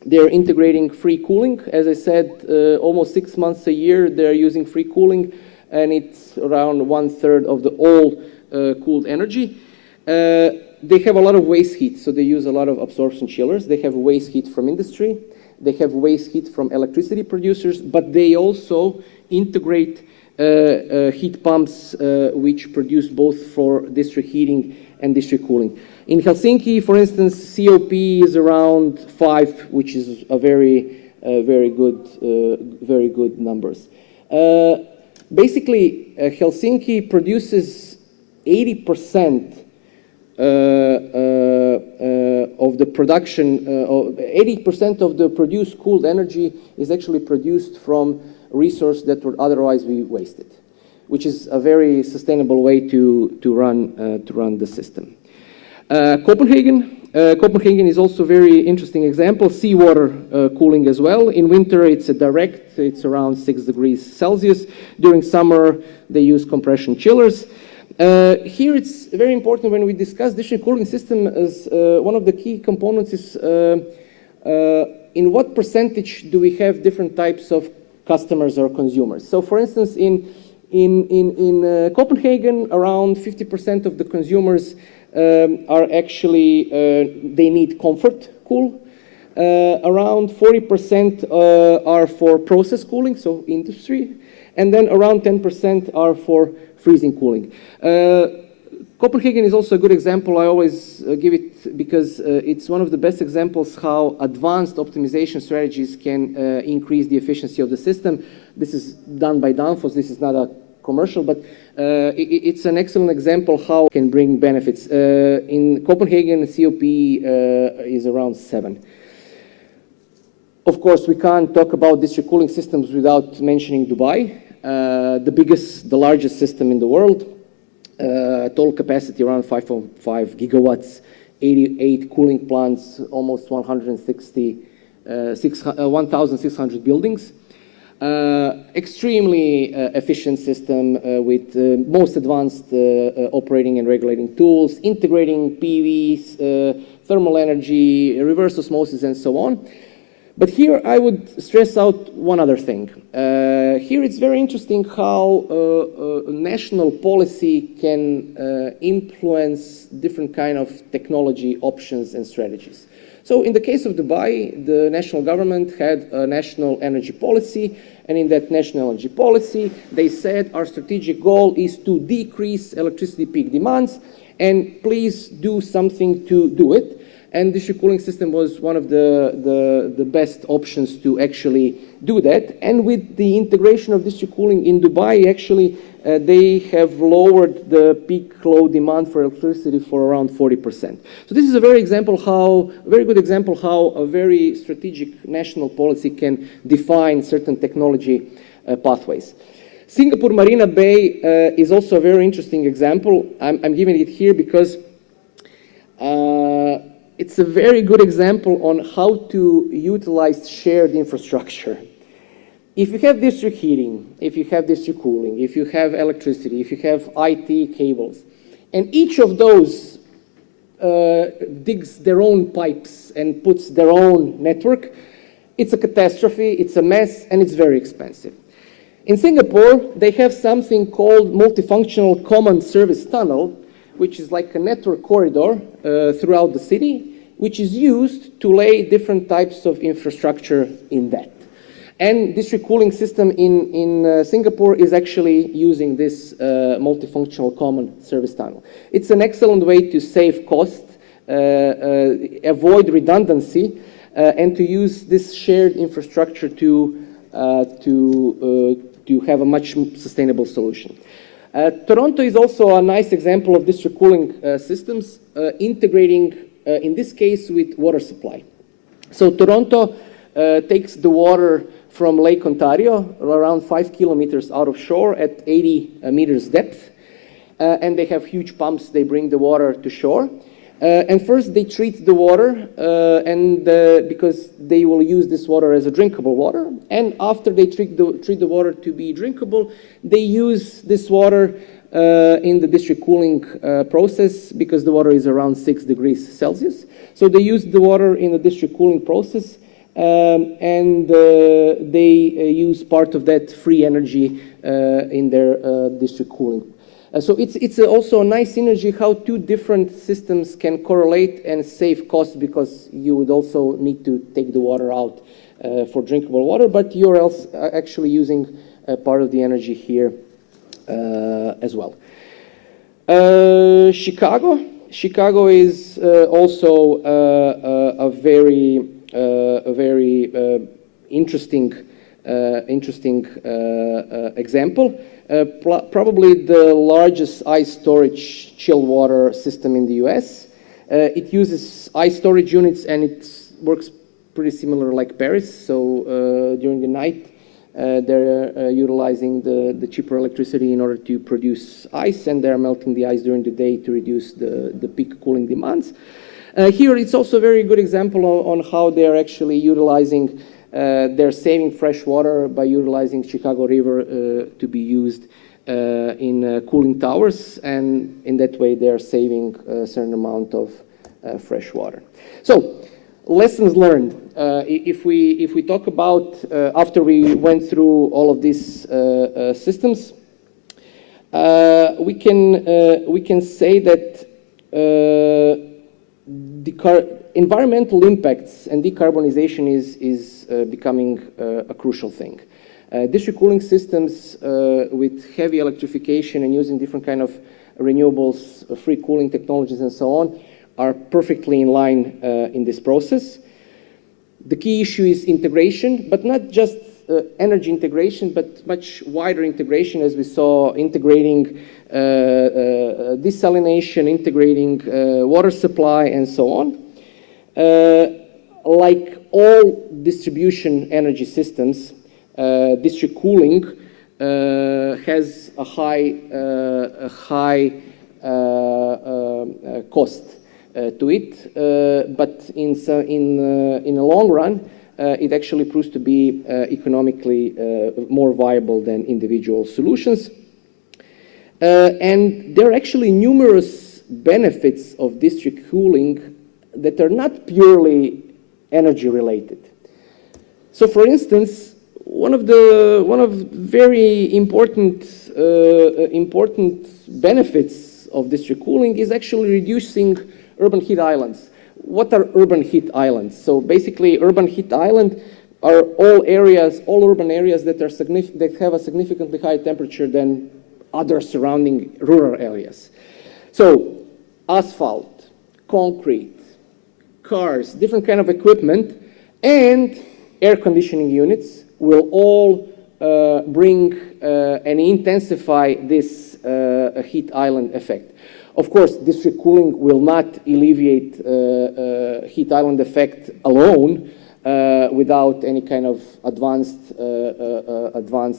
They're integrating free cooling. As I said, almost 6 months a year they're using free cooling, and it's around 1/3 of the all cooled energy. They have a lot of waste heat, so they use a lot of absorption chillers. They have waste heat from industry. They have waste heat from electricity producers, but they also integrate heat pumps which produce both for district heating and district cooling. In Helsinki, for instance, COP is around 5, which is a very good numbers. Basically, Helsinki produces 80% of the production, 80% of the produced cooled energy is actually produced from resource that would otherwise be wasted, which is a very sustainable way to run the system. Copenhagen is also a very interesting example. Seawater cooling as well. In winter, it's it's around 6 degrees Celsius. During summer, they use compression chillers. Here it's very important when we discuss district cooling system, as one of the key components is in what percentage do we have different types of customers or consumers. So for instance, in Copenhagen, around 50% of the consumers are actually, they need comfort cool. Around 40% are for process cooling, so industry, and then around 10% are for freezing cooling. Copenhagen is also a good example. I always give it because it's one of the best examples how advanced optimization strategies can increase the efficiency of the system. This is done by Danfoss. This is not a commercial, but it's an excellent example how it can bring benefits. In Copenhagen, COP is around 7. Of course, we can't talk about district cooling systems without mentioning Dubai. The largest system in the world, total capacity around 5.5 gigawatts, 88 cooling plants, almost 1,600 buildings. Extremely efficient system with most advanced operating and regulating tools, integrating PVs, thermal energy, reverse osmosis, and so on. But here I would stress out one other thing. Here it's very interesting how national policy can influence different kind of technology options and strategies. So in the case of Dubai, the national government had a national energy policy, and in that national energy policy, they said our strategic goal is to decrease electricity peak demands, and please do something to do it. and district cooling system was one of the best options to actually do that. And with the integration of district cooling in Dubai, actually, they have lowered the peak load demand for electricity for around 40%. So this is a very good example how a very strategic national policy can define certain technology pathways. Singapore Marina Bay is also a very interesting example. I'm giving it here because it's a very good example on how to utilize shared infrastructure. If you have district heating, if you have district cooling, if you have electricity, if you have IT cables, and each of those digs their own pipes and puts their own network, it's a catastrophe, it's a mess, and it's very expensive. In Singapore, they have something called multifunctional common service tunnel, which is like a network corridor throughout the city, which is used to lay different types of infrastructure in that. And district cooling system in Singapore is actually using this multifunctional common service tunnel. It's an excellent way to save cost, avoid redundancy, and to use this shared infrastructure to have a much sustainable solution. Toronto is also a nice example of district cooling systems, integrating, in this case, with water supply. So Toronto takes the water from Lake Ontario, around 5 kilometers out of shore at 80 meters depth, and they have huge pumps. They bring the water to shore. And first they treat the water, because they will use this water as a drinkable water. And after they treat the water to be drinkable, they use this water in the district cooling process, because the water is around 6 degrees Celsius. So they use the water in the district cooling process, and they use part of that free energy in their district cooling. So it's also a nice synergy how two different systems can correlate and save costs, because you would also need to take the water out for drinkable water, but you're else actually using part of the energy here as well. Chicago is also a very interesting example. Probably the largest ice storage chilled water system in the US. It uses ice storage units, and it works pretty similar like Paris. So during the night, they're utilizing the cheaper electricity in order to produce ice, and they're melting the ice during the day to reduce the peak cooling demands. Here, it's also a very good example on how they're actually utilizing they're saving fresh water by utilizing Chicago River to be used in cooling towers, and in that way they're saving a certain amount of fresh water. So, lessons learned. If we talk about after we went through all of these systems, we can say that environmental impacts and decarbonization is becoming a crucial thing. District cooling systems with heavy electrification and using different kind of renewables, free cooling technologies and so on are perfectly in line in this process. The key issue is integration, but not just energy integration, but much wider integration, as we saw, integrating desalination, integrating water supply, and so on. Like all distribution energy systems, district cooling has a high cost to it, but in the long run, it actually proves to be economically more viable than individual solutions. And there are actually numerous benefits of district cooling that are not purely energy related. So, for instance, one of very important benefits of district cooling is actually reducing urban heat islands. What are urban heat islands? So basically, urban heat island are all urban areas that have a significantly higher temperature than other surrounding rural areas. So asphalt, concrete, cars, different kind of equipment, and air conditioning units will all bring and intensify this heat island effect. Of course, district cooling will not alleviate heat island effect alone without any kind of advanced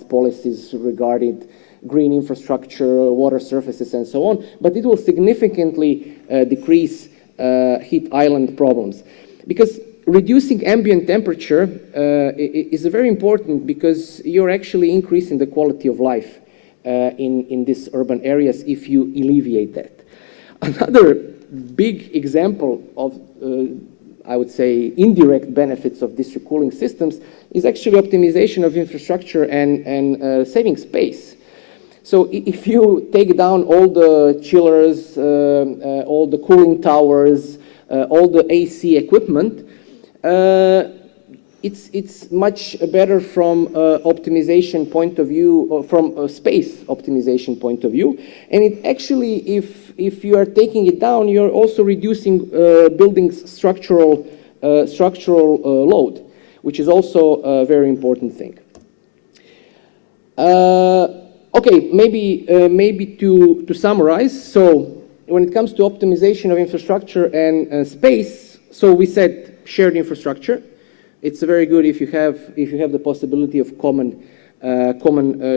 policies regarding green infrastructure, water surfaces, and so on, but it will significantly decrease heat island problems. Because reducing ambient temperature is very important because you're actually increasing the quality of life in these urban areas if you alleviate that. Another big example of, I would say, indirect benefits of district cooling systems is actually optimization of infrastructure and saving space. So if you take down all the chillers, all the cooling towers, all the AC equipment, it's much better from optimization point of view, from a space optimization point of view. And it actually, if you are taking it down, you're also reducing buildings' structural load, which is also a very important thing. Okay, maybe to summarize. So when it comes to optimization of infrastructure and space, so we said shared infrastructure. It's very good if you have the possibility of common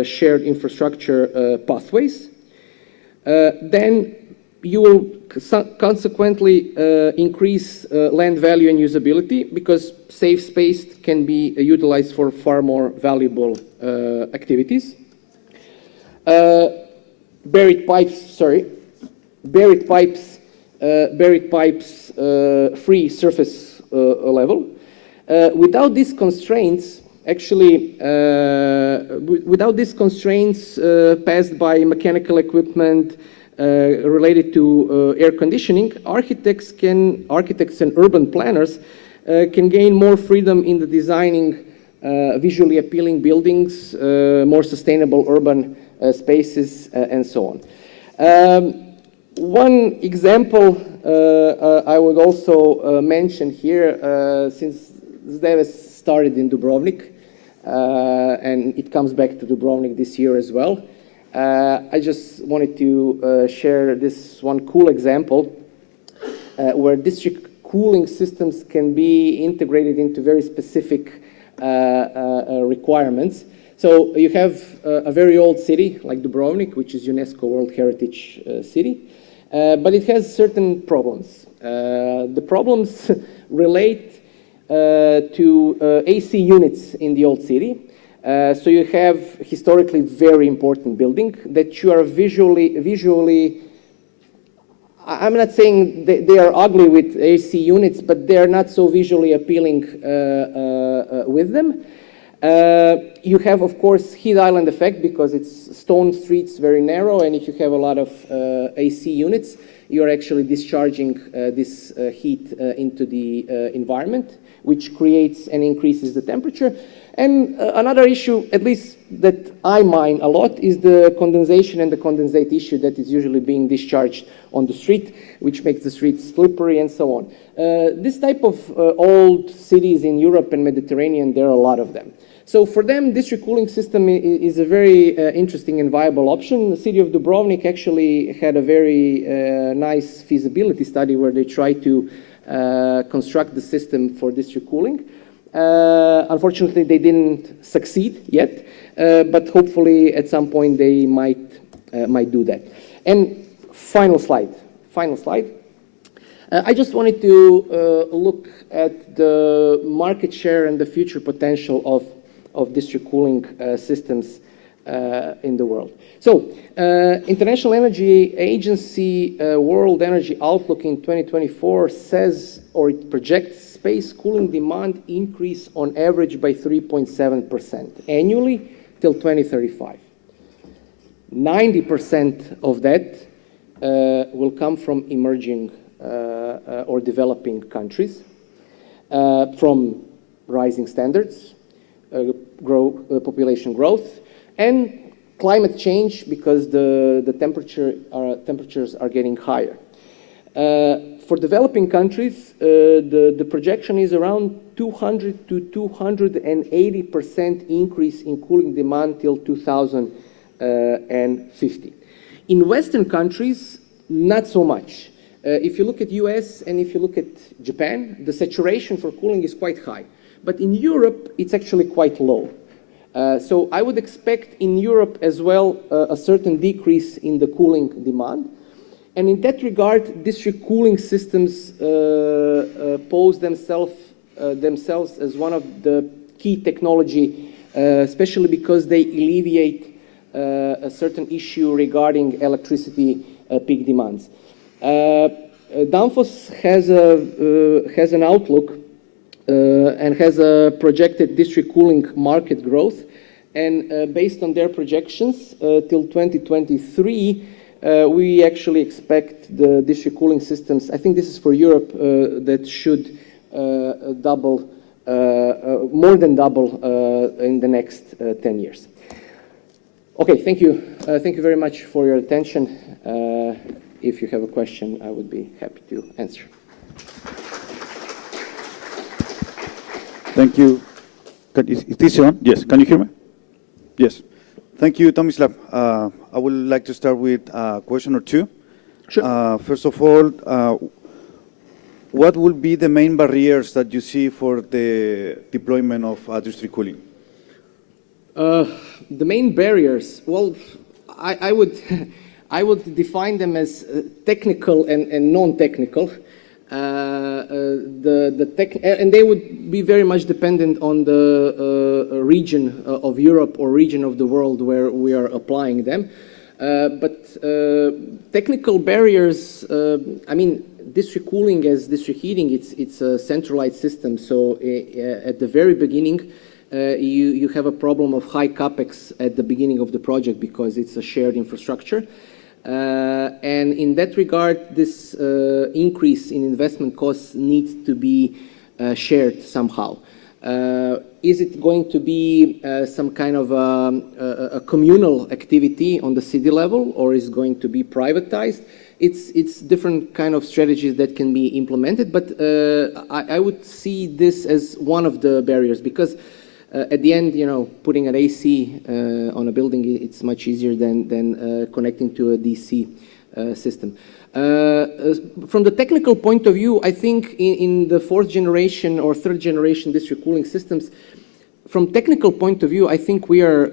shared infrastructure pathways. Then you will consequently increase land value and usability because safe space can be utilized for far more valuable activities. Buried pipes, free surface level. Without these constraints, actually, without these constraints passed by mechanical equipment related to air conditioning, architects and urban planners can gain more freedom in the designing visually appealing buildings, more sustainable urban spaces, and so on. One example I would also mention here, since SDEWES started in Dubrovnik, and it comes back to Dubrovnik this year as well. I just wanted to share this one cool example where district cooling systems can be integrated into very specific requirements. So you have a very old city like Dubrovnik, which is UNESCO World Heritage City, but it has certain problems. The problems relate to AC units in the old city. So you have historically very important building that you are visually, I'm not saying they are ugly with AC units, but they are not so visually appealing with them. You have, of course, heat island effect because it's stone streets, very narrow, and if you have a lot of AC units, you're actually discharging this heat into the environment, which creates and increases the temperature. And another issue, at least that I mind a lot, is the condensation and the condensate issue that is usually being discharged on the street, which makes the street slippery and so on. This type of old cities in Europe and Mediterranean, there are a lot of them. So for them, district cooling system is a very interesting and viable option. The city of Dubrovnik actually had a very nice feasibility study where they tried to construct the system for district cooling. Unfortunately, they didn't succeed yet, but hopefully at some point they might do that. And final slide. I just wanted to look at the market share and the future potential of district cooling systems in the world. So, International Energy Agency World Energy Outlook in 2024 says, or it projects, space cooling demand increase on average by 3.7% annually till 2035. 90% of that will come from emerging or developing countries, from rising standards, population growth, and climate change because the temperatures are getting higher. For developing countries, the projection is around 200 to 280% increase in cooling demand till 2050. In Western countries, not so much. If you look at US and if you look at Japan, the saturation for cooling is quite high. But in Europe, it's actually quite low. So I would expect in Europe as well a certain decrease in the cooling demand. And in that regard, district cooling systems pose themselves as one of the key technology, especially because they alleviate a certain issue regarding electricity peak demands. Danfoss has an outlook and has a projected district cooling market growth. And based on their projections till 2023, we actually expect the district cooling systems, I think this is for Europe, that should double, more than double in the next 10 years. Okay, thank you. Thank you very much for your attention. If you have a question, I would be happy to answer. Thank you. Is this on? Yes. Can you hear me? Yes. Thank you, Tomislav. I would like to start with a question or two. Sure. First of all, what will be the main barriers that you see for the deployment of district cooling? The main barriers, well, I would define them as technical and non-technical. And they would be very much dependent on the region of Europe or region of the world where we are applying them. But technical barriers, I mean, district cooling as district heating, it's a centralized system. So at the very beginning, you have a problem of high capex at the beginning of the project because it's a shared infrastructure. And in that regard, this increase in investment costs needs to be shared somehow. Is it going to be some kind of a communal activity on the city level, or is it going to be privatized? It's different kind of strategies that can be implemented, but I would see this as one of the barriers because at the end, you know, putting an AC on a building, it's much easier than connecting to a DC system. From the technical point of view, I think in the fourth generation or third generation district cooling systems, from technical point of view, I think we are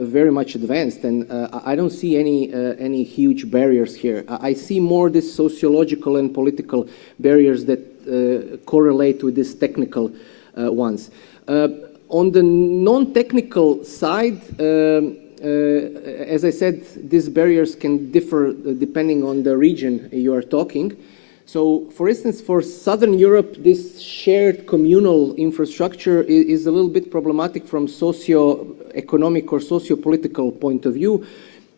very much advanced, and I don't see any huge barriers here. I see more this sociological and political barriers that correlate with these technical ones. On the non-technical side, as I said, these barriers can differ depending on the region you are talking. So, for instance, for Southern Europe, this shared communal infrastructure is a little bit problematic from socio-economic or socio-political point of view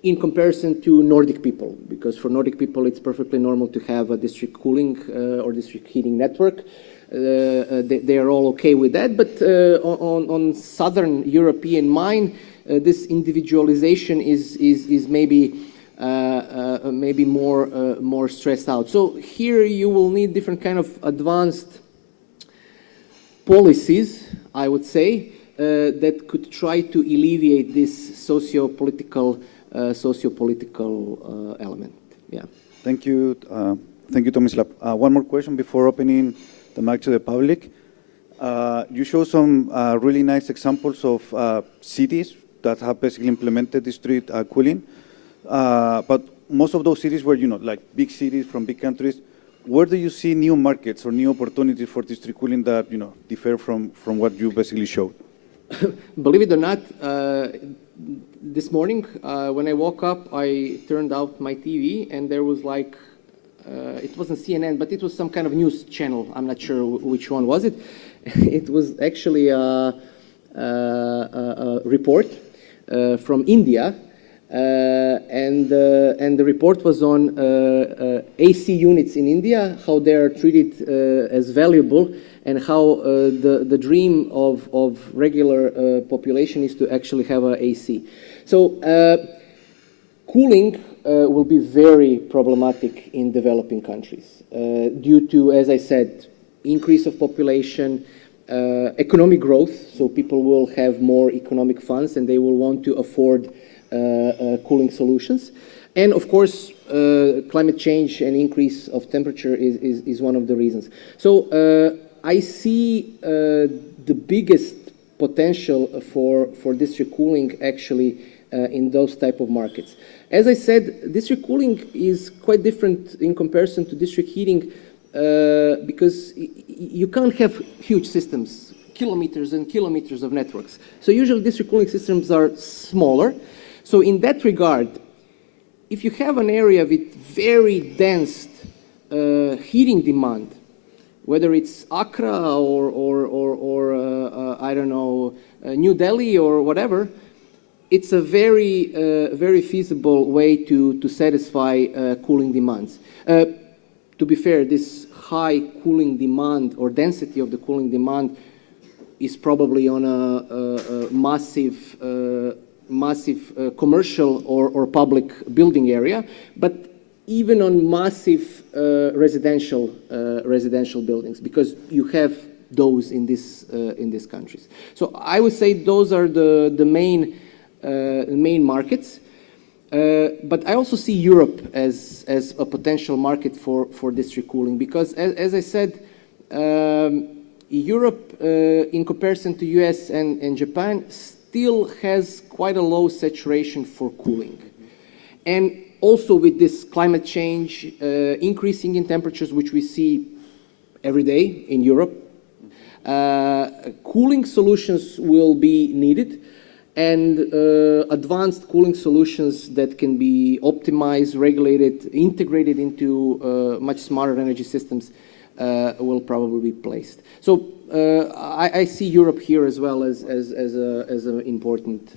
in comparison to Nordic people, because for Nordic people it's perfectly normal to have a district cooling or district heating network. They are all okay with that, but on Southern European mind, this individualization is maybe more stressed out. So here you will need different kind of advanced policies, I would say, that could try to alleviate this socio-political element. Yeah. Thank you, Tomislav. One more question before opening the mic to the public. You show some really nice examples of cities that have basically implemented district cooling. But most of those cities were, like big cities from big countries. Where do you see new markets or new opportunities for district cooling that, differ from what you basically showed? Believe it or not, this morning when I woke up, I turned out my TV and there was like, it wasn't CNN, but it was some kind of news channel. I'm not sure which one was it. It was actually a report from India, and the report was on AC units in India, how they are treated as valuable, and how the dream of regular population is to actually have a AC. So cooling will be very problematic in developing countries due to, as I said, increase of population, economic growth, so people will have more economic funds and they will want to afford cooling solutions. And of course, climate change and increase of temperature is one of the reasons. So I see the biggest potential for district cooling actually in those type of markets. As I said, district cooling is quite different in comparison to district heating because you can't have huge systems, kilometers and kilometers of networks. So usually district cooling systems are smaller. So in that regard, if you have an area with very dense heating demand, whether it's Accra or I don't know, New Delhi or whatever, it's a very feasible way to satisfy cooling demands. To be fair, this high cooling demand or density of the cooling demand is probably on a massive commercial or public building area, but even on massive residential buildings, because you have those in these countries. So I would say those are the main markets. But I also see Europe as a potential market for district cooling, because as I said, Europe, in comparison to US and Japan, still has quite a low saturation for cooling. And also with this climate change, increasing in temperatures, which we see every day in Europe, cooling solutions will be needed, and advanced cooling solutions that can be optimized, regulated, integrated into much smarter energy systems will probably be placed. So I see Europe here as well as an important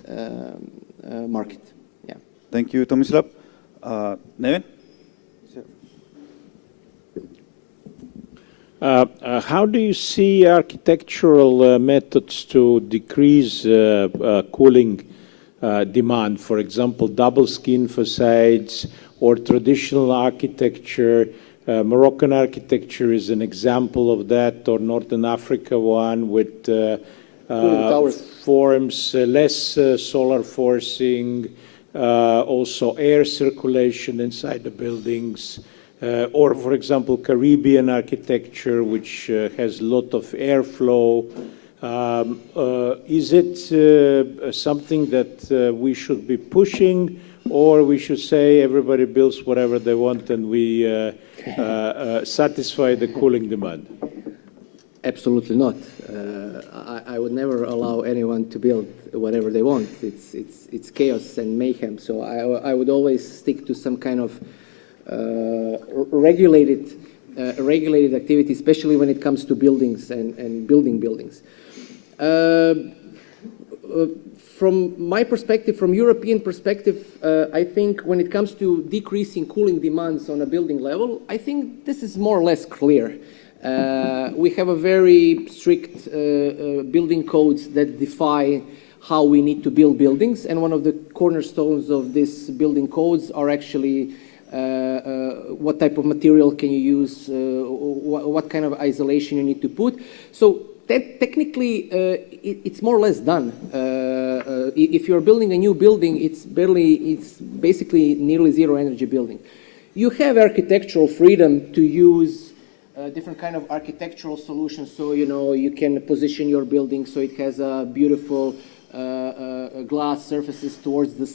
market. Yeah. Thank you, Tomislav. Nevin? How do you see architectural methods to decrease cooling demand? For example, double skin facades or traditional architecture. Moroccan architecture is an example of that, or Northern Africa one with forms, less solar forcing, also air circulation inside the buildings. Or, for example, Caribbean architecture, which has a lot of airflow. Is it something that we should be pushing, or we should say everybody builds whatever they want and we satisfy the cooling demand? Absolutely not. I would never allow anyone to build whatever they want. It's chaos and mayhem. So I would always stick to some kind of regulated activity, especially when it comes to buildings and building buildings. From my perspective, from European perspective, I think when it comes to decreasing cooling demands on a building level, I think this is more or less clear. We have a very strict building codes that define how we need to build buildings, and one of the cornerstones of these building codes are actually what type of material can you use, what kind of isolation you need to put. So that technically, it's more or less done. If you're building a new building, it's basically nearly zero energy building. You have architectural freedom to use different kind of architectural solutions. So, you know, you can position your building so it has a beautiful glass surfaces towards the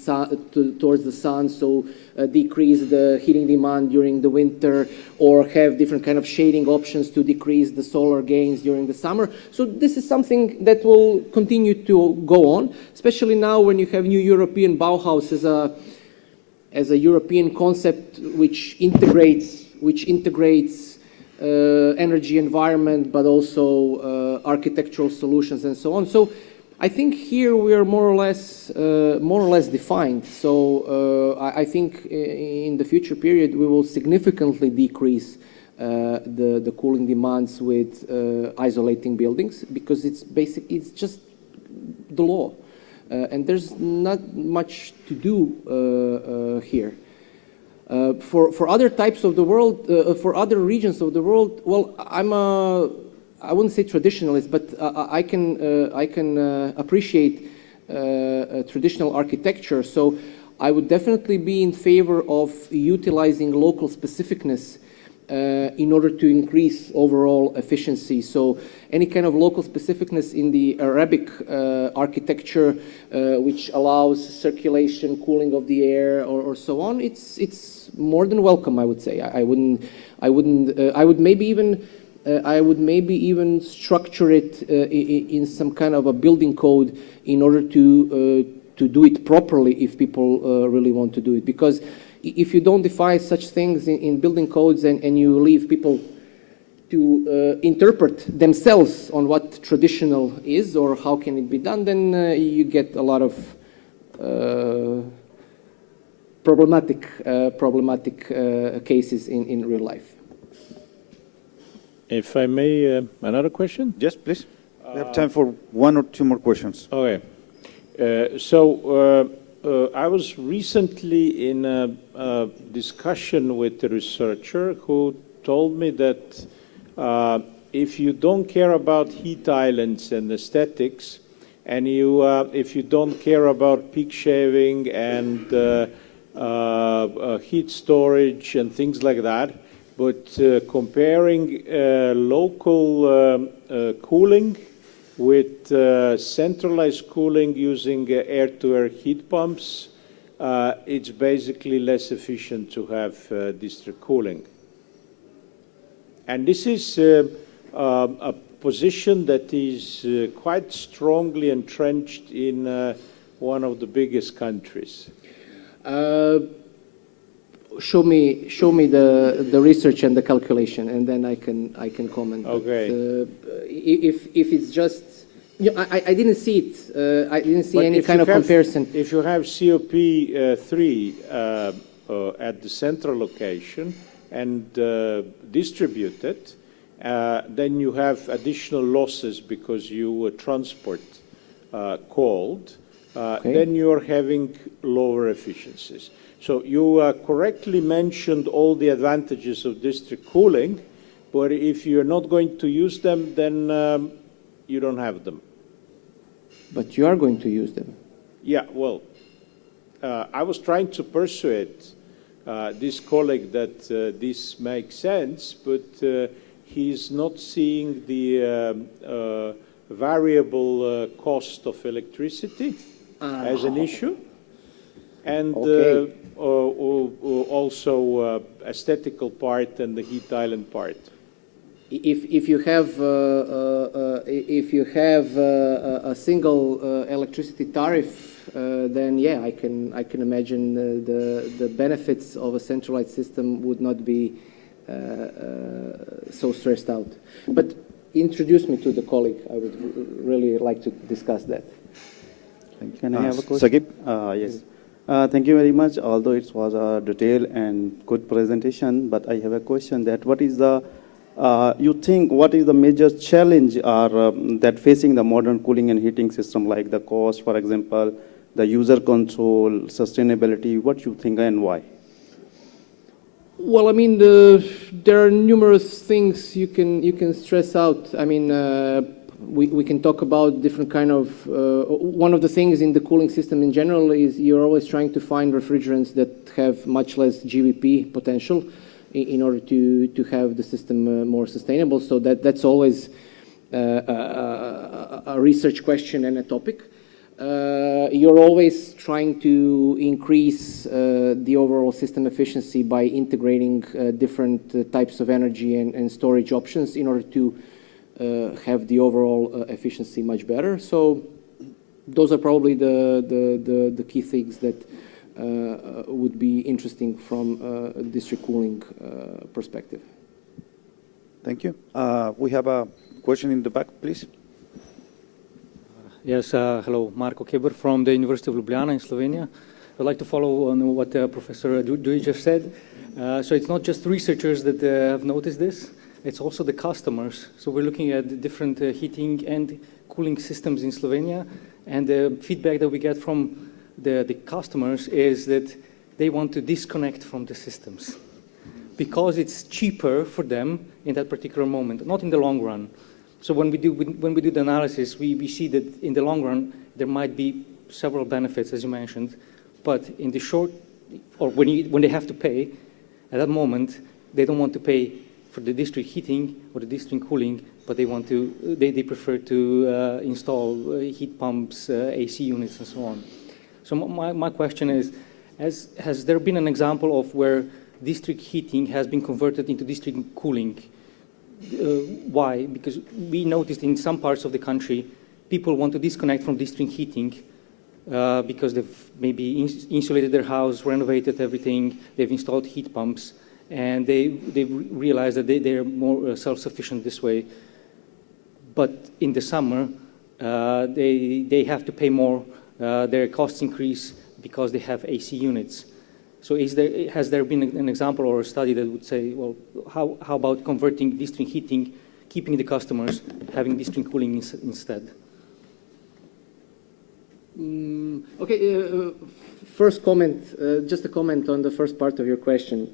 sun, so decrease the heating demand during the winter, or have different kind of shading options to decrease the solar gains during the summer. So this is something that will continue to go on, especially now when you have new European Bauhaus as a European concept which integrates energy, environment, but also architectural solutions and so on. So I think here we are more or less defined. So I think in the future period we will significantly decrease the cooling demands with isolating buildings, because it's just the law, and there's not much to do here. For other types of the world, for other regions of the world, well, I wouldn't say traditionalist, but I can appreciate traditional architecture. So I would definitely be in favor of utilizing local specificness in order to increase overall efficiency. So any kind of local specificness in the Arabic architecture, which allows circulation, cooling of the air, or so on, it's more than welcome, I would say. I would maybe even structure it in some kind of a building code in order to do it properly if people really want to do it. Because if you don't define such things in building codes and you leave people to interpret themselves on what traditional is or how can it be done, then you get a lot of problematic cases in real life. If I may, another question? Yes, please. We have time for one or two more questions. Okay. I was recently in a discussion with a researcher who told me that if you don't care about heat islands and aesthetics, and if you don't care about peak shaving and heat storage and things like that, but comparing local cooling with centralized cooling using air-to-air heat pumps, it's basically less efficient to have district cooling. And this is a position that is quite strongly entrenched in one of the biggest countries. Show me the research and the calculation, and then I can comment. Okay. But, if it's just, I didn't see it. I didn't see any kind of comparison. If you have COP3 at the central location and distribute it, then you have additional losses because you transport cold. Okay. Then you are having lower efficiencies. So you correctly mentioned all the advantages of district cooling, but if you're not going to use them, then you don't have them. But you are going to use them. Yeah, well, I was trying to persuade this colleague that this makes sense, but he's not seeing the variable cost of electricity as an issue. And Okay. Also aesthetical part and the heat island part. If you have a single electricity tariff, then yeah, I can imagine the benefits of a centralized system would not be so stressed out. But introduce me to the colleague. I would really like to discuss that. Can I have a question? Sagib? Yes. Thank you very much. Although it was a detailed and good presentation, but I have a question that what is the what is the major challenge that facing the modern cooling and heating system, like the cost, for example, the user control, sustainability? What you think and why? Well, I mean, there are numerous things you can stress out. I mean, we can talk about different kind of. One of the things in the cooling system in general is you're always trying to find refrigerants that have much less GWP potential in order to have the system more sustainable. So that's always a research question and a topic. You're always trying to increase the overall system efficiency by integrating different types of energy and storage options in order to have the overall efficiency much better. So those are probably the key things that would be interesting from a district cooling perspective. Thank you. We have a question in the back, please. Yes, hello, Marko Keber from the University of Ljubljana in Slovenia. I'd like to follow on what Professor Dewey just said. So it's not just researchers that have noticed this, it's also the customers. So we're looking at the different heating and cooling systems in Slovenia, and the feedback that we get from the customers is that they want to disconnect from the systems because it's cheaper for them in that particular moment, not in the long run. So when we do the analysis, we see that in the long run, there might be several benefits, as you mentioned, but in the short, or when they have to pay, at that moment, they don't want to pay for the district heating or the district cooling, but they prefer to install heat pumps, AC units, and so on. So my question is, has there been an example of where district heating has been converted into district cooling? Why? Because we noticed in some parts of the country, people want to disconnect from district heating because they've maybe insulated their house, renovated everything, they've installed heat pumps, and they've realized that they're more self-sufficient this way. But in the summer, they have to pay more, their costs increase because they have AC units. So has there been an example or a study that would say, well, how about converting district heating, keeping the customers, having district cooling instead? Okay, first comment, just a comment on the first part of your question.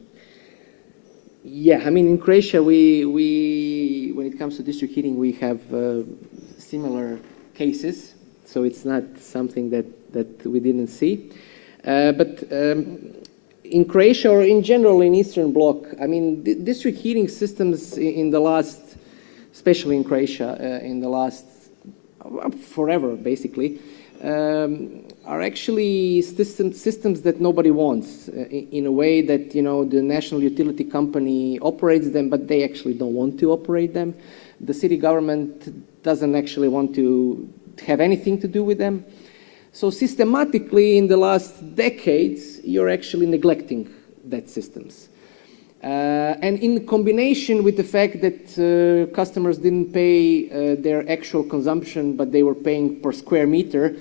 Yeah, I mean, in Croatia, we when it comes to district heating, we have similar cases, so it's not something that we didn't see. But in Croatia, or in general in Eastern Bloc, I mean, district heating systems in the last, especially in Croatia, in the last forever, basically, are actually systems that nobody wants in a way that, you know, the national utility company operates them, but they actually don't want to operate them. The city government doesn't actually want to have anything to do with them. So systematically, in the last decades, you're actually neglecting that systems. And in combination with the fact that customers didn't pay their actual consumption, but they were paying per square meter,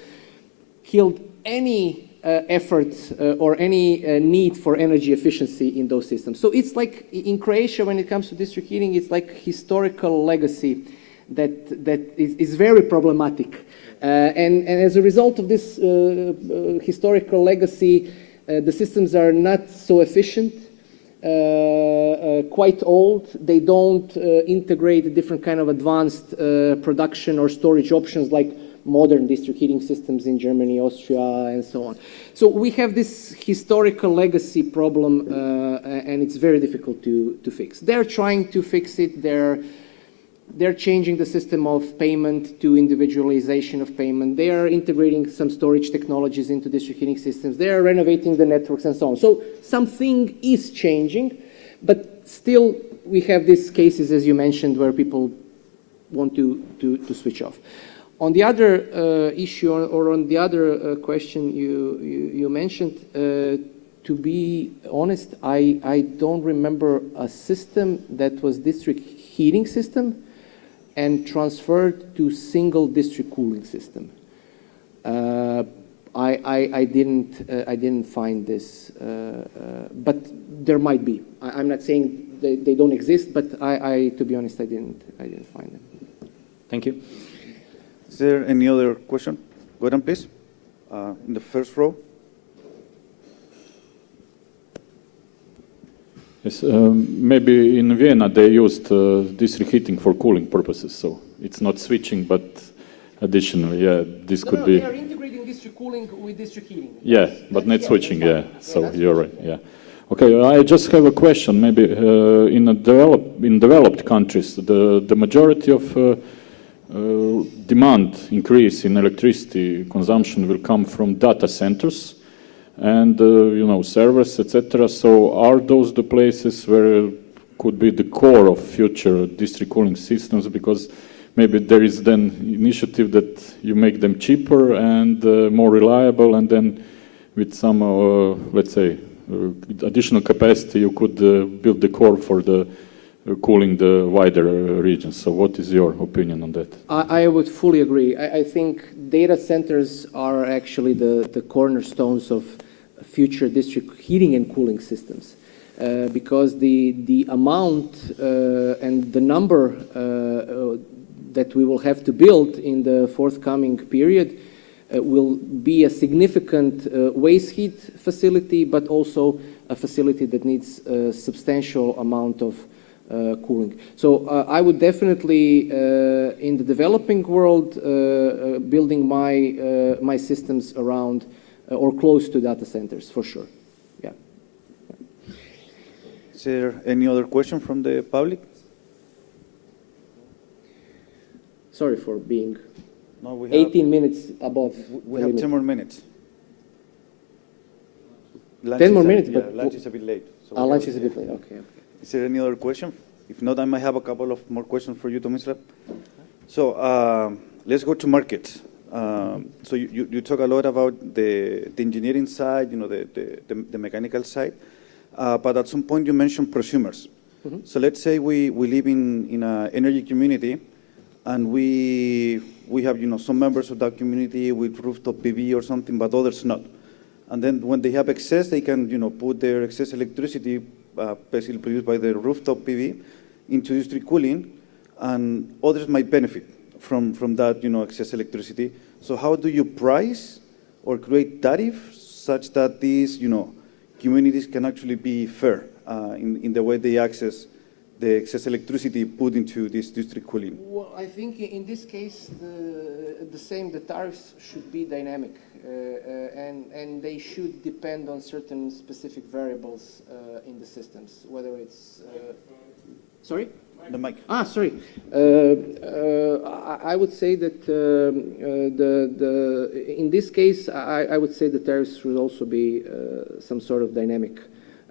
killed any effort or any need for energy efficiency in those systems. So it's like in Croatia, when it comes to district heating, it's like historical legacy that is very problematic. And as a result of this historical legacy, the systems are not so efficient, quite old. They don't integrate different kind of advanced production or storage options like modern district heating systems in Germany, Austria, and so on. So we have this historical legacy problem, and it's very difficult to fix. They're trying to fix it. They're changing the system of payment to individualization of payment. They are integrating some storage technologies into district heating systems. They are renovating the networks and so on. So something is changing, but still we have these cases, as you mentioned, where people want to switch off. On the other issue, or on the other question you mentioned, to be honest, I don't remember a system that was district heating system and transferred to single district cooling system. I didn't find this, but there might be. I'm not saying they don't exist, but to be honest, I didn't find them. Thank you. Is there any other question? Go ahead, please. In the first row. Yes, maybe in Vienna they used district heating for cooling purposes, so it's not switching, but additionally, yeah, this could be. They are integrating district cooling with district heating. Yeah, but not switching, yeah. So you're right, yeah. Okay, I just have a question. Maybe in developed countries, the majority of demand increase in electricity consumption will come from data centers and servers, etc. So are those the places where could be the core of future district cooling systems? Because maybe there is then initiative that you make them cheaper and more reliable, and then with some, let's say, additional capacity, you could build the core for the cooling the wider regions. So what is your opinion on that? I would fully agree. I think data centers are actually the cornerstones of future district heating and cooling systems, because the amount and the number that we will have to build in the forthcoming period will be a significant waste heat facility, but also a facility that needs a substantial amount of cooling. So I would definitely, in the developing world, building my systems around or close to data centers, for sure. Yeah. Is there any other question from the public? Sorry for being No, we have 18 minutes above. We have 10 more minutes. 10 more minutes, yeah, but lunch is a bit late. So lunch is a bit late. Okay. Is there any other question? If not, I might have a couple of more questions for you, Tomislav. So let's go to markets. So you talk a lot about the engineering side, the mechanical side, but at some point you mentioned prosumers. Mm-hmm. So let's say we live in an energy community, and we have some members of that community with rooftop PV or something, but others not. And then when they have excess, they can put their excess electricity, basically produced by the rooftop PV, into district cooling, and others might benefit from that excess electricity. So how do you price or create tariffs such that these communities can actually be fair in the way they access the excess electricity put into this district cooling? Well, I think in this case, the tariffs should be dynamic, and they should depend on certain specific variables in the systems, whether it's... Sorry? The mic. Sorry. I would say that in this case, I would say the tariffs should also be some sort of dynamic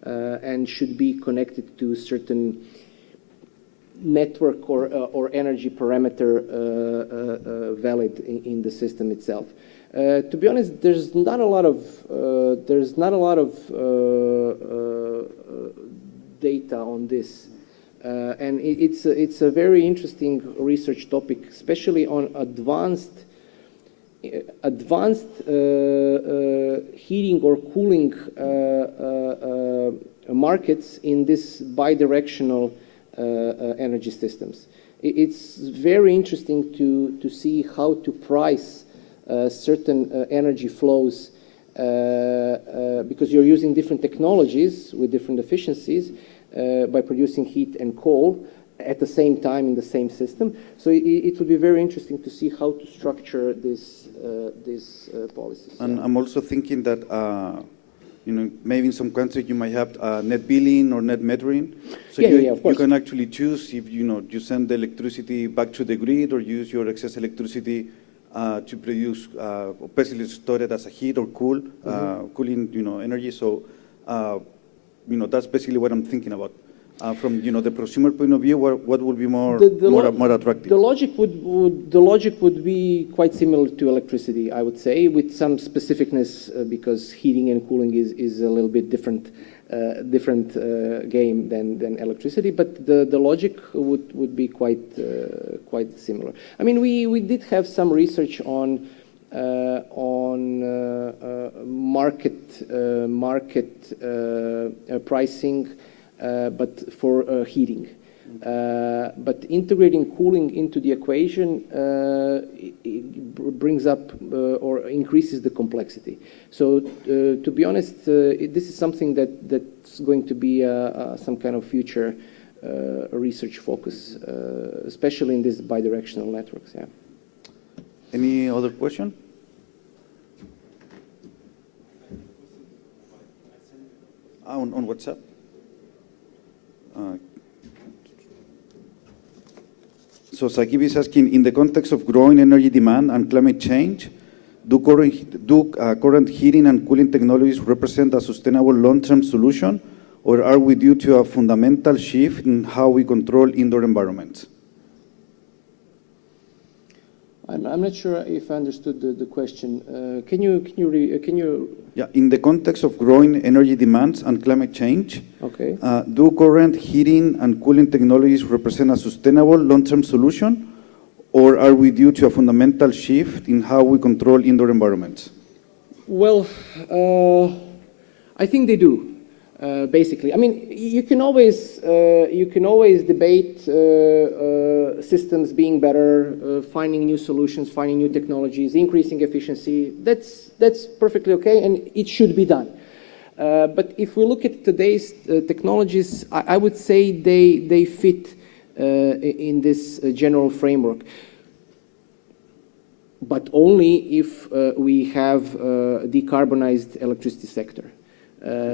and should be connected to certain network or energy parameter valid in the system itself. To be honest, there's not a lot of data on this, and it's a very interesting research topic, especially on advanced heating or cooling markets in this bidirectional energy systems. It's very interesting to see how to price certain energy flows because you're using different technologies with different efficiencies by producing heat and coal at the same time in the same system. So it would be very interesting to see how to structure these policies. And I'm also thinking that maybe in some countries you might have net billing or net metering. So of course. You can actually choose if you send the electricity back to the grid or use your excess electricity to produce, basically store it as a heat or cooling energy. So that's basically what I'm thinking about. From the prosumer point of view, what would be more attractive? The logic would be quite similar to electricity, I would say, with some specificness because heating and cooling is a little bit different game than electricity. But the logic would be quite similar. I mean, we did have some research on market pricing. But for heating. But integrating cooling into the equation it brings up or increases the complexity. So to be honest, this is something that's going to be some kind of future research focus, especially in these bidirectional networks. Yeah. Any other question? On WhatsApp? So Sakib is asking, in the context of growing energy demand and climate change, do current heating and cooling technologies represent a sustainable long-term solution, or are we due to a fundamental shift in how we control indoor environments? I'm not sure if I understood the question. Can you? Yeah, in the context of growing energy demands and climate change, okay. Do current heating and cooling technologies represent a sustainable long-term solution, or are we due to a fundamental shift in how we control indoor environments? Well, I think they do. basically. I mean, you can always debate systems being better, finding new solutions, finding new technologies, increasing efficiency. That's perfectly okay, and it should be done. But if we look at today's technologies, I would say they fit in this general framework, but only if we have a decarbonized electricity sector.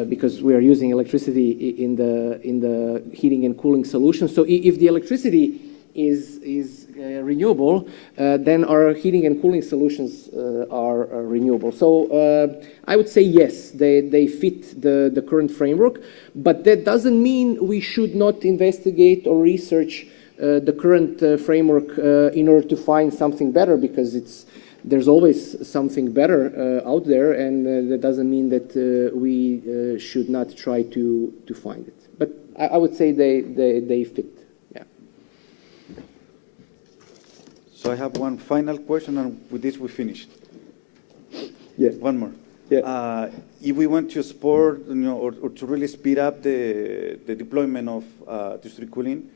Because we are using electricity in the heating and cooling solution. So if the electricity is renewable, then our heating and cooling solutions are renewable. So I would say yes, they fit the current framework, but that doesn't mean we should not investigate or research the current framework in order to find something better, because there's always something better out there, and that doesn't mean that we should not try to find it. But I would say they fit. Yeah. So I have one final question, and with this we finish. Yeah. One more. Yeah. If we want to support, or to really speed up the deployment of district cooling,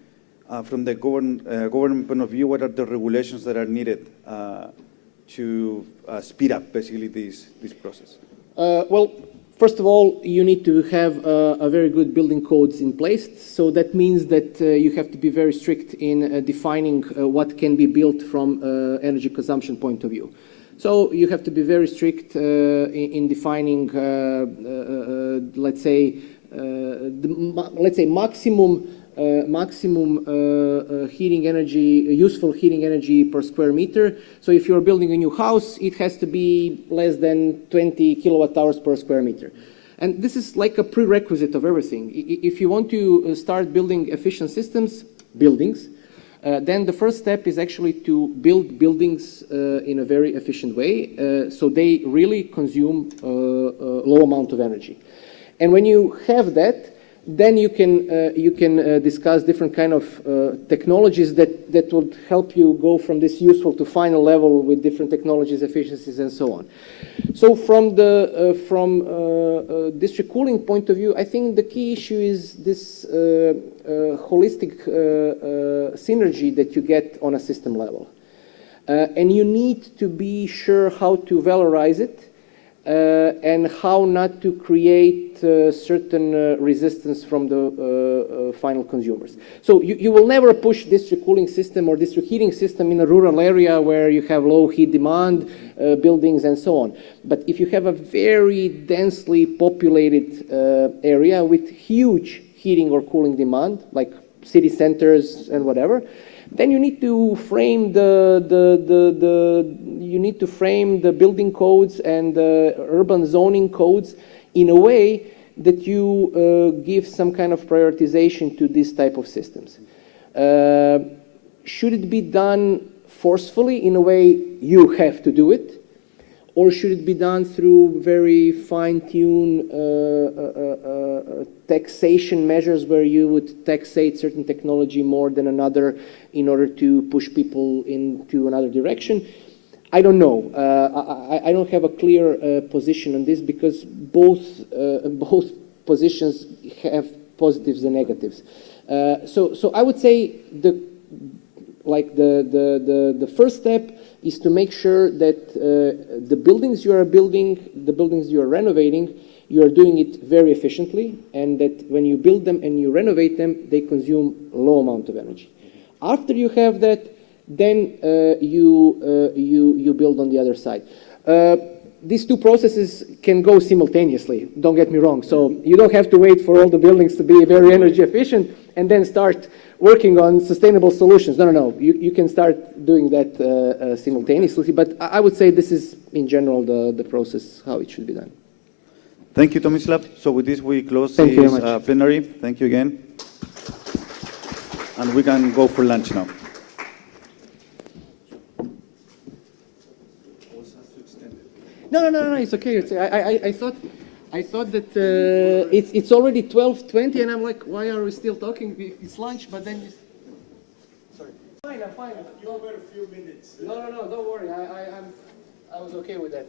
from the government point of view, what are the regulations that are needed to speed up basically this process? Well, first of all, you need to have a very good building codes in place. So that means that you have to be very strict in defining what can be built from energy consumption point of view. So you have to be very strict in defining, let's say maximum heating energy, useful heating energy per square meter. So if you're building a new house, it has to be less than 20 kilowatt hours per square meter. And this is like a prerequisite of everything. If you want to start building efficient systems, buildings, then the first step is actually to build buildings in a very efficient way, so they really consume a low amount of energy. And when you have that, then you can discuss different kind of technologies that would help you go from this useful to final level with different technologies, efficiencies, and so on. So from district cooling point of view, I think the key issue is this holistic synergy that you get on a system level. And you need to be sure how to valorize it, and how not to create certain resistance from the final consumers. So you will never push district cooling system or district heating system in a rural area where you have low heat demand, buildings and so on. But if you have a very densely populated area with huge heating or cooling demand, like city centers and whatever, then you need to frame the building codes and the urban zoning codes in a way that you give some kind of prioritization to this type of systems. Should it be done forcefully in a way you have to do it, or should it be done through very fine-tuned taxation measures where you would taxate certain technology more than another in order to push people into another direction? I don't know. I don't have a clear position on this, because both positions have positives and negatives. So I would say the first step is to make sure that the buildings you are building, the buildings you are renovating, you are doing it very efficiently, and that when you build them and you renovate them, they consume a low amount of energy. After you have that, then you build on the other side. These two processes can go simultaneously, don't get me wrong. So you don't have to wait for all the buildings to be very energy efficient and then start working on sustainable solutions. No. You can start doing that simultaneously. But I would say this is, in general, the process, how it should be done. Thank you, Tomislav. So with this, we close Thank you this very much. plenary. Thank you again. And we can go for lunch now. No, it's okay. I thought that it's already 12:20, and I'm like, why are we still talking? It's lunch, but then. Sorry. Fine, I'm fine. You have a few minutes. No, don't worry. I was okay with that.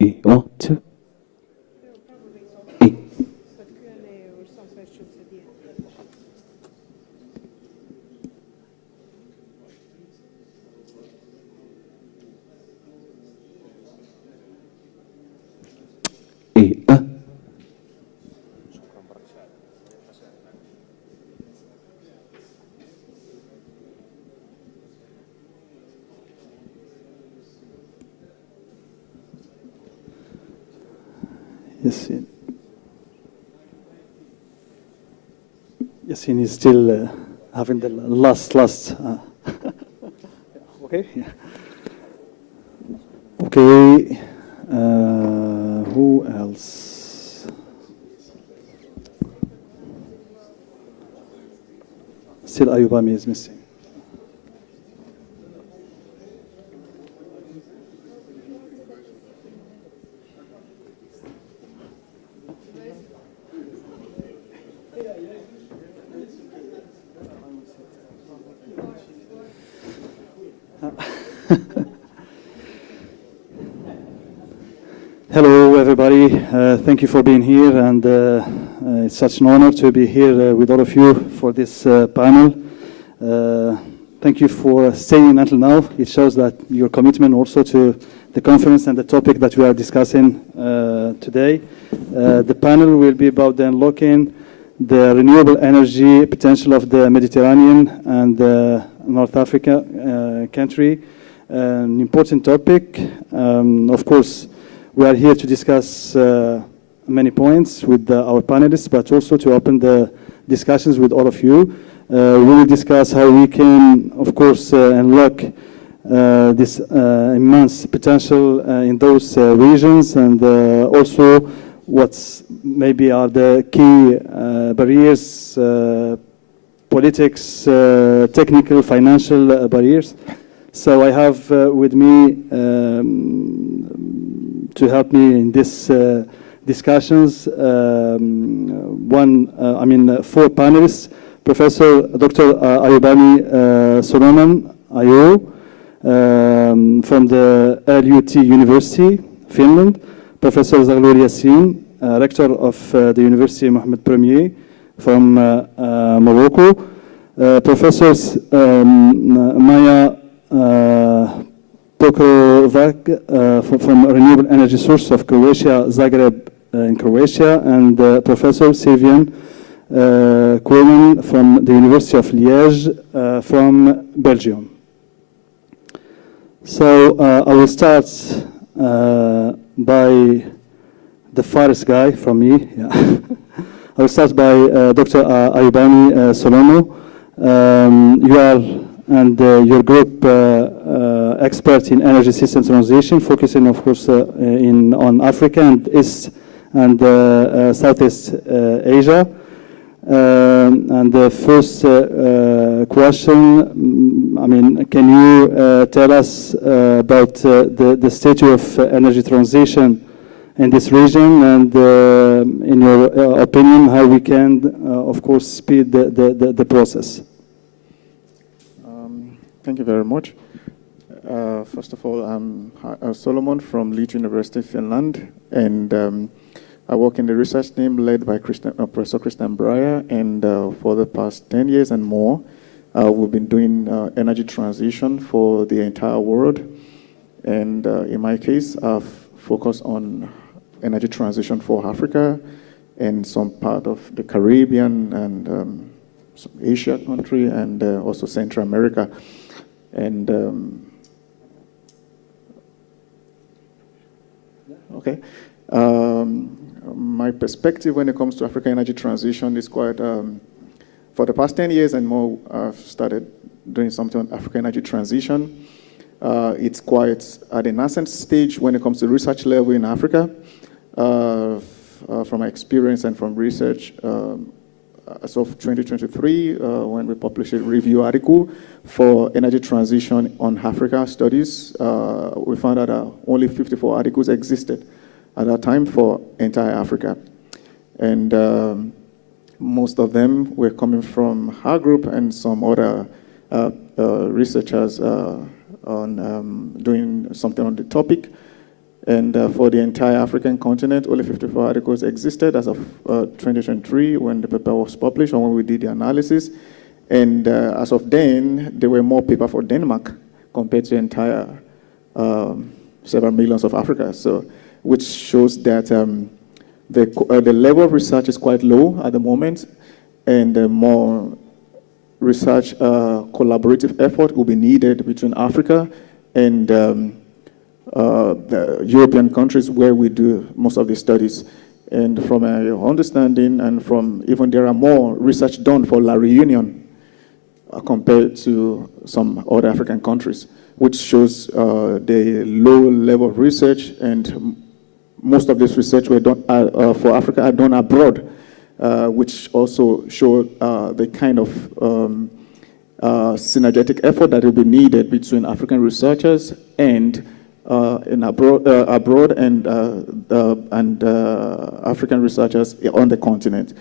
1, 2. Yasin. Yasin is still having the last. Okay. Yeah. Okay. Who else? Still Ayubami is missing. Hello, everybody. Thank you for being here, and it's such an honor to be here with all of you for this panel. Thank you for staying until now. It shows that your commitment also to the conference and the topic that we are discussing today. The panel will be about the unlocking the renewable energy potential of the Mediterranean and North Africa country. An important topic. Of course, we are here to discuss many points with our panelists, but also to open the discussions with all of you. We will discuss how we can, of course, unlock this immense potential in those regions, and also what's maybe are the key barriers, politics, technical, financial barriers. So I have with me to help me in this discussions four panelists: Professor Dr. Ayubami Solomon Ayo from the LUT University, Finland; Professor Zaghloul Yassine, Rector of the University Mohammed Premier from Morocco; Professors Maya Pokrovac from Renewable Energy Source of Croatia, Zagreb in Croatia, and Professor Silvian Koeman from the University of Liège from Belgium. So I will start by the farthest guy from me. Yeah. I will start by Dr. Ayubami Solomo. You are and your group expert in energy system transition, focusing, of course, on Africa and East and Southeast Asia. And the first question, can you tell us about the state of energy transition in this region, and in your opinion, how we can, of course, speed the process? Thank you very much. First of all, I'm Solomon from Leeds University, Finland, and I work in the research team led by Professor Christian Breyer, and for the past 10 years and more, we've been doing energy transition for the entire world. And in my case, I've focused on energy transition for Africa and some part of the Caribbean and some Asia country, and also Central America. And okay. My perspective when it comes to African energy transition is quite, for the past 10 years and more, I've started doing something on African energy transition. It's quite at a nascent stage when it comes to research level in Africa. From my experience and from research, as of 2023, when we published a review article for energy transition on Africa studies, we found out only 54 articles existed at that time for entire Africa. And most of them were coming from our group and some other researchers on doing something on the topic. And for the entire African continent, only 54 articles existed as of 2023 when the paper was published and when we did the analysis. And as of then, there were more paper for Denmark compared to the entire several millions of Africa. So, which shows that the level of research is quite low at the moment, and more research collaborative effort will be needed between Africa and the European countries where we do most of the studies. And from my understanding, and from even there are more research done for La Reunion compared to some other African countries, which shows the low level of research, and most of this research were done for Africa are done abroad, which also showed the kind of synergetic effort that will be needed between African researchers and abroad and African researchers on the continent.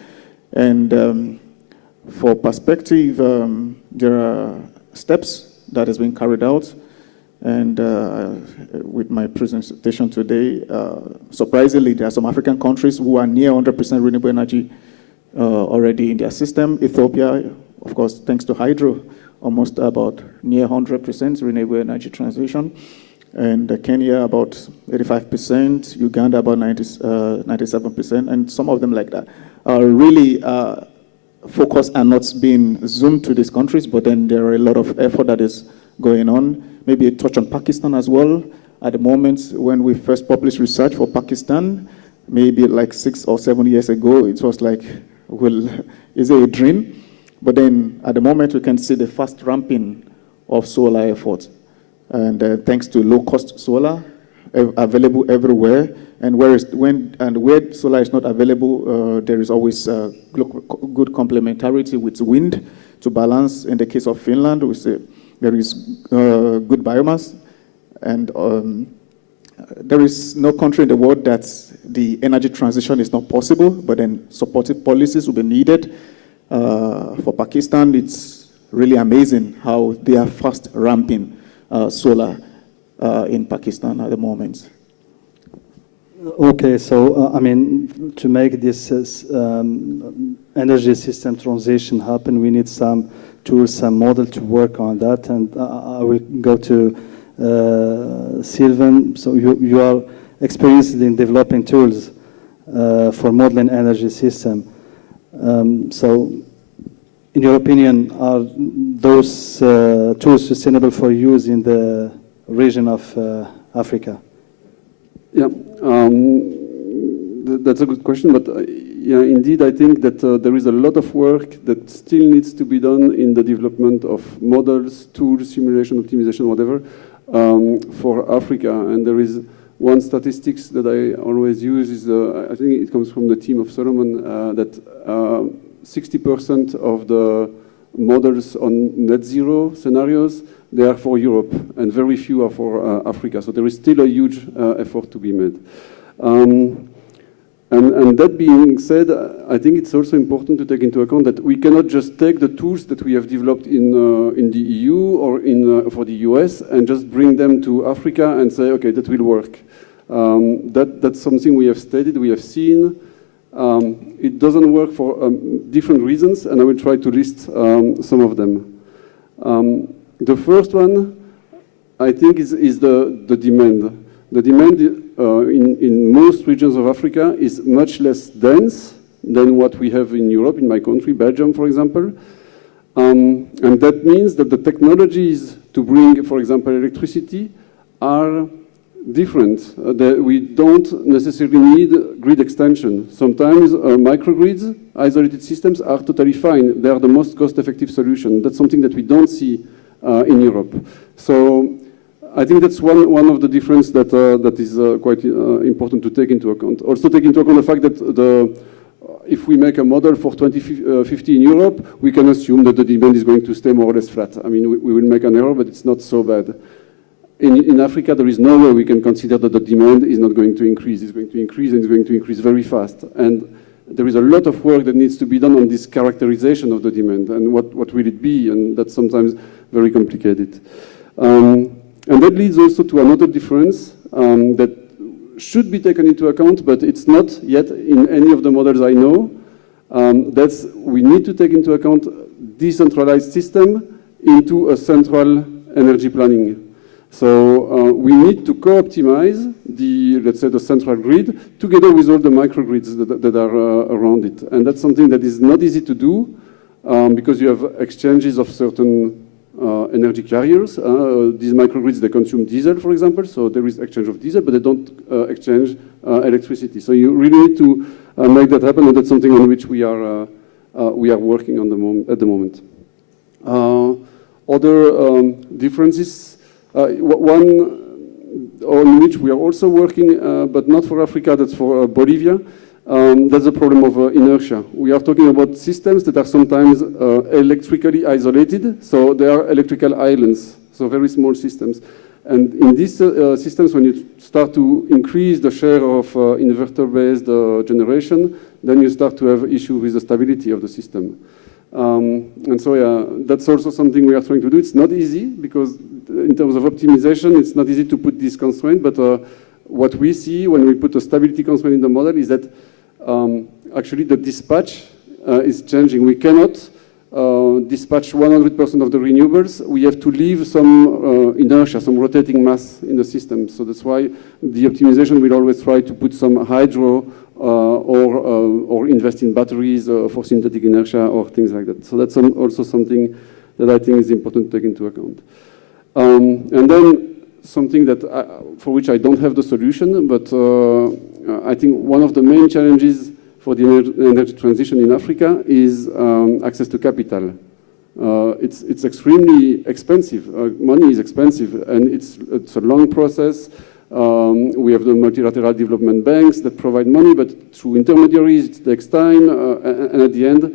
And for perspective, there are steps that has been carried out. And with my presentation today, surprisingly, there are some African countries who are near 100% renewable energy already in their system. Ethiopia, of course, thanks to hydro, almost about near 100% renewable energy transition. And Kenya, about 85%, Uganda, about 97%, and some of them like that are really focus are not being zoomed to these countries, but then there are a lot of effort that is going on. Maybe a touch on Pakistan as well. At the moment, when we first published research for Pakistan, maybe like 6 or 7 years ago, it was like, well, is it a dream? But then at the moment, we can see the fast ramping of solar efforts. And thanks to low-cost solar available everywhere, and where solar is not available, there is always good complementarity with wind to balance. In the case of Finland, we say there is good biomass, and there is no country in the world that the energy transition is not possible, but then supportive policies will be needed. For Pakistan, it's really amazing how they are fast ramping solar in Pakistan at the moment. Okay, so I mean, to make this energy system transition happen, we need some tools, some model to work on that. And I will go to Sylvain. So you are experienced in developing tools for modeling energy system. So in your opinion, are those tools sustainable for use in the region of Africa? Yeah, that's a good question, but yeah, indeed, I think that there is a lot of work that still needs to be done in the development of models, tools, simulation, optimization, whatever, for Africa. And there is one statistics that I always use is, I think it comes from the team of Solomon, that 60% of the models on net zero scenarios, they are for Europe, and very few are for Africa. So there is still a huge effort to be made. And that being said, I think it's also important to take into account that we cannot just take the tools that we have developed in the EU or for the US and just bring them to Africa and say, okay, that will work. That's something we have studied, we have seen. It doesn't work for different reasons, and I will try to list some of them. The first one, I think, is the demand. The demand in most regions of Africa is much less dense than what we have in Europe, in my country, Belgium, for example. And that means that the technologies to bring, for example, electricity are different. That we don't necessarily need grid extension. Sometimes microgrids, isolated systems, are totally fine. They are the most cost-effective solution. That's something that we don't see in Europe. So I think that's one of the differences that is quite important to take into account. Also take into account the fact that if we make a model for 2050 in Europe, we can assume that the demand is going to stay more or less flat. I mean, we will make an error, but it's not so bad. In Africa, there is no way we can consider that the demand is not going to increase. It's going to increase, and it's going to increase very fast. And there is a lot of work that needs to be done on this characterization of the demand and what will it be, and that's sometimes very complicated. And that leads also to another difference, that should be taken into account, but it's not yet in any of the models I know. We need to take into account decentralized system into a central energy planning. So we need to co-optimize let's say, the central grid together with all the microgrids that are around it. And that's something that is not easy to do because you have exchanges of certain energy carriers. These microgrids, they consume diesel, for example, so there is exchange of diesel, but they don't exchange electricity. So you really need to make that happen, and that's something on which we are working on at the moment. Other differences, one on which we are also working, but not for Africa, that's for Bolivia. That's the problem of inertia. We are talking about systems that are sometimes electrically isolated, so they are electrical islands, so very small systems. And in these systems, when you start to increase the share of inverter-based generation, then you start to have issues with the stability of the system. And so, yeah, that's also something we are trying to do. It's not easy because in terms of optimization, it's not easy to put this constraint, but what we see when we put a stability constraint in the model is that actually the dispatch is changing. We cannot dispatch 100% of the renewables. We have to leave some inertia, some rotating mass in the system. So that's why the optimization will always try to put some hydro or invest in batteries for synthetic inertia or things like that. So that's also something that I think is important to take into account. And then something that for which I don't have the solution, but I think one of the main challenges for the energy transition in Africa is access to capital. It's extremely expensive. Money is expensive, and it's a long process. We have the multilateral development banks that provide money, but through intermediaries it takes time, and at the end,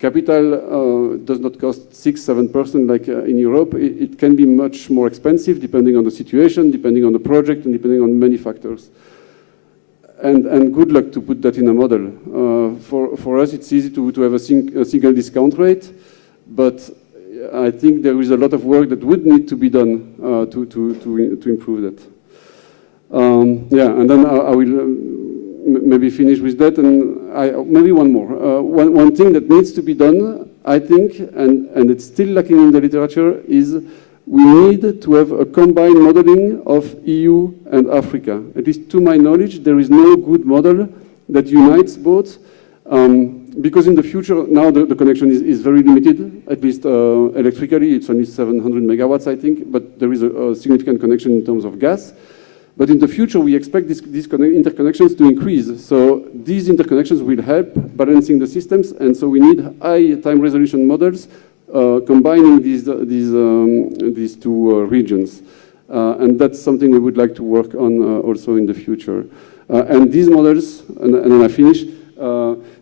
capital does not cost 6-7% like in Europe. It can be much more expensive depending on the situation, depending on the project, and depending on many factors. And good luck to put that in a model. For us, it's easy to have a single discount rate, but I think there is a lot of work that would need to be done to improve that. Yeah, and then I will maybe finish with that, and maybe one more. One thing that needs to be done, I think, and it's still lacking in the literature, is we need to have a combined modeling of EU and Africa. At least to my knowledge, there is no good model that unites both, because in the future, now the connection is very limited, at least electrically, it's only 700 megawatts, I think, but there is a significant connection in terms of gas. But in the future, we expect these interconnections to increase. So these interconnections will help balancing the systems, and so we need high time resolution models combining these two regions. And that's something we would like to work on also in the future. And these models, and then I finish,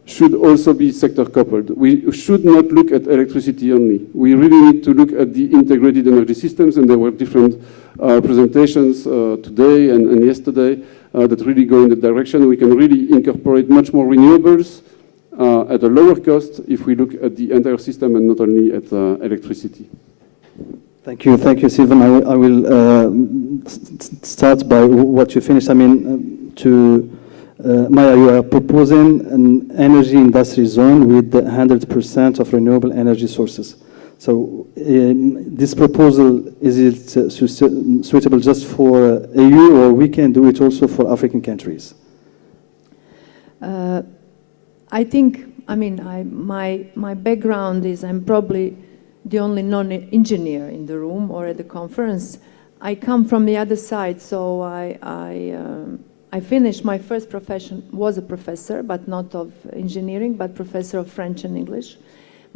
should also be sector coupled. We should not look at electricity only. We really need to look at the integrated energy systems, and there were different presentations today and yesterday that really go in that direction. We can really incorporate much more renewables at a lower cost if we look at the entire system and not only at electricity. Thank you, Sylvain. I will start by what you finished. I mean, Maya, you are proposing an energy industry zone with 100% of renewable energy sources. So this proposal, is it suitable just for EU, or we can do it also for African countries? I think, I mean, my background is I'm probably the only non-engineer in the room or at the conference. I come from the other side, so I finished my first profession, was a professor, but not of engineering, but professor of French and English.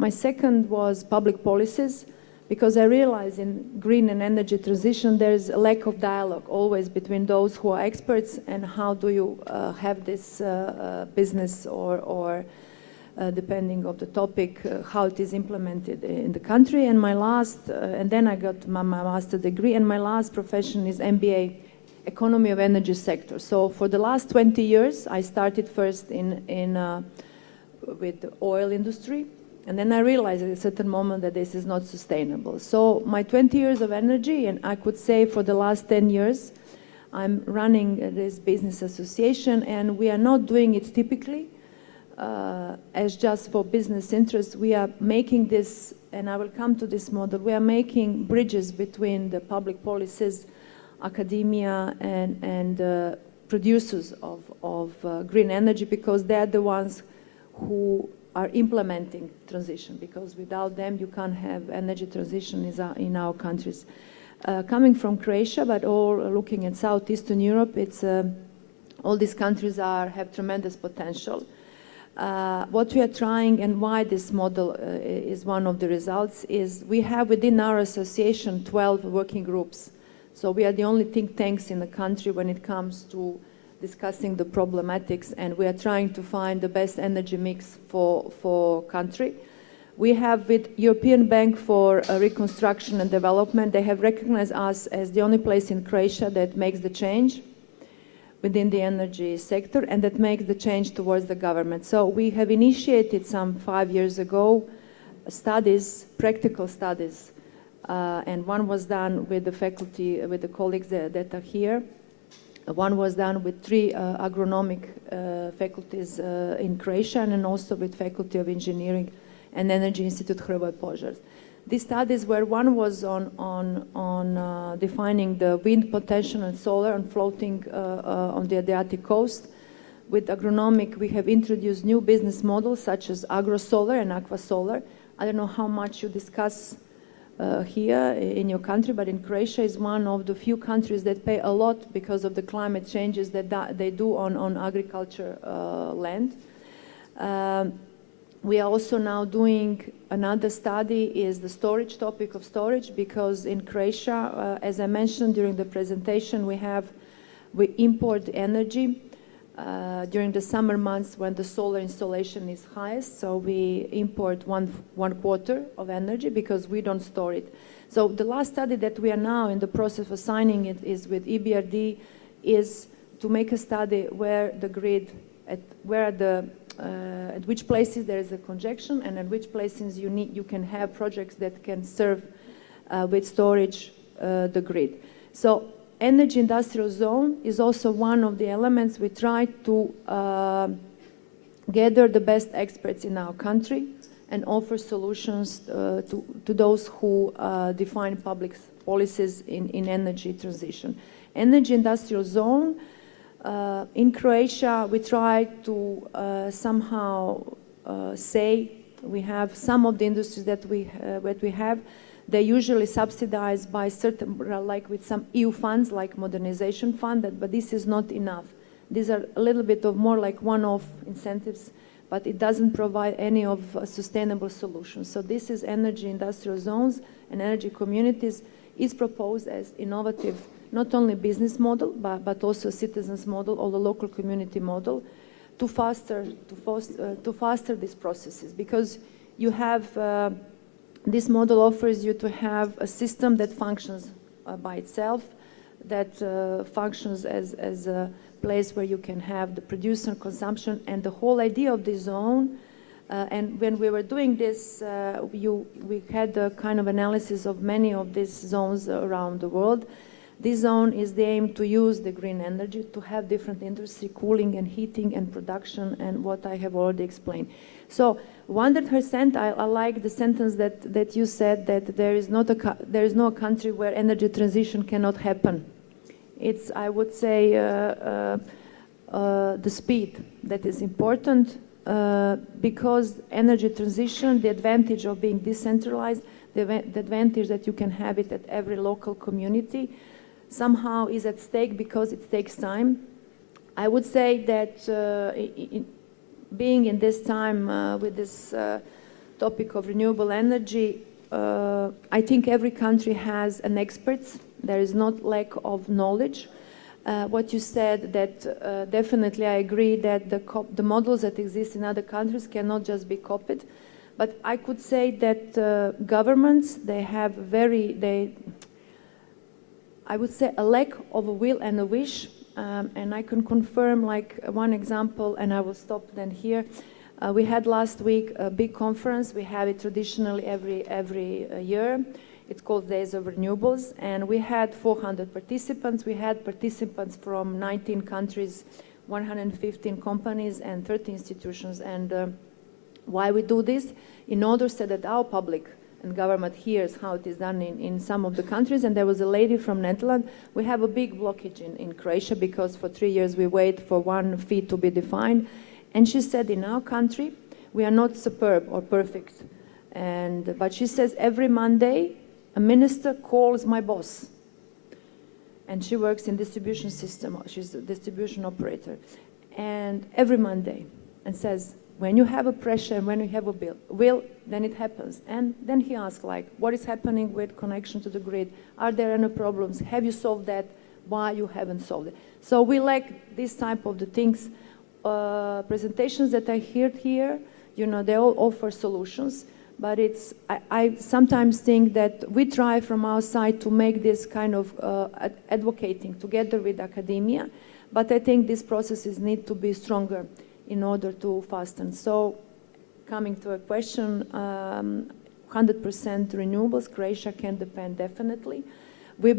My second was public policies, because I realize in green and energy transition, there's a lack of dialogue always between those who are experts and how do you have this business or depending on the topic, how it is implemented in the country. And my last, and then I got my master degree, and my last profession is MBA, Economy of Energy Sector. So for the last 20 years, I started first with the oil industry, and then I realized at a certain moment that this is not sustainable. So my 20 years of energy, and I could say for the last 10 years, I'm running this business association, and we are not doing it typically as just for business interests. We are making this, and I will come to this model, we are making bridges between the public policies, academia, and producers of green energy, because they're the ones who are implementing transition, because without them you can't have energy transition in our countries. Coming from Croatia, but all looking at Southeastern Europe, it's all these countries have tremendous potential. What we are trying, and why this model is one of the results, is we have within our association 12 working groups. So we are the only think tanks in the country when it comes to discussing the problematics, and we are trying to find the best energy mix for country. We have with European Bank for Reconstruction and Development, they have recognized us as the only place in Croatia that makes the change within the energy sector, and that makes the change towards the government. So we have initiated some 5 years ago studies, practical studies, and one was done with the faculty, with the colleagues that are here. One was done with 3 agronomic faculties in Croatia, and also with Faculty of Engineering and Energy Institute Hrvoje Požar. These studies where one was on defining the wind potential and solar and floating on the Adriatic coast. With agronomic, we have introduced new business models such as agro-solar and aqua-solar. I don't know how much you discuss here in your country, but in Croatia is one of the few countries that pay a lot because of the climate changes that they do on agriculture land. We are also now doing another study, is the storage, topic of storage, because in Croatia, as I mentioned during the presentation, we import energy during the summer months when the solar installation is highest. So we import one quarter of energy because we don't store it. So the last study that we are now in the process of signing it is with EBRD, is to make a study where the grid, at which places there is a congestion, and at which places you can have projects that can serve with storage the grid. So energy industrial zone is also one of the elements. We try to gather the best experts in our country and offer solutions to those who define public policies in energy transition. Energy industrial zone, in Croatia, we try to somehow say we have some of the industries that we have. They're usually subsidized by certain, like with some EU funds, like modernization fund, but this is not enough. These are a little bit of more like one-off incentives, but it doesn't provide any of sustainable solutions. So this is energy industrial zones and energy communities is proposed as innovative, not only business model, but also citizens model or the local community model to foster these processes, because you have this model offers you to have a system that functions by itself, that functions as a place where you can have the producer and consumption, and the whole idea of the zone. And when we were doing this, we had a kind of analysis of many of these zones around the world. This zone is the aim to use the green energy to have different industry, cooling and heating and production, and what I have already explained. So 100%, I like the sentence that you said, that there is no country where energy transition cannot happen. It's, I would say, the speed that is important, because energy transition, the advantage of being decentralized, the advantage that you can have it at every local community, somehow is at stake because it takes time. I would say that being in this time with this topic of renewable energy, I think every country has an expert. There is not lack of knowledge. What you said, that definitely I agree that the models that exist in other countries cannot just be copied. But I could say that governments, they have I would say a lack of a will and a wish, and I can confirm like one example, and I will stop then here. We had last week a big conference. We have it traditionally every year It's called Days of Renewables, and we had 400 participants. We had participants from 19 countries, 115 companies, and 30 institutions. And why we do this? In order so that our public and government hears how it is done in some of the countries. And there was a lady from Netherlands. We have a big blockage in Croatia because for 3 years we wait for one fee to be defined. And she said, in our country, we are not superb or perfect. But she says, every Monday, a minister calls my boss. And she works in distribution system. She's a distribution operator. And every Monday, and says, when you have a pressure and when you have a bill, then it happens. And then he asks, like, what is happening with connection to the grid? Are there any problems? Have you solved that? Why you haven't solved it? So we like this type of the things. Presentations that I heard here, you know, they all offer solutions. But I sometimes think that we try from our side to make this kind of advocating together with academia. But I think these processes need to be stronger in order to fasten. So coming to a question, 100% renewables, Croatia can depend definitely. We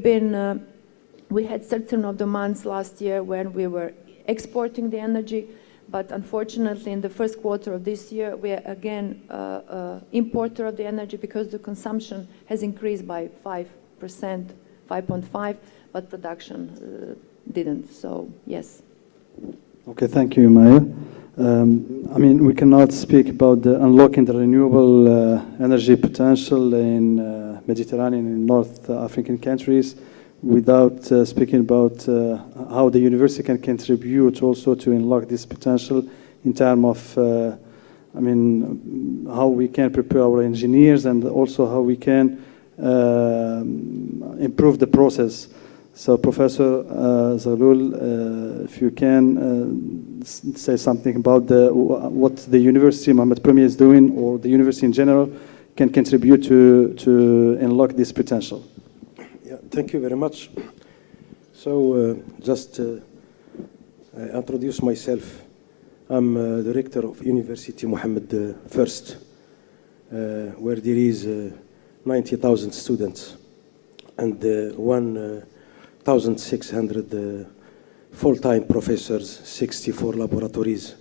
had certain of the months last year when we were exporting the energy, but unfortunately in the first quarter of this year, we are again importer of the energy because the consumption has increased by 5%, 5.5%, but production didn't, so yes. Okay, thank you, Maya. I mean, we cannot speak about unlocking the renewable energy potential in Mediterranean and North African countries without speaking about how the university can contribute also to unlock this potential in terms of, I mean, how we can prepare our engineers and also how we can improve the process. So, Professor Zaghlul, if you can say something about what the University Mohammed Premier is doing, or the university in general, can contribute to unlock this potential. Yeah, thank you very much. So, just introduce myself. I'm director of University Mohammed First, where there is 90,000 students and 1,600 full-time professors, 64 laboratories.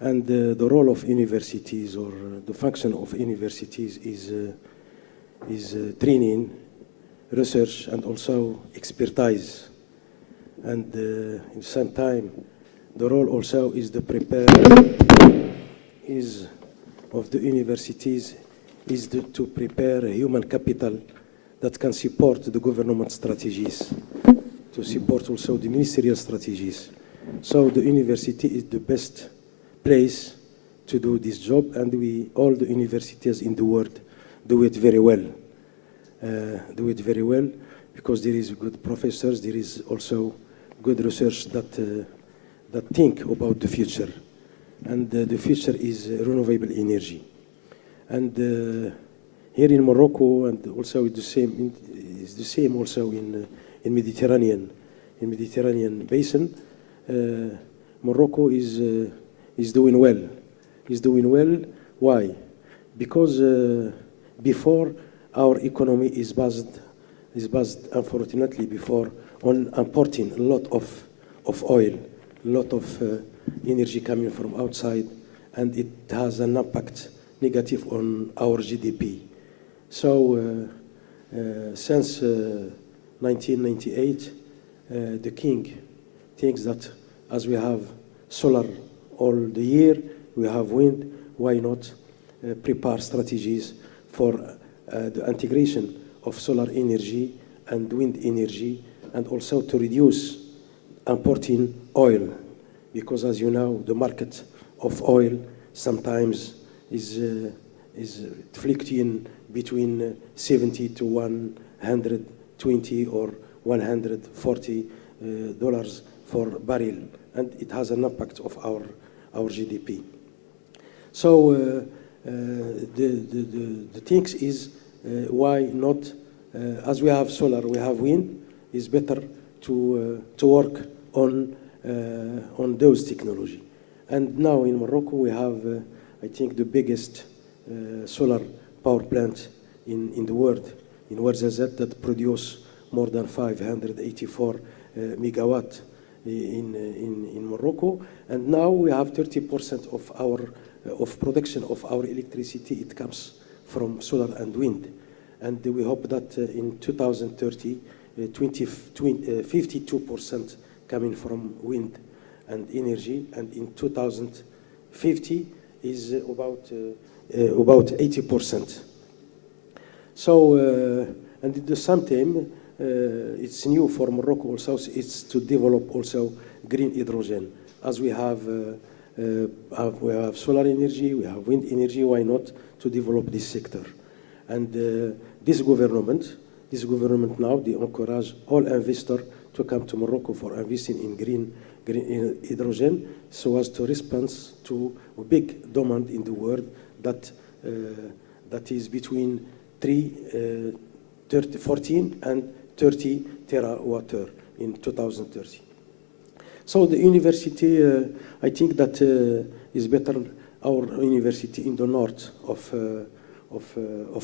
And the role of universities, or the function of universities, is training, research, and also expertise. And at the same time, the role also is of the universities is to prepare a human capital that can support the government strategies, to support also the ministerial strategies. So the university is the best place to do this job, and all the universities in the world do it very well. Because there is good professors, there is also good research that think about the future. And the future is renewable energy. And here in Morocco, and also it's the same also in Mediterranean basin. Morocco is doing well. Is doing well. Why? Because before our economy is based unfortunately before on importing a lot of oil, a lot of energy coming from outside, and it has an impact negative on our GDP. So since 1998, the king thinks that as we have solar all the year, we have wind, why not prepare strategies for the integration of solar energy and wind energy, and also to reduce importing oil, because as you know, the market of oil sometimes is fluctuating between 70 to 120 or $140 for barrel, and it has an impact of our GDP. So the thing is, why not, as we have solar, we have wind, is better to work on those technology. And now in Morocco we have, I think, the biggest solar power plant in the world. in Ouarzazate that produce more than 584 megawatt in Morocco. And now we have 30% of our of production of our electricity. It comes from solar and wind. And we hope that in 2030, 52% coming from wind and energy, and in 2050 is about 80%. So, and at the same time, it's new for Morocco also, it's to develop also green hydrogen. As we have solar energy, we have wind energy, why not to develop this sector? And this government now, they encourage all investors to come to Morocco for investing in green hydrogen, so as to respond to a big demand in the world that is between 14 and 30 terawatt-hour in 2030. So the university, I think that is better. Our university in the north of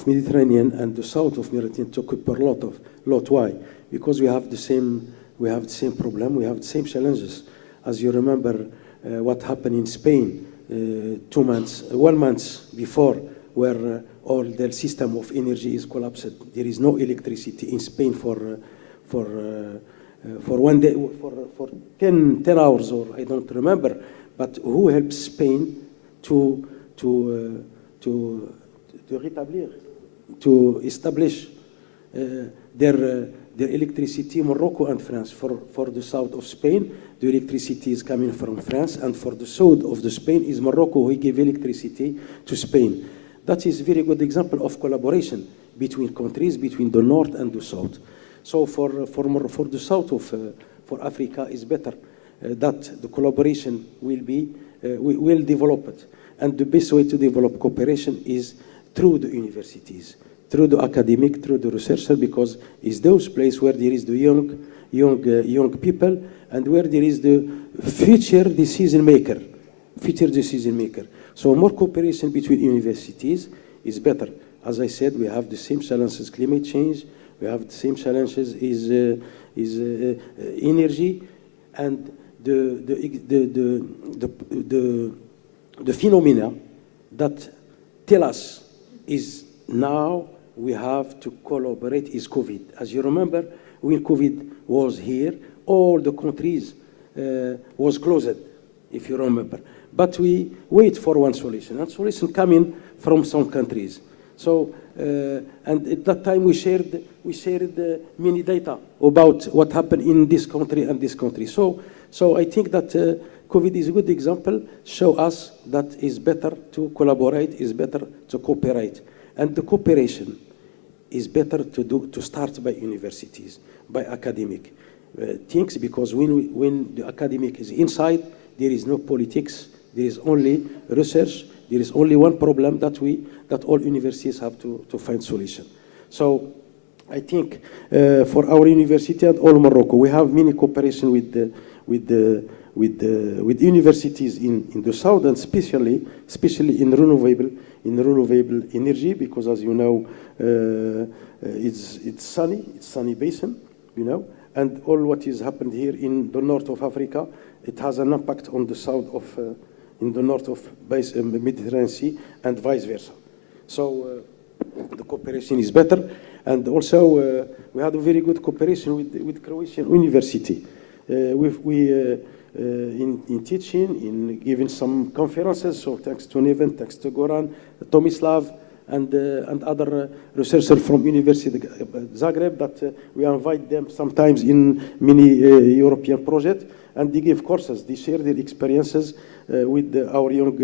Mediterranean and the south of Mediterranean took up a lot. Why? Because we have the same problem. We have the same challenges. As you remember, what happened in Spain 1 month before, where all the system of energy is collapsed. There is no electricity in Spain for 1 day, for 10 hours, or I don't remember. But who helped Spain to establish their electricity? Morocco and France. For the south of Spain, the electricity is coming from France, and for the south of the Spain is Morocco, who give electricity to Spain. That is a very good example of collaboration between countries, between the north and the south. So for the south of for Africa is better that the collaboration will develop it. And the best way to develop cooperation is through the universities, through the academic, through the researcher, because it's those places where there is the young people and where there is the future decision maker. So more cooperation between universities is better. As I said, we have the same challenges: climate change. We have the same challenges: energy, and the phenomena that tell us is now we have to collaborate is COVID. As you remember, when COVID was here, all the countries was closed, if you remember. But we wait for one solution, and solution coming from some countries. So, and at that time we shared many data about what happened in this country and this country. So I think that COVID is a good example, show us that it's better to collaborate, it's better to cooperate. And the cooperation is better to start by universities, by academic things, because when the academic is inside, there is no politics, there is only research, there is only one problem that all universities have to find solution. So I think for our university and all Morocco, we have many cooperation with universities in the south, and especially in renewable energy, because as you know, it's sunny basin, you know, and all what is happened here in the north of Africa, it has an impact on the south of in the north of Mediterranean Sea and vice versa. So the cooperation is better, and also we had a very good cooperation with Croatian University. In teaching, in giving some conferences, so thanks to Neven, thanks to Goran, Tomislav, and other researchers from University Zagreb, that we invite them sometimes in many European projects, and they give courses, they share their experiences with our young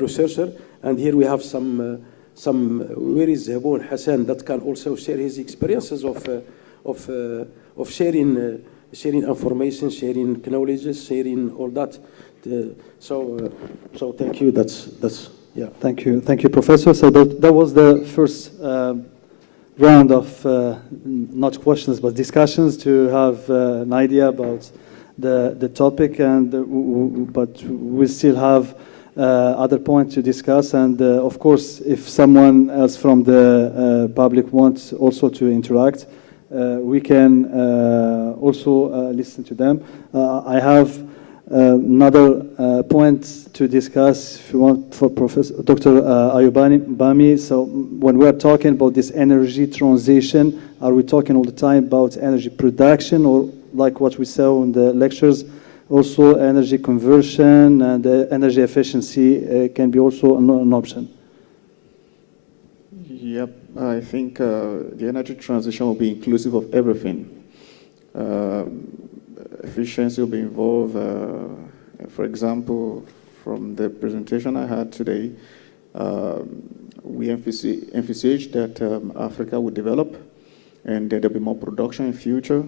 researcher. And here we have some where is Habon Hassan, that can also share his experiences of sharing information, sharing knowledge, sharing all that. So thank you. That's yeah. Thank you, Professor. So that was the first round of not questions but discussions to have an idea about the topic, but we still have other points to discuss. And of course, if someone else from the public wants also to interact, we can also listen to them. I have another point to discuss, if you want, for Professor Dr. Ayubami. So when we are talking about this energy transition, are we talking all the time about energy production, or like what we saw in the lectures, also energy conversion and energy efficiency can be also an option? Yep, I think the energy transition will be inclusive of everything. Efficiency will be involved. For example, from the presentation I had today, we emphasized that Africa will develop and there will be more production in future.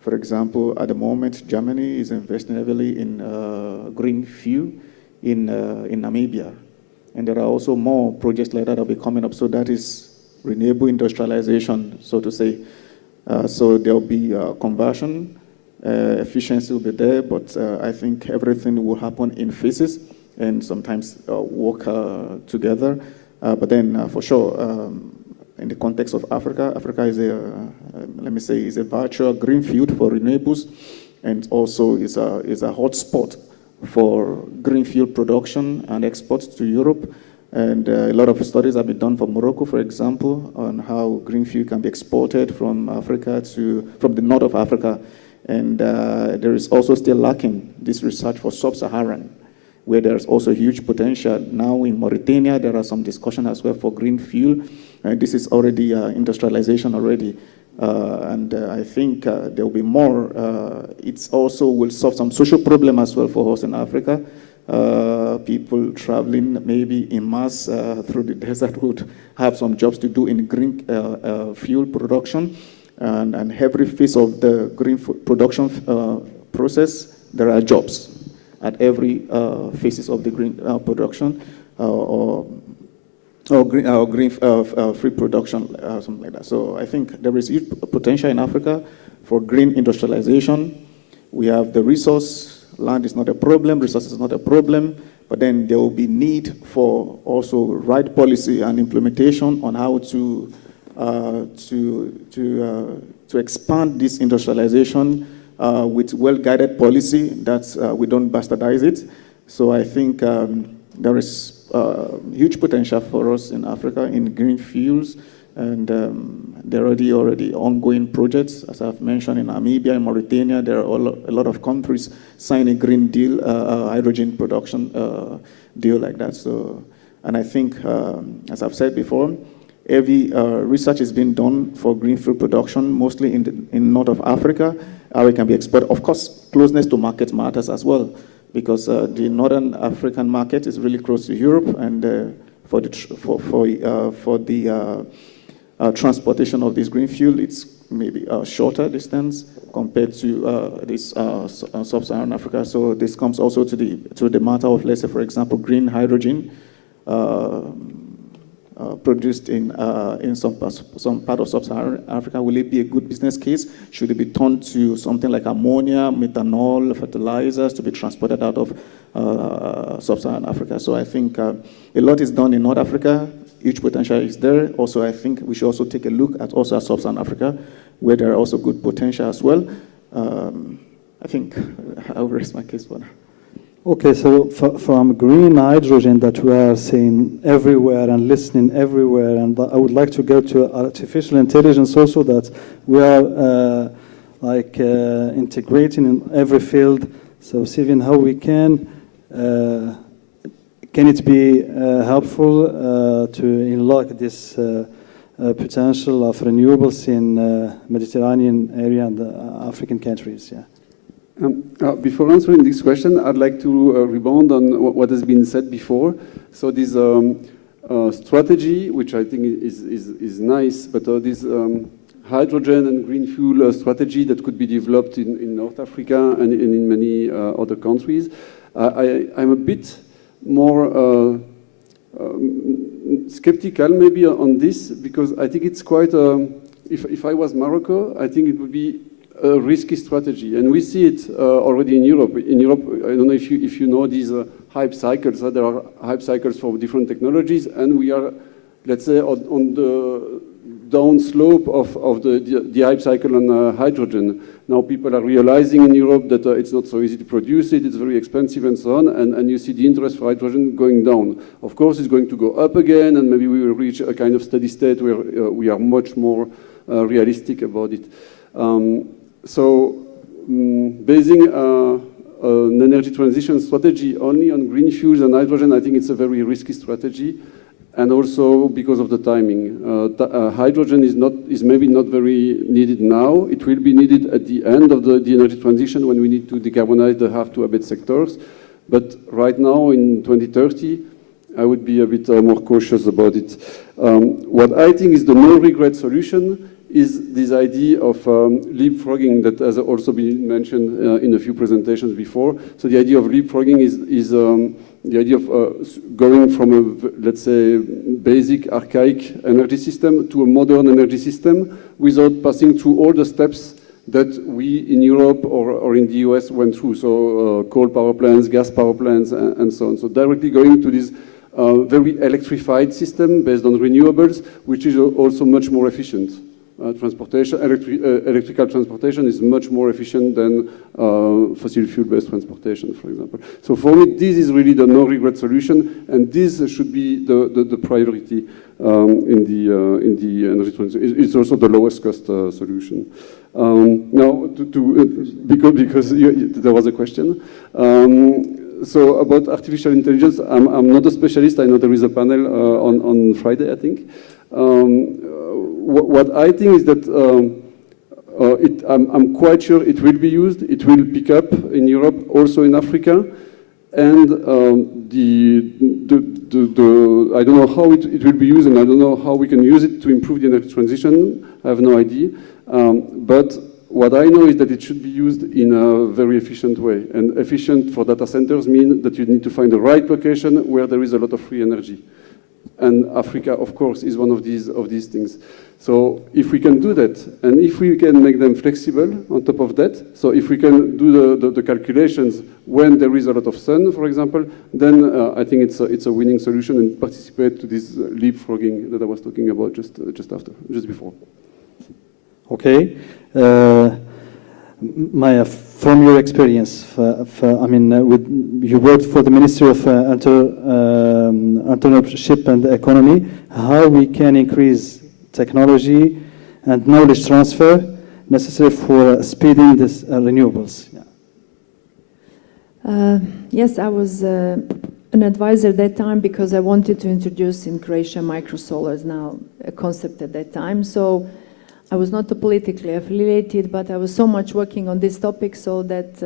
For example, at the moment, Germany is investing heavily in green fuel in Namibia. And there are also more projects like that will be coming up. So that is renewable industrialization, so to say. So there will be conversion. Efficiency will be there, but I think everything will happen in phases and sometimes work together. But then, for sure, in the context of Africa, Africa is let me say, is a virtual green field for renewables, and also is a hotspot for green fuel production and exports to Europe. And a lot of studies have been done for Morocco, for example, on how green fuel can be exported from from the north of Africa. And there is also still lacking this research for sub-Saharan, where there's also huge potential. Now in Mauritania, there are some discussion as well for green fuel. This is already industrialization already. And I think there will be more. It also will solve some social problem as well for us in Africa. People traveling maybe in mass through the desert would have some jobs to do in green fuel production. And every phase of the green production process, there are jobs at every phases of the green production or green free production, something like that. So I think there is huge potential in Africa for green industrialization. We have the resource. Land is not a problem. Resources is not a problem. But then there will be need for also right policy and implementation on how to expand this industrialization with well-guided policy that we don't bastardize it. So I think there is huge potential for us in Africa in green fuels, and there are already ongoing projects, as I've mentioned, in Namibia, in Mauritania. There are a lot of countries signing green deal, hydrogen production deal like that. So, and I think, as I've said before, heavy research is being done for green fuel production, mostly in north of Africa. It can be exported. Of course, closeness to market matters as well, because the northern African market is really close to Europe, and for the transportation of this green fuel, it's maybe a shorter distance compared to this sub-Saharan Africa. So this comes also to the matter of, let's say, for example, green hydrogen. Produced in some part of sub-Saharan Africa. Will it be a good business case? Should it be turned to something like ammonia, methanol, fertilizers to be transported out of sub-Saharan Africa? So I think a lot is done in North Africa. Huge potential is there. Also, I think we should also take a look at also sub-Saharan Africa, where there are also good potential as well. I think I'll rest my case for now. Okay, so from green hydrogen that we are seeing everywhere and listening everywhere, and I would like to go to artificial intelligence also, that we are integrating in every field. So Steven, how we can it be helpful to unlock this potential of renewables in Mediterranean area and African countries? Yeah. Before answering this question, I'd like to rebound on what has been said before. So this strategy, which I think is nice, but this hydrogen and green fuel strategy that could be developed in North Africa and in many other countries, I'm a bit more skeptical maybe on this, because I think it's quite, if I was Morocco, I think it would be a risky strategy, and we see it already in Europe. In Europe, I don't know if you know these hype cycles. There are hype cycles for different technologies, and we are, let's say, on the down slope of the hype cycle on hydrogen. Now people are realizing in Europe that it's not so easy to produce it, it's very expensive and so on, and you see the interest for hydrogen going down. Of course, it's going to go up again, and maybe we will reach a kind of steady state where we are much more realistic about it. Basing an energy transition strategy only on green fuels and hydrogen, I think it's a very risky strategy. And also because of the timing. Hydrogen is maybe not very needed now. It will be needed at the end of the energy transition when we need to decarbonize the hard-to-abate sectors. But right now, in 2030, I would be a bit more cautious about it. What I think is the no-regret solution is this idea of leapfrogging that has also been mentioned in a few presentations before. So the idea of leapfrogging is the idea of going from a, let's say, basic archaic energy system to a modern energy system without passing through all the steps that we in Europe or in the US went through. So coal power plants, gas power plants, and so on. So directly going to this very electrified system based on renewables, which is also much more efficient. Electrical transportation is much more efficient than fossil fuel-based transportation, for example. So for me, this is really the no-regret solution, and this should be the priority in the energy transition. It's also the lowest cost solution. Now, because there was a question. So about artificial intelligence, I'm not a specialist. I know there is a panel on Friday, I think. What I think is that I'm quite sure it will be used. It will pick up in Europe, also in Africa. And I don't know how it will be used, and I don't know how we can use it to improve the energy transition. I have no idea. But what I know is that it should be used in a very efficient way. And efficient for data centers means that you need to find the right location where there is a lot of free energy. And Africa, of course, is one of these things. So if we can do that, and if we can make them flexible on top of that, so if we can do the calculations when there is a lot of sun, for example, then I think it's a winning solution and participate to this leapfrogging that I was talking about just before. Okay. Maya, from your experience, you worked for the Ministry of Entrepreneurship and Economy, how we can increase technology and knowledge transfer necessary for speeding this renewables? Yes, I was an advisor at that time because I wanted to introduce in Croatia microsolars, now a concept at that time. So I was not politically affiliated, but I was so much working on this topic so that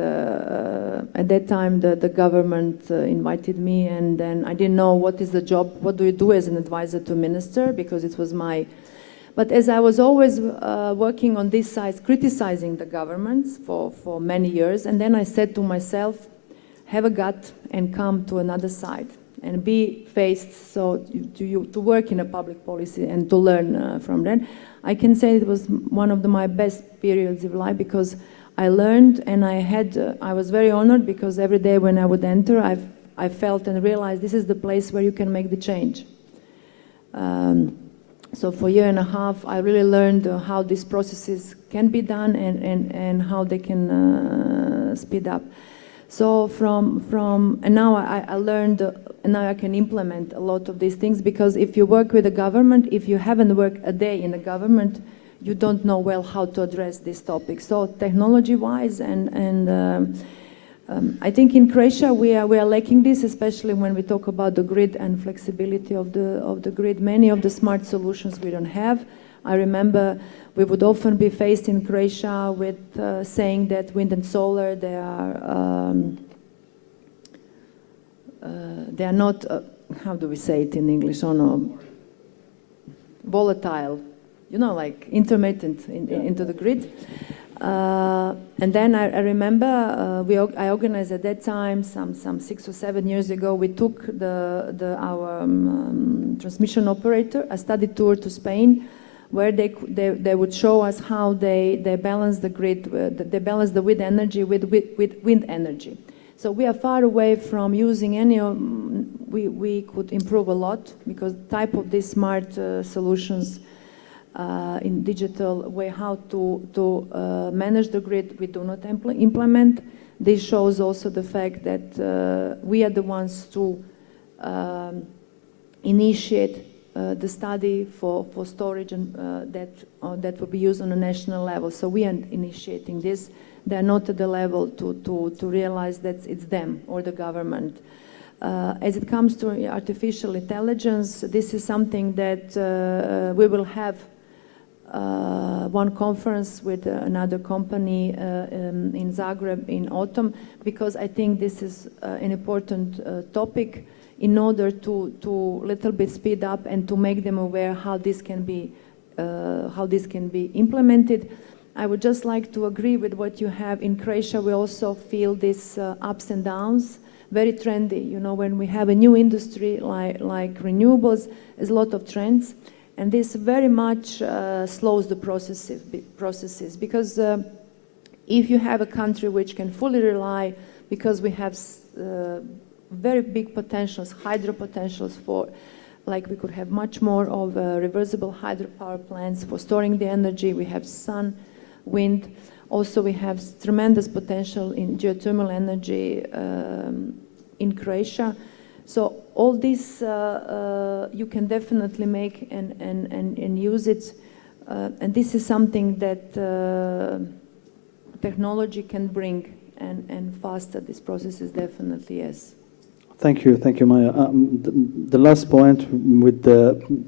at that time the government invited me, and then I didn't know what is the job, what do you do as an advisor to a minister, because it was my... But as I was always working on this side, criticizing the governments for many years, and then I said to myself, have a gut and come to another side and be faced, so to work in a public policy and to learn from that. I can say it was one of my best periods of life because I learned, and I was very honored because every day when I would enter, I felt and realized this is the place where you can make the change. So for a year and a half, I really learned how these processes can be done and how they can speed up. So and now I learned, and now I can implement a lot of these things, because if you work with the government, if you haven't worked a day in the government, you don't know well how to address this topic. So technology-wise, and I think in Croatia we are lacking this, especially when we talk about the grid and flexibility of the grid. Many of the smart solutions we don't have. I remember we would often be faced in Croatia with saying that wind and solar, they are not, how do we say it in English, volatile, like intermittent into the grid. And then I remember I organized at that time, some 6 or 7 years ago, we took our transmission operator a study tour to Spain, where they would show us how they balance the grid, they balance the wind energy with wind energy. So we are far away from using any of, we could improve a lot, because type of these smart solutions in digital way, how to manage the grid, we do not implement. This shows also the fact that we are the ones to initiate the study for storage, and that will be used on a national level. So we are initiating this. They are not at the level to realize that it's them or the government. As it comes to artificial intelligence, this is something that we will have one conference with another company in Zagreb in autumn, because I think this is an important topic in order to little bit speed up and to make them aware how this can be implemented. I would just like to agree with what you have in Croatia. We also feel these ups and downs, very trendy. You know, when we have a new industry like renewables, there's a lot of trends, and this very much slows the processes, because if you have a country which can fully rely, because we have very big potentials, hydro potentials for, like we could have much more of reversible hydropower plants for storing the energy. We have sun, wind. Also, we have tremendous potential in geothermal energy in Croatia. So all this you can definitely make and use it. And this is something that technology can bring, and faster this process is definitely, yes. Thank you, Maya. The last point with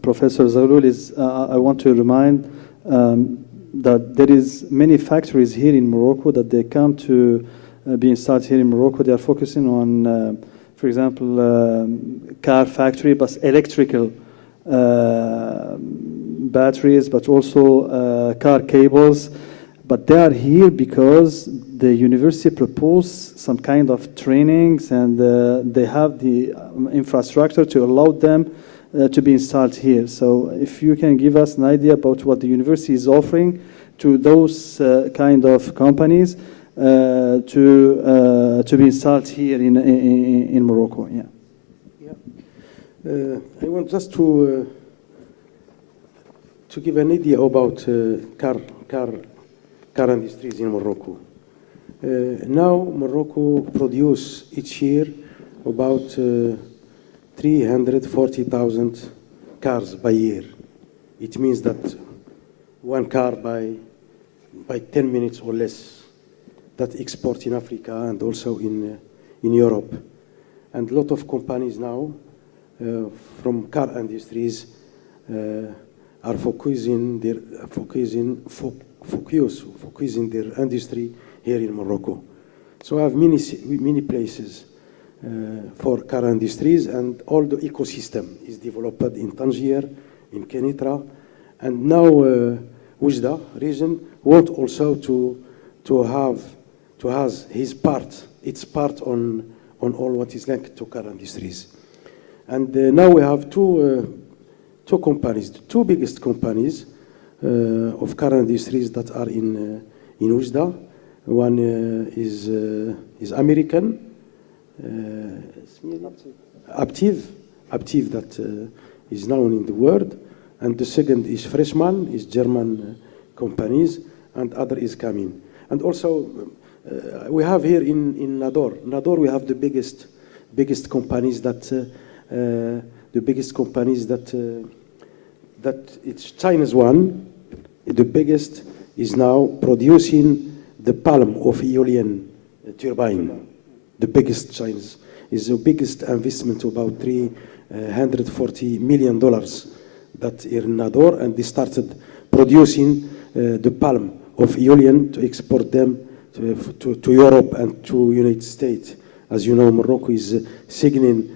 Professor Zaghloul is I want to remind that there is many factories here in Morocco that they come to be installed here in Morocco. They are focusing on, for example, car factory, but electrical batteries, but also car cables. But they are here because the university proposed some kind of trainings, and they have the infrastructure to allow them to be installed here. So if you can give us an idea about what the university is offering to those kind of companies to be installed here in Morocco. I want just to give an idea about car industries in Morocco. Now Morocco produce each year about 340,000 cars by year. It means that one car by 10 minutes or less that export in Africa and also in Europe. And a lot of companies now from car industries are focusing their industry here in Morocco. So I have many places for car industries, and all the ecosystem is developed in Tangier, in Kenitra, and now Oujda region want also to have its part on all what is linked to car industries. And now we have two companies, the two biggest companies of car industries that are in Oujda. One is American, Aptiv that is known in the world, and the second is Freshman, is German companies, and other is coming. And also we have here in Nador we have the biggest companies that it's China's one. The biggest is now producing the palm of Aeolian turbine. The biggest Chinese is the biggest investment, about $340 million that in Nador, and they started producing the palm of Aeolian to export them to Europe and to United States. As you know, Morocco is signing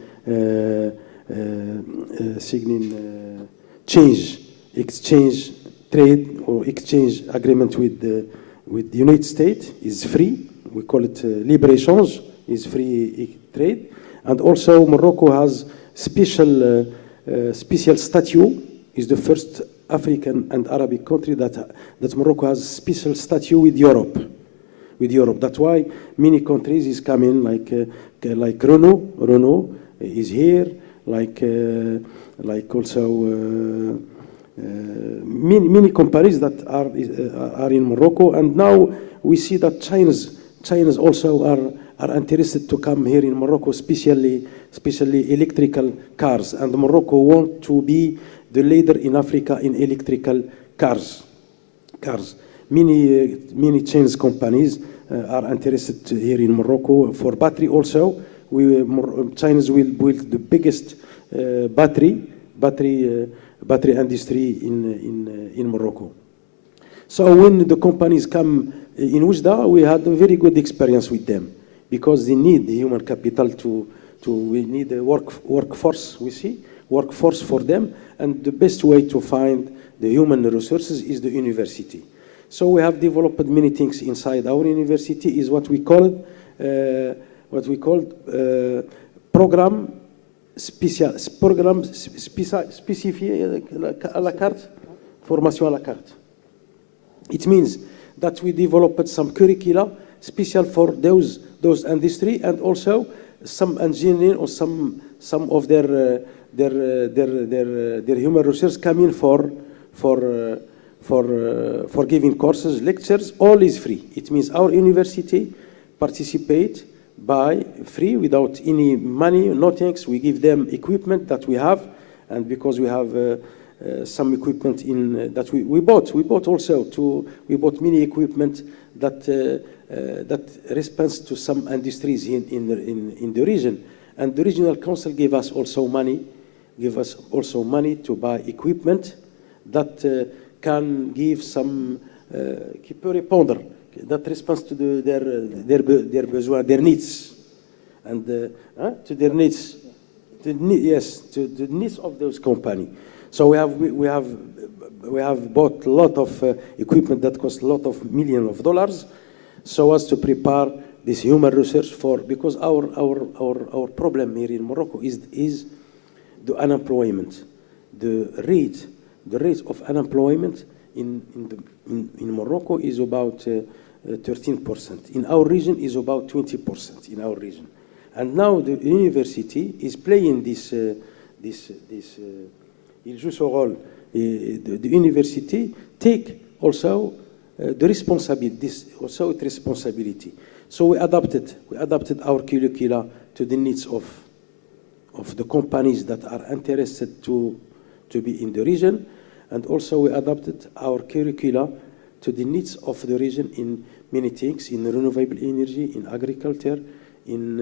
exchange trade or exchange agreement with the United States. Is free. We call it libre-échange. Is free trade, and also Morocco has special statute. Is the first African and Arabic country that Morocco has special status with Europe. That's why many countries is coming, like Renault is here, like also many companies that are in Morocco, and now we see that China's also are interested to come here in Morocco, especially electrical cars, and Morocco want to be the leader in Africa in electrical cars. Many Chinese companies are interested here in Morocco for battery also. Chinese will build the biggest battery industry in Morocco. So when the companies come in Oujda, we had a very good experience with them because they need the human capital we need a workforce, workforce for them, and the best way to find the human resources is the university. So we have developed many things inside our university is what we call program spécifié à la carte, formation à la carte. It means that we developed some curricula special for those industry, and also some engineering or some of their human resources come in for giving courses, lectures. All is free. It means our university participate by free without any money, nothing. We give them equipment that we have, and because we have some equipment that we bought also we bought many equipment that responds to some industries in the region, and the regional council gave us also money to buy equipment that can give some qui peut répondre, that responds to their besoins, their needs, and to their needs, to the needs of those companies. So we have bought a lot of equipment that cost a lot of millions of dollars, so as to prepare this human research because our problem here in Morocco is the unemployment, the rate of unemployment in Morocco is about 13%. In our region is about 20% in our region, and now the university is playing this. Il joue son rôle. The university take also the responsibility. Its responsibility. So we adapted our curricula to the needs of the companies that are interested to be in the region, and also we adapted our curricula to the needs of the region in many things, in renewable energy, in agriculture, in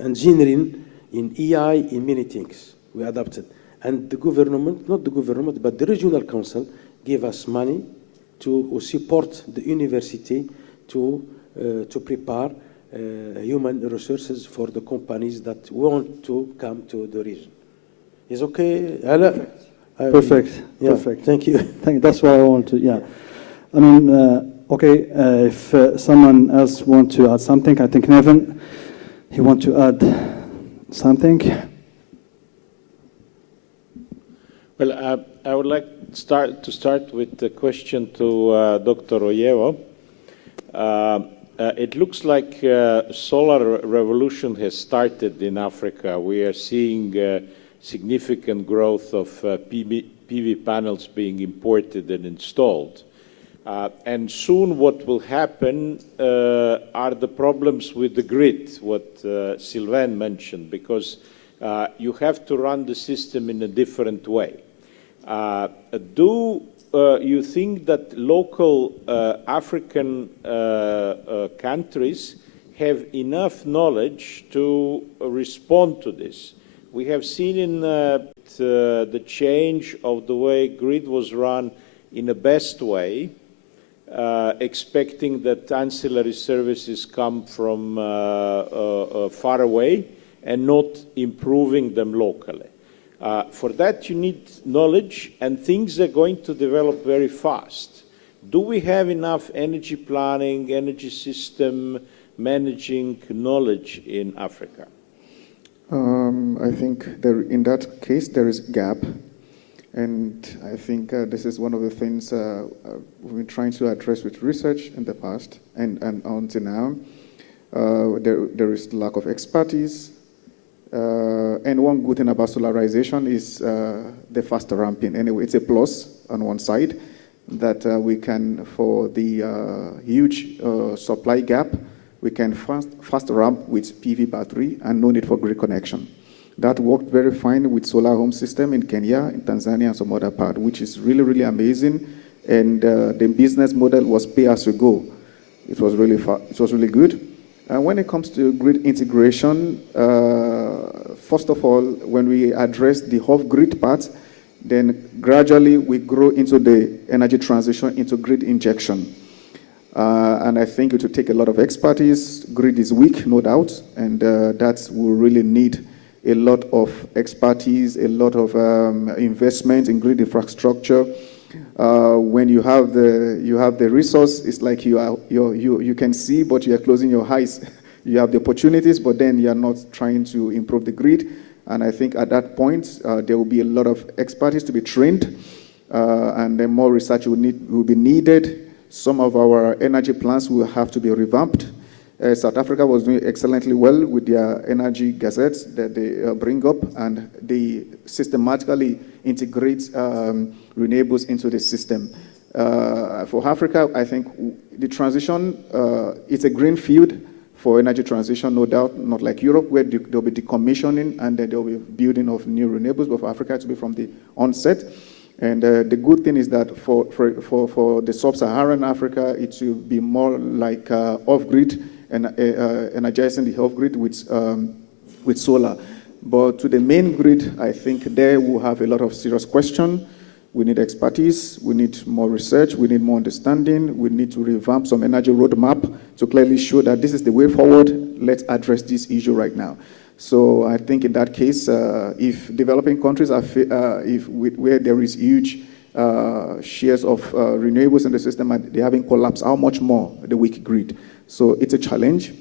engineering, in EI, in many things. We adapted. And the government, not the government, but the regional council gave us money to support the university to prepare human resources for the companies that want to come to the region. Is okay? Perfect. Yeah, Perfect. Thank you. That's what I want to, yeah. I mean, okay, if someone else want to add something, I think Nevin, he want to add something. Well, I would like to start with the question to Dr. Oyewo. It looks like solar revolution has started in Africa. We are seeing significant growth of PV panels being imported and installed. And soon what will happen are the problems with the grid, what Sylvain mentioned, because you have to run the system in a different way. Do you think that local African countries have enough knowledge to respond to this? We have seen in the change of the way grid was run in a best way, expecting that ancillary services come from far away and not improving them locally. For that, you need knowledge, and things are going to develop very fast. Do we have enough energy planning, energy system managing knowledge in Africa? I think in that case there is gap, and I think this is one of the things we've been trying to address with research in the past and until now. There is lack of expertise, and one good thing about solarization is the faster ramping. Anyway, it's a plus on one side that we can, for the huge supply gap, we can fast ramp with PV battery and no need for grid connection. That worked very fine with solar home system in Kenya, in Tanzania, and some other part, which is really, really amazing. And the business model was pay as you go. It was really good. And when it comes to grid integration, first of all, when we address the off-grid part, then gradually we grow into the energy transition into grid injection. And I think it will take a lot of expertise. Grid is weak, no doubt, and that will really need a lot of expertise, a lot of investment in grid infrastructure. When you have the resource, it's like you can see, but you are closing your eyes. You have the opportunities, but then you are not trying to improve the grid. And I think at that point, there will be a lot of expertise to be trained, and then more research will be needed. Some of our energy plants will have to be revamped. South Africa was doing excellently well with their energy gazettes that they bring up, and they systematically integrate renewables into the system. For Africa, I think the transition, it's a green field for energy transition, no doubt, not like Europe, where there'll be decommissioning and then there'll be building of new renewables, but for Africa to be from the onset. And the good thing is that for the sub-Saharan Africa, it will be more like off-grid and energizing the off-grid with solar. But to the main grid, I think there we'll have a lot of serious questions. We need expertise, we need more research, we need more understanding, we need to revamp some energy roadmap to clearly show that this is the way forward. Let's address this issue right now. So I think in that case, if developing countries are, where there is huge shares of renewables in the system and they haven't collapsed, how much more the weak grid? So it's a challenge,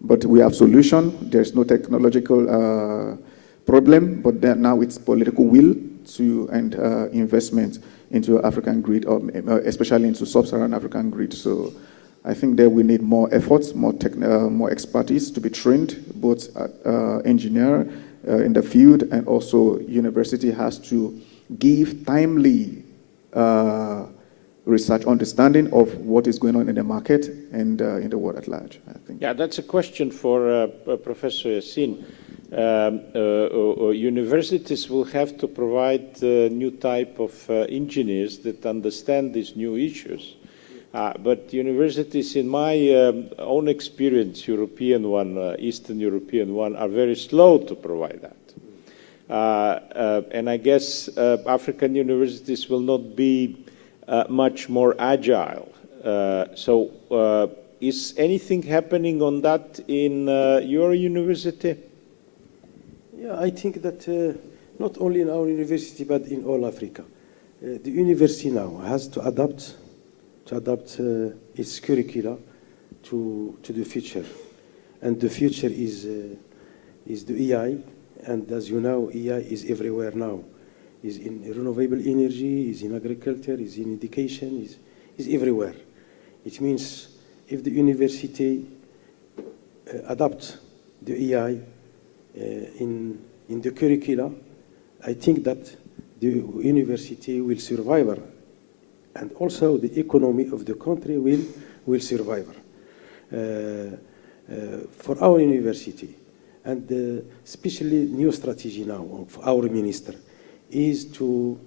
but we have solution. There's no technological problem, but now it's political will and investment into African grid, or especially into sub-Saharan African grid. So I think that we need more efforts, more expertise to be trained, both engineer in the field, and also university has to give timely research understanding of what is going on in the market and in the world at large, I think. Yeah, that's a question for Professor Yassin. Universities will have to provide new type of engineers that understand these new issues. But universities, in my own experience, European one, Eastern European one, are very slow to provide that. And I guess African universities will not be much more agile. So is anything happening on that in your university? Yeah, I think that not only in our university, but in all Africa, the university now has to adapt its curricula to the future. And the future is the AI, and as you know, AI is everywhere now. Is in renewable energy, is in agriculture, is in education, is everywhere. It means if the university adapt the AI in the curricula, I think that the university will survive, and also the economy of the country will survive. For our university, and especially new strategy now of our minister, is to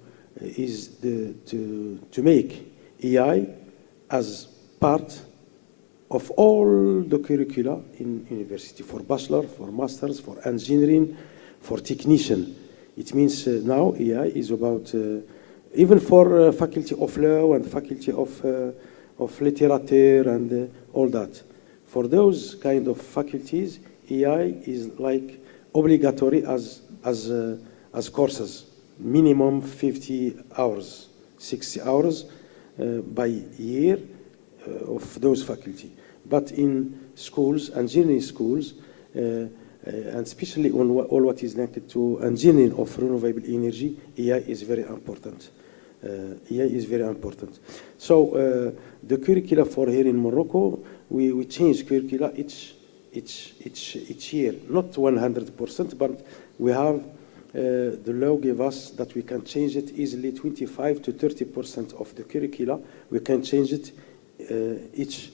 make AI as part of all the curricula in university, for bachelor, for masters, for engineering, for technician. It means now AI is about, even for faculty of law and faculty of literature and all that. For those kind of faculties, AI is like obligatory as courses, minimum 50 hours, 60 hours by year of those faculty. But in schools, engineering schools, and especially on all what is linked to engineering of renewable energy, AI is very important. AI is very important. So the curricula for here in Morocco, we change curricula each year, not 100%, but we have the law give us that we can change it easily 25 to 30% of the curricula. We can change it each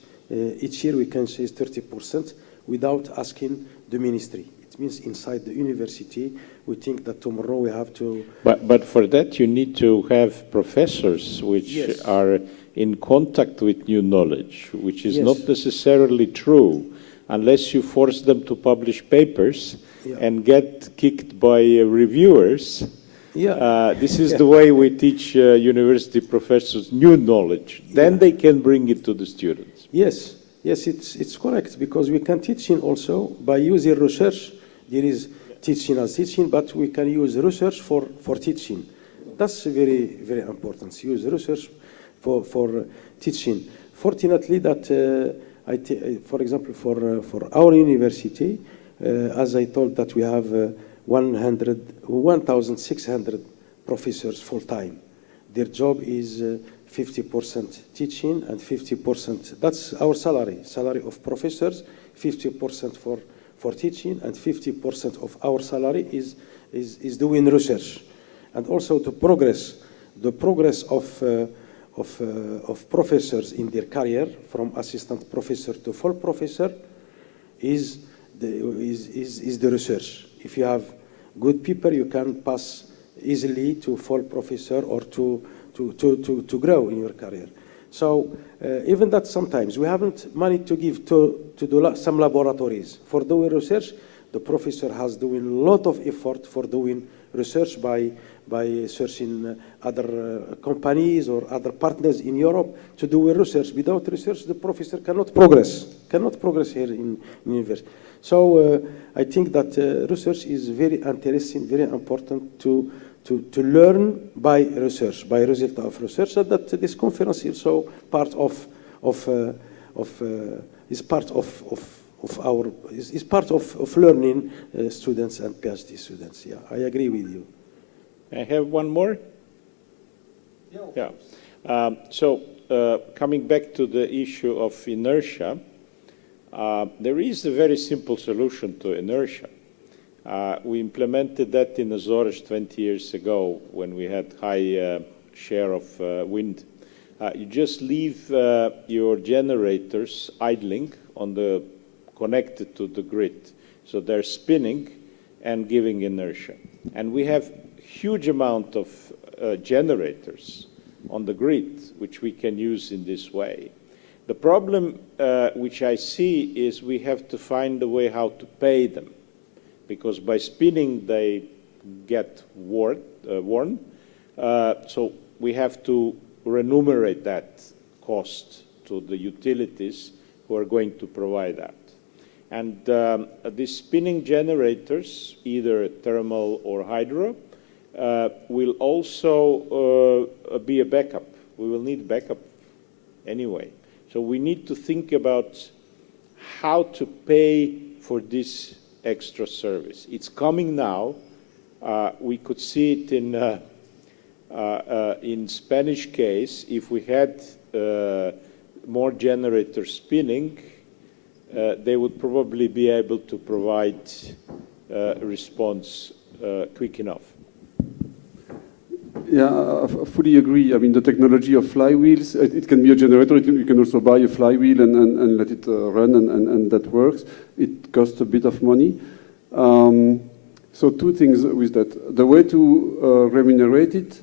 year. We can change 30% without asking the ministry. It means inside the university, we think that tomorrow we have to. But for that, you need to have professors which are in contact with new knowledge, which is not necessarily true unless you force them to publish papers and get kicked by reviewers. This is the way we teach university professors new knowledge. Then they can bring it to the students. Yes, it's correct, because we can teach in also by using research. There is teaching as teaching, but we can use research for teaching. That's very, very important. Use research for teaching. Fortunately, that for example, for our university, as I told, that we have 1,600 professors full time. Their job is 50% teaching and 50%. That's our salary of professors. 50% for teaching, and 50% of our salary is doing research, and also the progress of professors in their career from assistant professor to full professor is the research. If you have good people, you can pass easily to full professor or to grow in your career. So even that sometimes we haven't money to give to do some laboratories for doing research. The professor has doing a lot of effort for doing research by searching other companies or other partners in Europe to do research. Without research, the professor cannot progress here in university. So I think that research is very interesting, very important to learn by research, by result of research, and that this conference is also part of learning students and PhD students. Yeah, I agree with you. I have one more. Yeah. So coming back to the issue of inertia, there is a very simple solution to inertia. We implemented that in Azores 20 years ago when we had high share of wind. You just leave your generators idling connected to the grid. So they're spinning and giving inertia. And we have huge amount of generators on the grid, which we can use in this way. The problem which I see is we have to find a way how to pay them, because by spinning they get worn. So we have to remunerate that cost to the utilities who are going to provide that. And these spinning generators, either thermal or hydro, will also be a backup. We will need backup anyway. So we need to think about how to pay for this extra service. It's coming now. We could see it in Spanish case. If we had more generators spinning, they would probably be able to provide a response quick enough. Yeah, I fully agree. I mean, the technology of flywheels, it can be a generator. You can also buy a flywheel and let it run, and that works. It costs a bit of money. So two things with that. The way to remunerate it,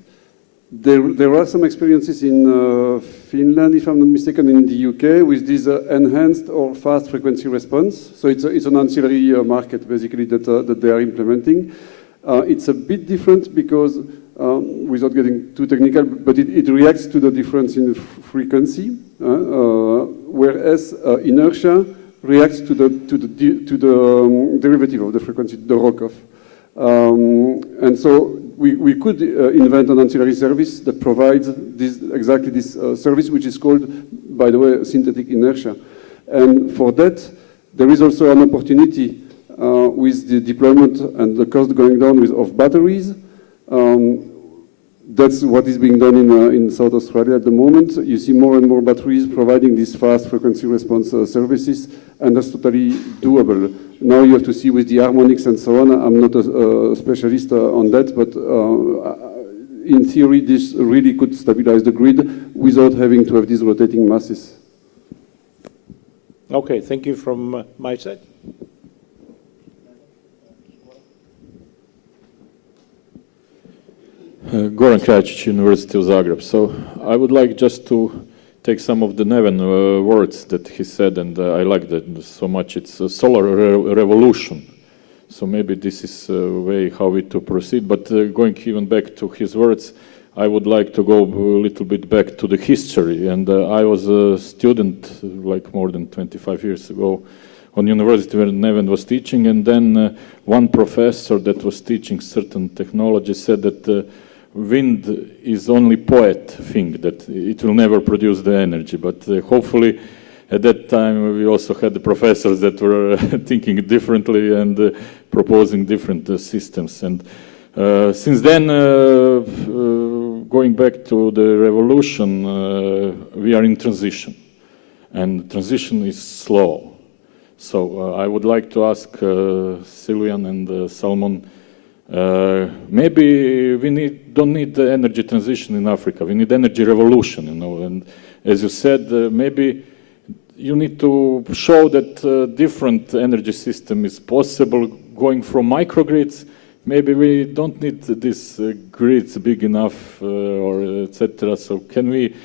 there are some experiences in Finland, if I'm not mistaken, in the UK, with this enhanced or fast frequency response. So it's an ancillary market, basically, that they are implementing. It's a bit different because, without getting too technical, but it reacts to the difference in frequency, whereas inertia reacts to the derivative of the frequency, the ROCOF. And so we could invent an ancillary service that provides exactly this service, which is called, by the way, synthetic inertia. And for that, there is also an opportunity with the deployment and the cost going down of batteries. That's what is being done in South Australia at the moment. You see more and more batteries providing these fast frequency response services, and that's totally doable. Now you have to see with the harmonics and so on. I'm not a specialist on that, but in theory, this really could stabilize the grid without having to have these rotating masses. Okay, thank you from my side. Goran Krajic, University of Zagreb. So I would like just to take some of the Neven words that he said, and I like that so much. It's a solar revolution. So maybe this is a way how we to proceed. But going even back to his words, I would like to go a little bit back to the history. And I was a student like more than 25 years ago on university where Neven was teaching. And then one professor that was teaching certain technology said that wind is only poet thing, that it will never produce the energy. But hopefully at that time we also had the professors that were thinking differently and proposing different systems. And since then, going back to the revolution, we are in transition. And transition is slow. So I would like to ask Sylvian and Salmon, maybe we don't need the energy transition in Africa. We need energy revolution, you know. And as you said, maybe you need to show that different energy system is possible, going from microgrids. Maybe we don't need these grids big enough, or etc. So can we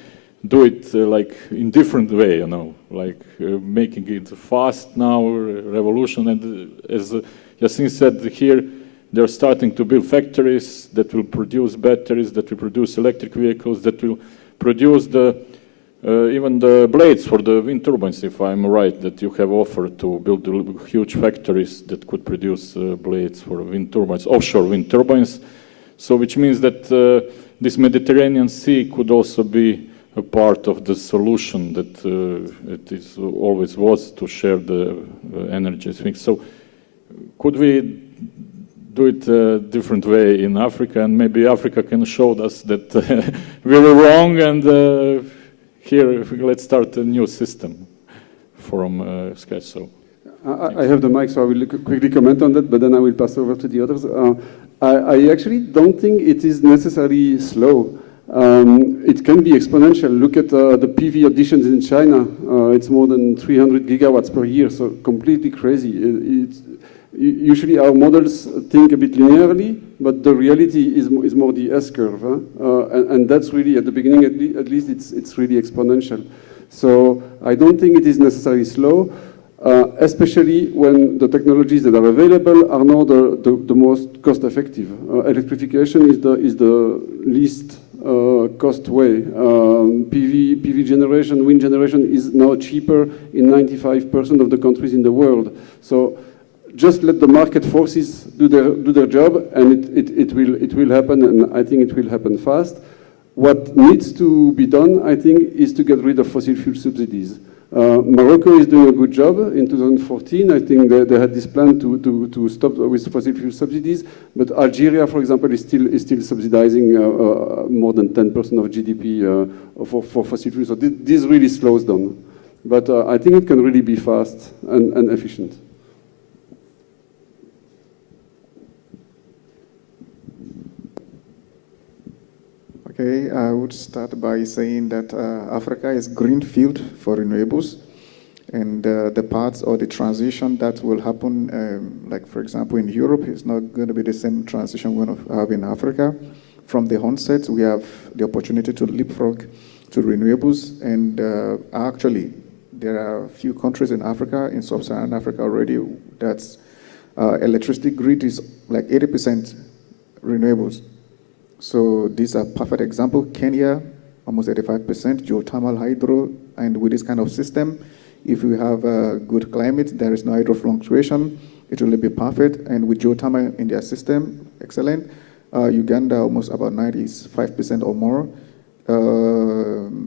do it like in different way, you know, like making it fast now, revolution. And as Yasin said here, they're starting to build factories that will produce batteries, that will produce electric vehicles, that will produce the even the blades for the wind turbines, if I'm right, that you have offered to build huge factories that could produce blades for wind turbines, offshore wind turbines. So which means that this Mediterranean Sea could also be a part of the solution that it is always was to share the energy thing. So could we do it a different way in Africa, and maybe Africa can show us that we were wrong, and here let's start a new system from scratch. So I have the mic, so I will quickly comment on that, but then I will pass over to the others. I actually don't think it is necessarily slow. It can be exponential. Look at the PV additions in China. It's more than 300 gigawatts per year, so completely crazy. Usually our models think a bit linearly, but the reality is more the S-curve. And that's really, at the beginning at least, it's really exponential. So I don't think it is necessarily slow, especially when the technologies that are available are now the most cost-effective. Electrification is the least cost way. PV generation, wind generation is now cheaper in 95% of the countries in the world. So just let the market forces do their job, and it will happen, and I think it will happen fast. What needs to be done, I think, is to get rid of fossil fuel subsidies. Morocco is doing a good job. In 2014, I think they had this plan to stop with fossil fuel subsidies, but Algeria, for example, is still subsidizing more than 10% of GDP for fossil fuels. So this really slows down. But I think it can really be fast and efficient. Okay, I would start by saying that Africa is greenfield for renewables, and the parts or the transition that will happen, like for example in Europe, is not going to be the same transition we're going to have in Africa. From the onset, we have the opportunity to leapfrog to renewables, and actually there are a few countries in Africa, in sub-Saharan Africa already, that's electricity grid is like 80% renewables. So these are perfect example. Kenya, almost 85%, geothermal hydro, and with this kind of system, if we have a good climate, there is no hydro fluctuation, it will be perfect. And with geothermal in their system, excellent. Uganda, almost about 95% or more.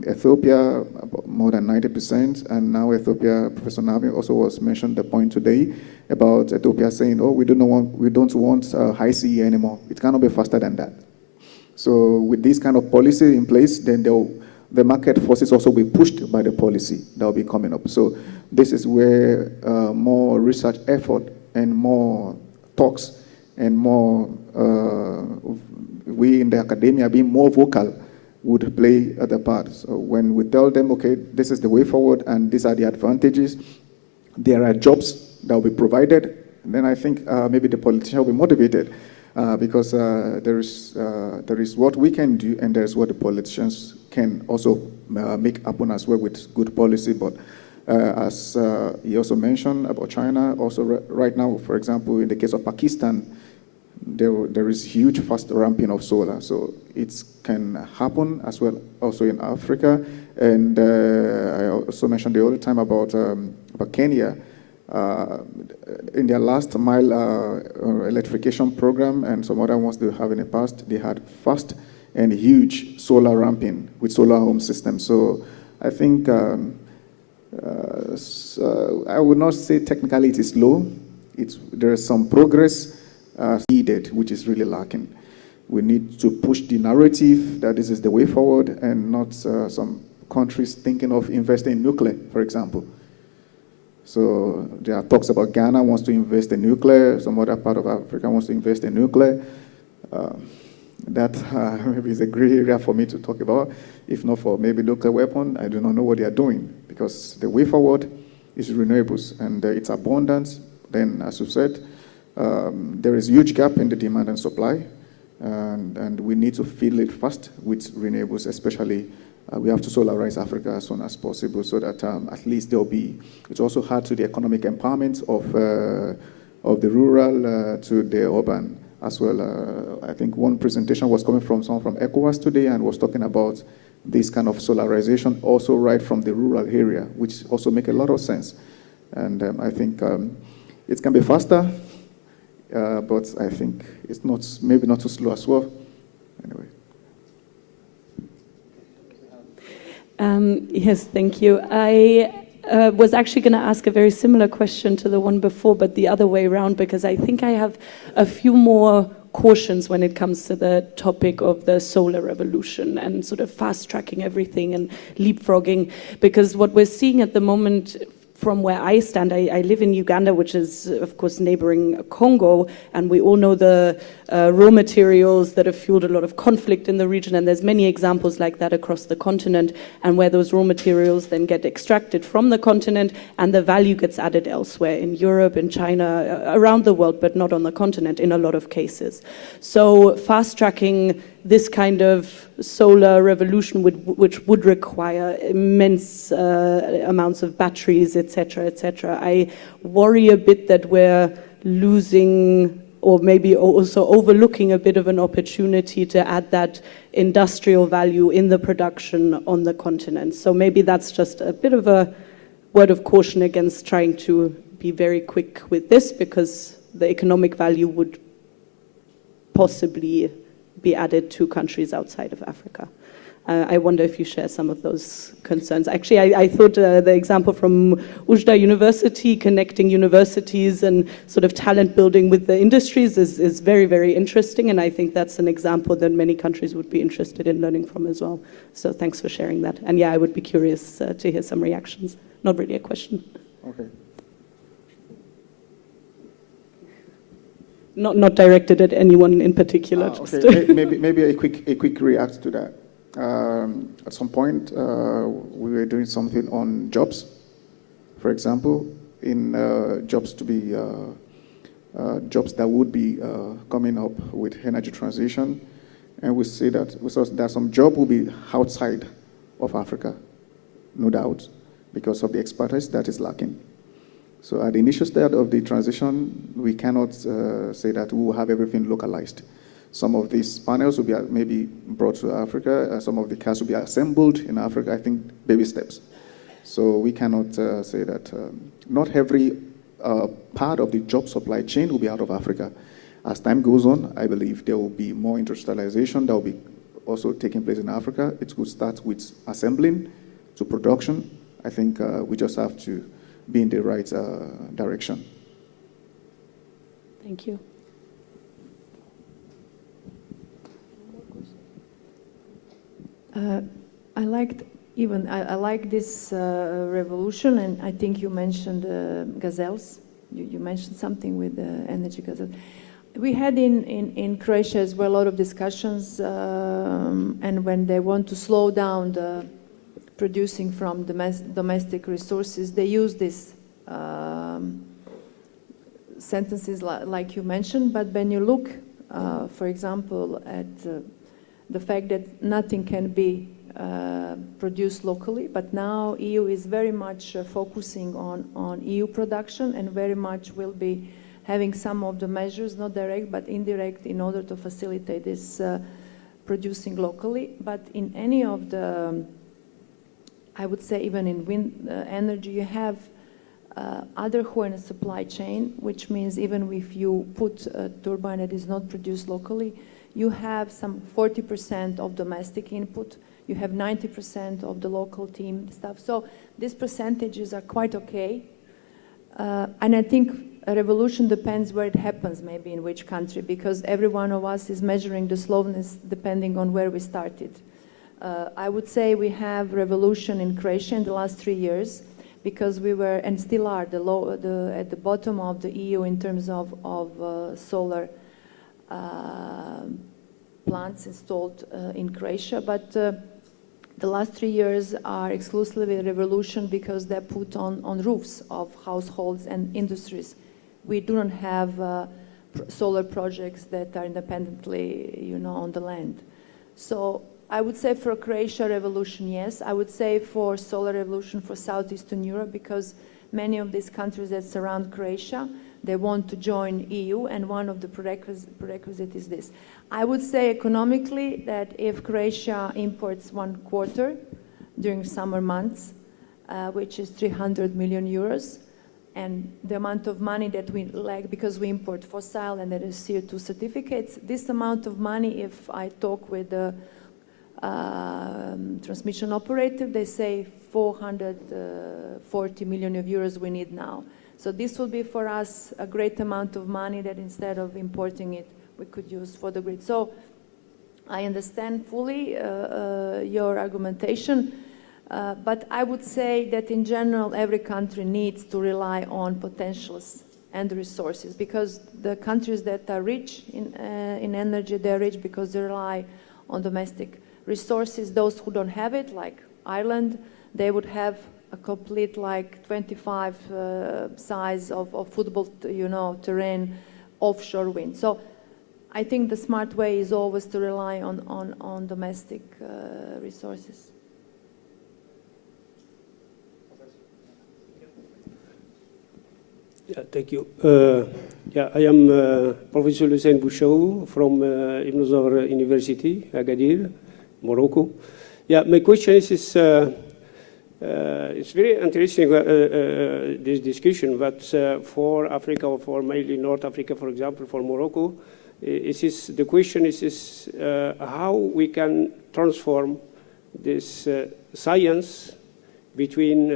Ethiopia, about more than 90%, and now Ethiopia, Professor Navi also was mentioned the point today about Ethiopia saying, oh, we don't want high CE anymore. It cannot be faster than that. So with this kind of policy in place, then the market forces also be pushed by the policy that will be coming up. So this is where more research effort and more talks and more, we in the academia being more vocal would play the part. So when we tell them, okay, this is the way forward and these are the advantages, there are jobs that will be provided, then I think maybe the politician will be motivated because there is what we can do and there is what the politicians can also make happen as well with good policy. But as he also mentioned about China, also right now, for example, in the case of Pakistan, there is huge fast ramping of solar. So it can happen as well also in Africa. And I also mentioned the other time about Kenya. In their last mile electrification program and some other ones they have in the past, they had fast and huge solar ramping with solar home systems. So I think I would not say technically it is low. There is some progress needed, which is really lacking. We need to push the narrative that this is the way forward and not some countries thinking of investing in nuclear, for example. So there are talks about Ghana wants to invest in nuclear, some other part of Africa wants to invest in nuclear. That maybe is a gray area for me to talk about. If not for maybe nuclear weapon, I do not know what they are doing because the way forward is renewables and its abundance. Then, as you said, there is a huge gap in the demand and supply, and we need to fill it fast with renewables, especially we have to solarize Africa as soon as possible so that at least there will be, it's also hard to the economic empowerment of the rural to the urban as well. I think one presentation was coming from someone from ECOWAS today and was talking about this kind of solarization also right from the rural area, which also make a lot of sense. And I think it can be faster, but I think it's not, maybe not too slow as well. Anyway. Yes, thank you. I was actually going to ask a very similar question to the one before, but the other way around, because I think I have a few more cautions when it comes to the topic of the solar revolution and sort of fast-tracking everything and leapfrogging, because what we're seeing at the moment from where I stand, I live in Uganda, which is, of course, neighboring Congo, and we all know the raw materials that have fueled a lot of conflict in the region, and there's many examples like that across the continent, and where those raw materials then get extracted from the continent, and the value gets added elsewhere, in Europe, in China, around the world, but not on the continent in a lot of cases. So fast-tracking this kind of solar revolution, which would require immense amounts of batteries, etc., etc. I worry a bit that we're losing or maybe also overlooking a bit of an opportunity to add that industrial value in the production on the continent. So maybe that's just a bit of a word of caution against trying to be very quick with this, because the economic value would possibly be added to countries outside of Africa. I wonder if you share some of those concerns. Actually, I thought the example from Ujda University, connecting universities and sort of talent building with the industries is very, very interesting, and I think that's an example that many countries would be interested in learning from as well. So thanks for sharing that. And yeah, I would be curious to hear some reactions. Not really a question. Okay. Not directed at anyone in particular. Okay. maybe a quick react to that. At some point, we were doing something on jobs, for example, in jobs that would be coming up with energy transition, and we see that some job will be outside of Africa, no doubt, because of the expertise that is lacking. So at the initial stage of the transition, we cannot say that we will have everything localized. Some of these panels will be maybe brought to Africa. Some of the cars will be assembled in Africa. I think baby steps. So we cannot say that not every part of the job supply chain will be out of Africa. As time goes on, I believe there will be more industrialization. There will be also taking place in Africa. It could start with assembling to production. I think we just have to be in the right direction. Thank you. I like this revolution, and I think you mentioned gazelles. You mentioned something with energy gazelles. We had in Croatia as well a lot of discussions, and when they want to slow down the producing from domestic resources, they use these sentences like you mentioned. But when you look, for example, at the fact that nothing can be produced locally, but now EU is very much focusing on EU production, and very much will be having some of the measures, not direct but indirect, in order to facilitate this producing locally. But in any of the, I would say even in wind energy, you have other who are in a supply chain, which means even if you put a turbine that is not produced locally, you have some 40% of domestic input, you have 90% of the local team stuff. So these percentages are quite okay. And I think a revolution depends where it happens, maybe in which country, because every one of us is measuring the slowness depending on where we started. I would say we have revolution in Croatia in the last 3 years, because we were, and still are, at the bottom of the EU in terms of solar plants installed in Croatia. But the last 3 years are exclusively a revolution because they're put on roofs of households and industries. We do not have solar projects that are independently, on the land. So I would say for Croatia revolution, yes. I would say for solar revolution for Southeastern Europe, because many of these countries that surround Croatia, they want to join EU, and one of the prerequisites is this. I would say economically that if Croatia imports 1/4 during summer months, which is 300 million euros, and the amount of money that we lack because we import fossil and there is CO2 certificates, this amount of money, if I talk with the transmission operator, they say 440 million euros we need now. So this will be for us a great amount of money that instead of importing it, we could use for the grid. So I understand fully your argumentation, but I would say that in general, every country needs to rely on potentials and resources, because the countries that are rich in energy, they're rich because they rely on domestic resources. Those who don't have it, like Ireland, they would have a complete 25 size of football, terrain, offshore wind. So I think the smart way is always to rely on domestic resources. Yeah, thank you. I am Professor Hussein Bouchou from Ibn Zawr University, Agadir, Morocco. Yeah, my question is it's very interesting, this discussion, but for Africa, or for mainly North Africa, for example, for Morocco, the question is how we can transform this science between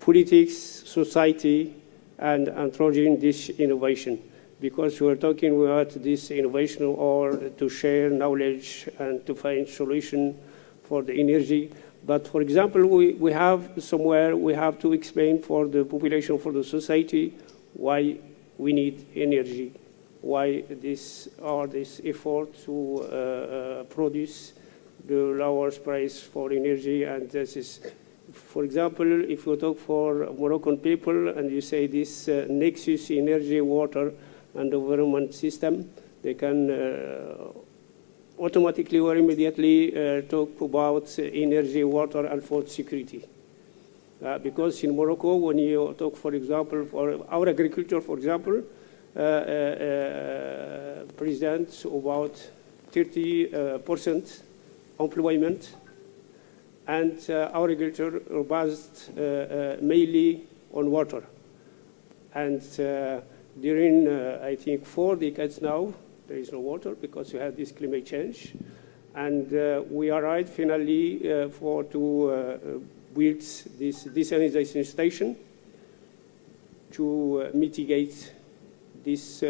politics, society, and introducing this innovation. Because we are talking about this innovation or to share knowledge and to find solution for the energy. But for example, we have to explain for the population, for the society, why we need energy, why this effort to produce the lowest price for energy. And this is, for example, if you talk for Moroccan people and you say this nexus energy, water, and environment system, they can automatically or immediately talk about energy, water, and food security. Because in Morocco, when you talk, for example, for our agriculture, for example, presents about 30% employment, and our agriculture are based mainly on water. And during, I think, 4 decades now, there is no water because we have this climate change. And we arrived finally to build this desalination station to mitigate this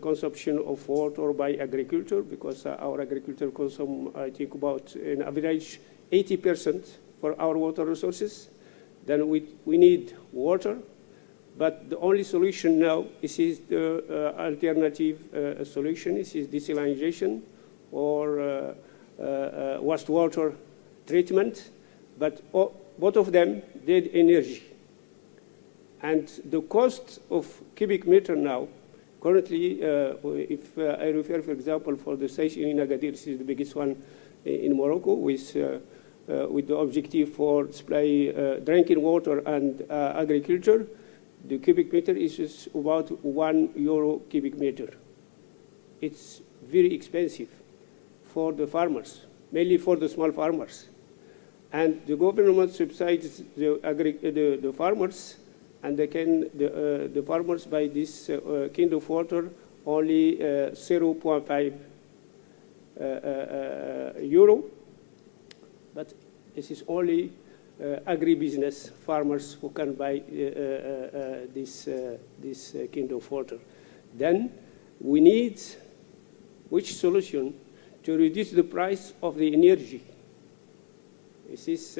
consumption of water by agriculture, because our agriculture consume, I think, about an average 80% for our water resources. Then we need water, but the only solution now is the alternative solution. This is desalination or wastewater treatment, but both of them need energy. And the cost of cubic meter now, currently, if I refer, for example, for the station in Agadir, this is the biggest one in Morocco, with the objective for supply drinking water and agriculture, the cubic meter is just about €1 cubic meter. It's very expensive for the farmers, mainly for the small farmers. And the government subsidies the farmers, and the farmers buy this kind of water only 0.5 euro. But this is only agribusiness farmers who can buy this kind of water. Then we need which solution to reduce the price of the energy. This is,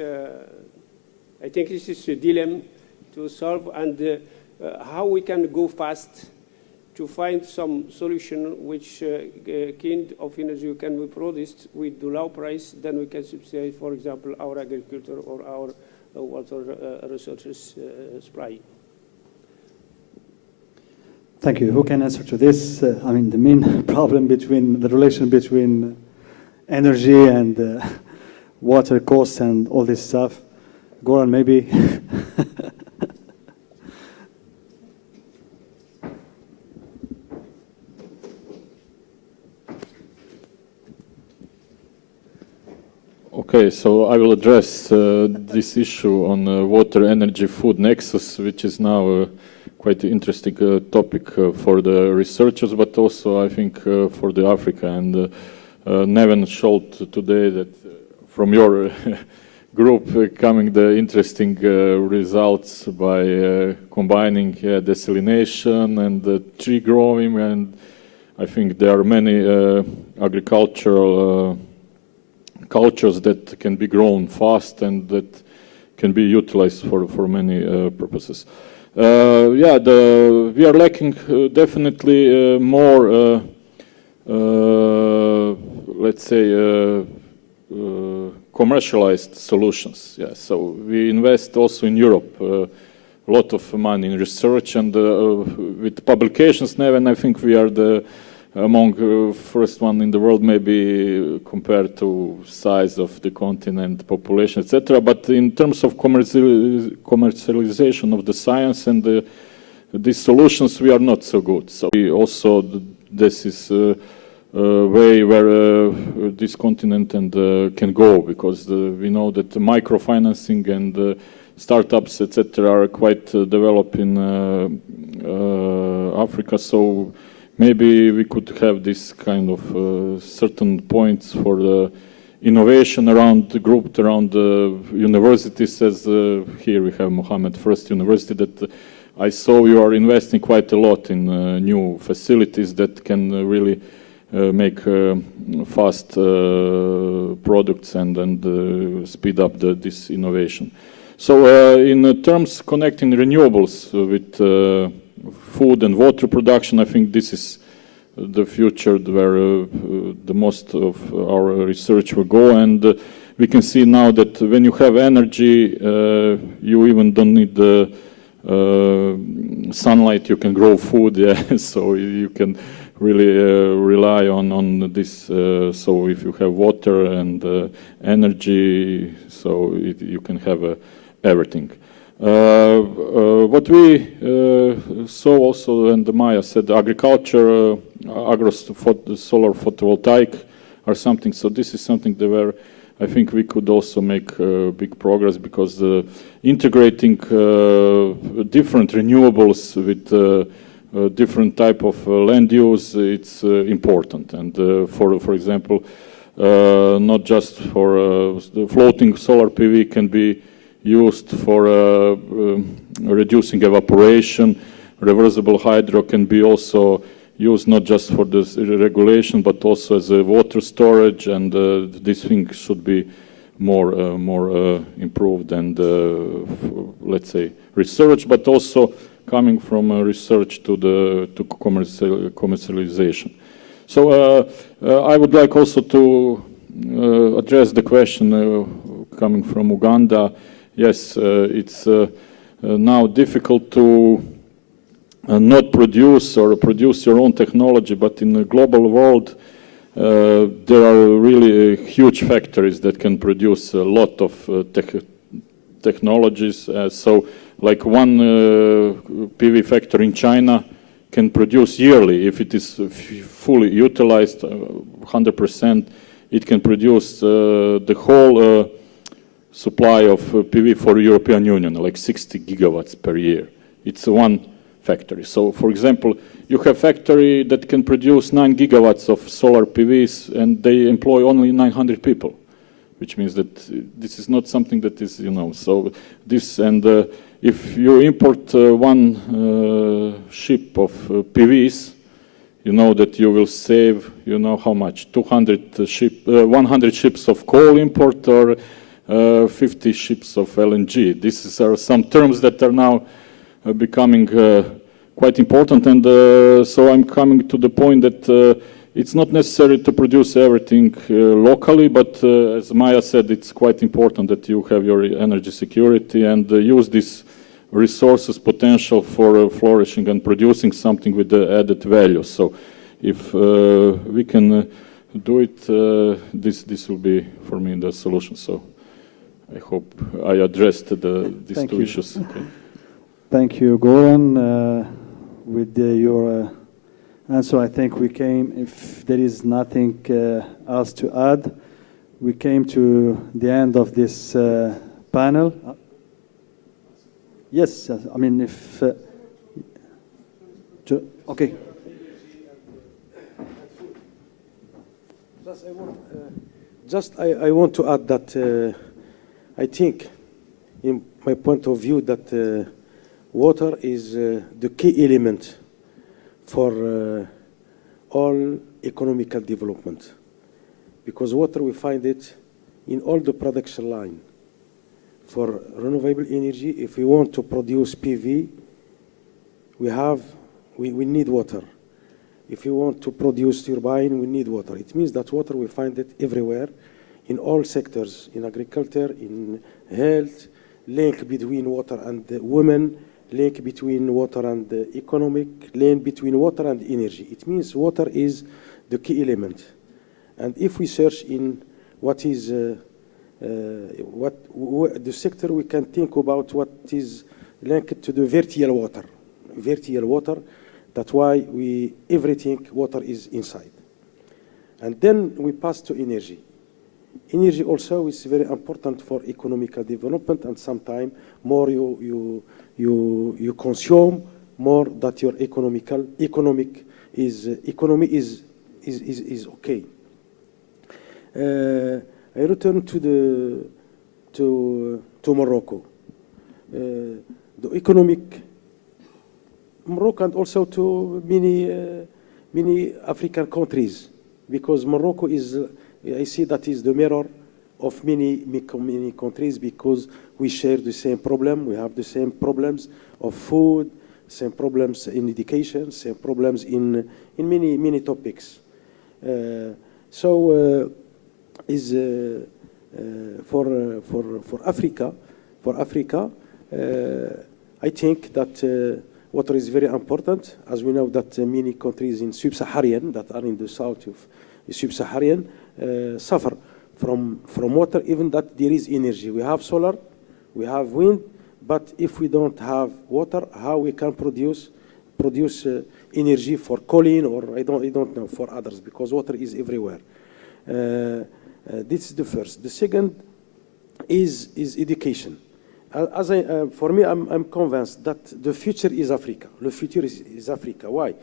I think this is a dilemma to solve, and how we can go fast to find some solution which kind of energy can be produced with the low price, then we can subsidize, for example, our agriculture or our water resources supply. Thank you. Who can answer to this? I mean, the main problem between the relation between energy and water costs and all this stuff. Goran, maybe. Okay, so I will address this issue on water, energy, food nexus, which is now quite an interesting topic for the researchers, but also I think for the Africa. And Neven showed today that from your group coming the interesting results by combining desalination and tree growing, and I think there are many agricultural cultures that can be grown fast and that can be utilized for many purposes. We are lacking definitely more, let's say, commercialized solutions. Yeah, so we invest also in Europe a lot of money in research, and with publications now, and I think we are the among first one in the world, maybe compared to size of the continent, population, etc. But in terms of commercialization of the science and these solutions, we are not so good. So we also, this is a way where this continent can go, because we know that the microfinancing and startups, etc., are quite developed in Africa. So maybe we could have this kind of certain points for the innovation around the group, around the universities, as here we have Mohammed First University, that I saw you are investing quite a lot in new facilities that can really make fast products and speed up this innovation. So in terms connecting renewables with food and water production, I think this is the future where the most of our research will go. And we can see now that when you have energy, you even don't need the sunlight, you can grow food, yeah. So you can really rely on this. So if you have water and energy, so you can have everything. What we saw also, and Maya said, agriculture, solar photovoltaic are something. So this is something that where I think we could also make big progress, because integrating different renewables with different type of land use, it's important. And for example, not just for the floating solar PV can be used for reducing evaporation. Reversible hydro can be also used not just for this regulation, but also as a water storage, and this thing should be more improved and let's say research, but also coming from research to commercialization. So I would like also to address the question coming from Uganda. Yes, it's now difficult to not produce or produce your own technology, but in the global world, there are really huge factories that can produce a lot of technologies. So like one PV factory in China can produce yearly, if it is fully utilized 100%, it can produce the whole supply of PV for European Union, like 60 gigawatts per year. It's one factory. So, for example, you have a factory that can produce 9 gigawatts of solar PVs, and they employ only 900 people, which means that this is not something that is, so this, and if you import one ship of PVs, you know that you will save, how much, 100 ships of coal import or 50 ships of LNG. These are some terms that are now becoming quite important, and so I'm coming to the point that it's not necessary to produce everything locally, but as Maya said, it's quite important that you have your energy security and use this resources potential for flourishing and producing something with the added value. So if we can do it, this will be for me the solution. So I hope I addressed these two issues. Okay. Thank you, Goran. With your answer, I think we came, if there is nothing else to add, we came to the end of this panel. Yes, I mean, if... okay. I want to add that I think, in my point of view, that water is the key element for all economical development, because water, we find it in all the production line. For renewable energy, if we want to produce PV, we need water. If we want to produce turbine, we need water. It means that water, we find it everywhere, in all sectors, in agriculture, in health, link between water and women, link between water and economic, link between water and energy. It means water is the key element. And if we search in what is the sector, we can think about what is linked to the vertical water. Vertical water, that's why everything water is inside. And then we pass to energy. Energy also is very important for economical development, and sometimes more you consume, more that your economy is okay. I return to Morocco. The economic Morocco, and also to many African countries, because Morocco is, I see that is the mirror of many countries, because we share the same problem. We have the same problems of food, same problems in education, same problems in many topics. For Africa, I think that water is very important, as we know that many countries in sub-Saharan, that are in the south of sub-Saharan, suffer from water, even that there is energy. We have solar, we have wind, but if we don't have water, how we can produce energy for cooling, or I don't know, for others, because water is everywhere. This is the first. The second is education. For me, I'm convinced that the future is Africa. The future is Africa. Why?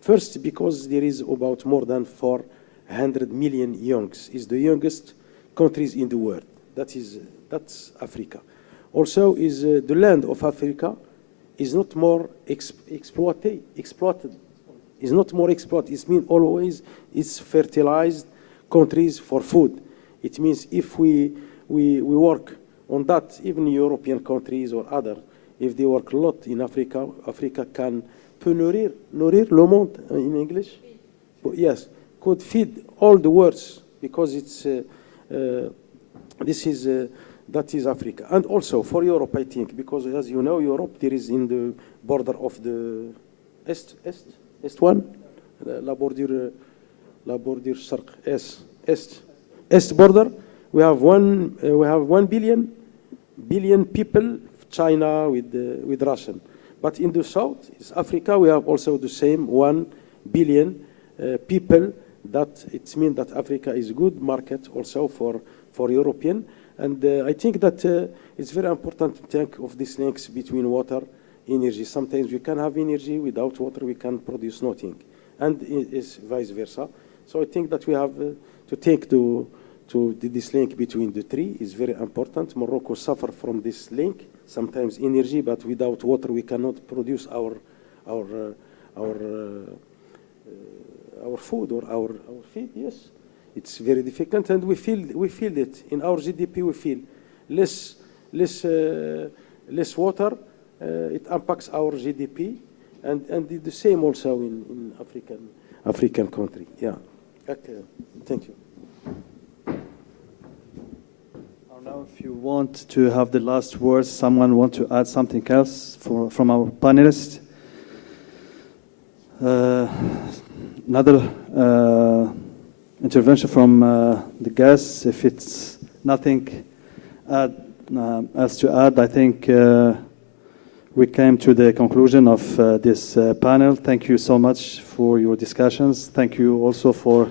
First, because there is about more than 4 100 million youngs. Is the youngest countries in the world. That's Africa. Also, is the land of Africa is not more exploited. Is not more exploited. It means always it's fertilized countries for food. It means if we work on that, even European countries or other, if they work a lot in Africa, Africa can nourrir le monde in English. Yes, could feed all the world because it's that is Africa. And also for Europe, I think, because as you know, Europe there is in the border of the est one, la bordure sharq est border. We have 1 billion people, China with Russian. But in the south, is Africa, we have also the same 1 billion people. That it means that Africa is a good market also for European. And I think that it's very important to think of these links between water, energy. Sometimes we can have energy without water, we can produce nothing, and it's vice versa. So I think that we have to think this link between the three is very important. Morocco suffer from this link. Sometimes energy, but without water we cannot produce our food or our feed. Yes, it's very difficult, and we feel it in our GDP. We feel less water. It impacts our GDP, and the same also in African country. Yeah. Okay. Thank you. Now, if you want to have the last words, someone want to add something else from our panelists? Another intervention from the guests. If it's nothing else to add, I think we came to the conclusion of this panel. Thank you so much for your discussions. Thank you also for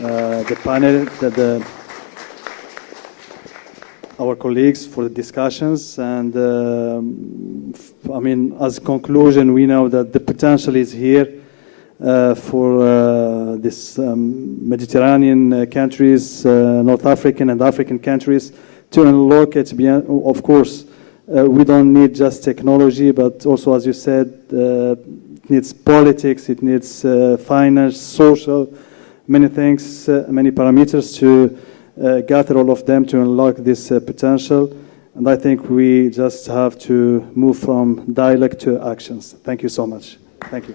the panel, our colleagues for the discussions. And I mean, as a conclusion, we know that the potential is here for this Mediterranean countries, North African and African countries to unlock it. Of course, we don't need just technology, but also, as you said, it needs politics, it needs finance, social, many things, many parameters to gather all of them to unlock this potential. And I think we just have to move from dialogue to actions. Thank you so much. Thank you.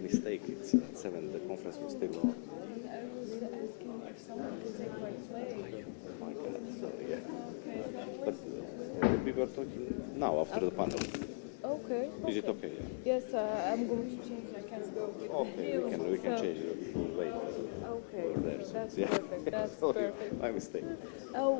Mistake. It's at 7. The conference was still on. I was asking if someone could take my place. Oh my God! So yeah. But we were talking now after the panel. Okay. Is it okay? Yeah. Yes, I'm going to change. I can't go with Okay, we can change it. We'll wait. Okay. Over there, so That's yeah. perfect. That's Sorry, perfect. my mistake.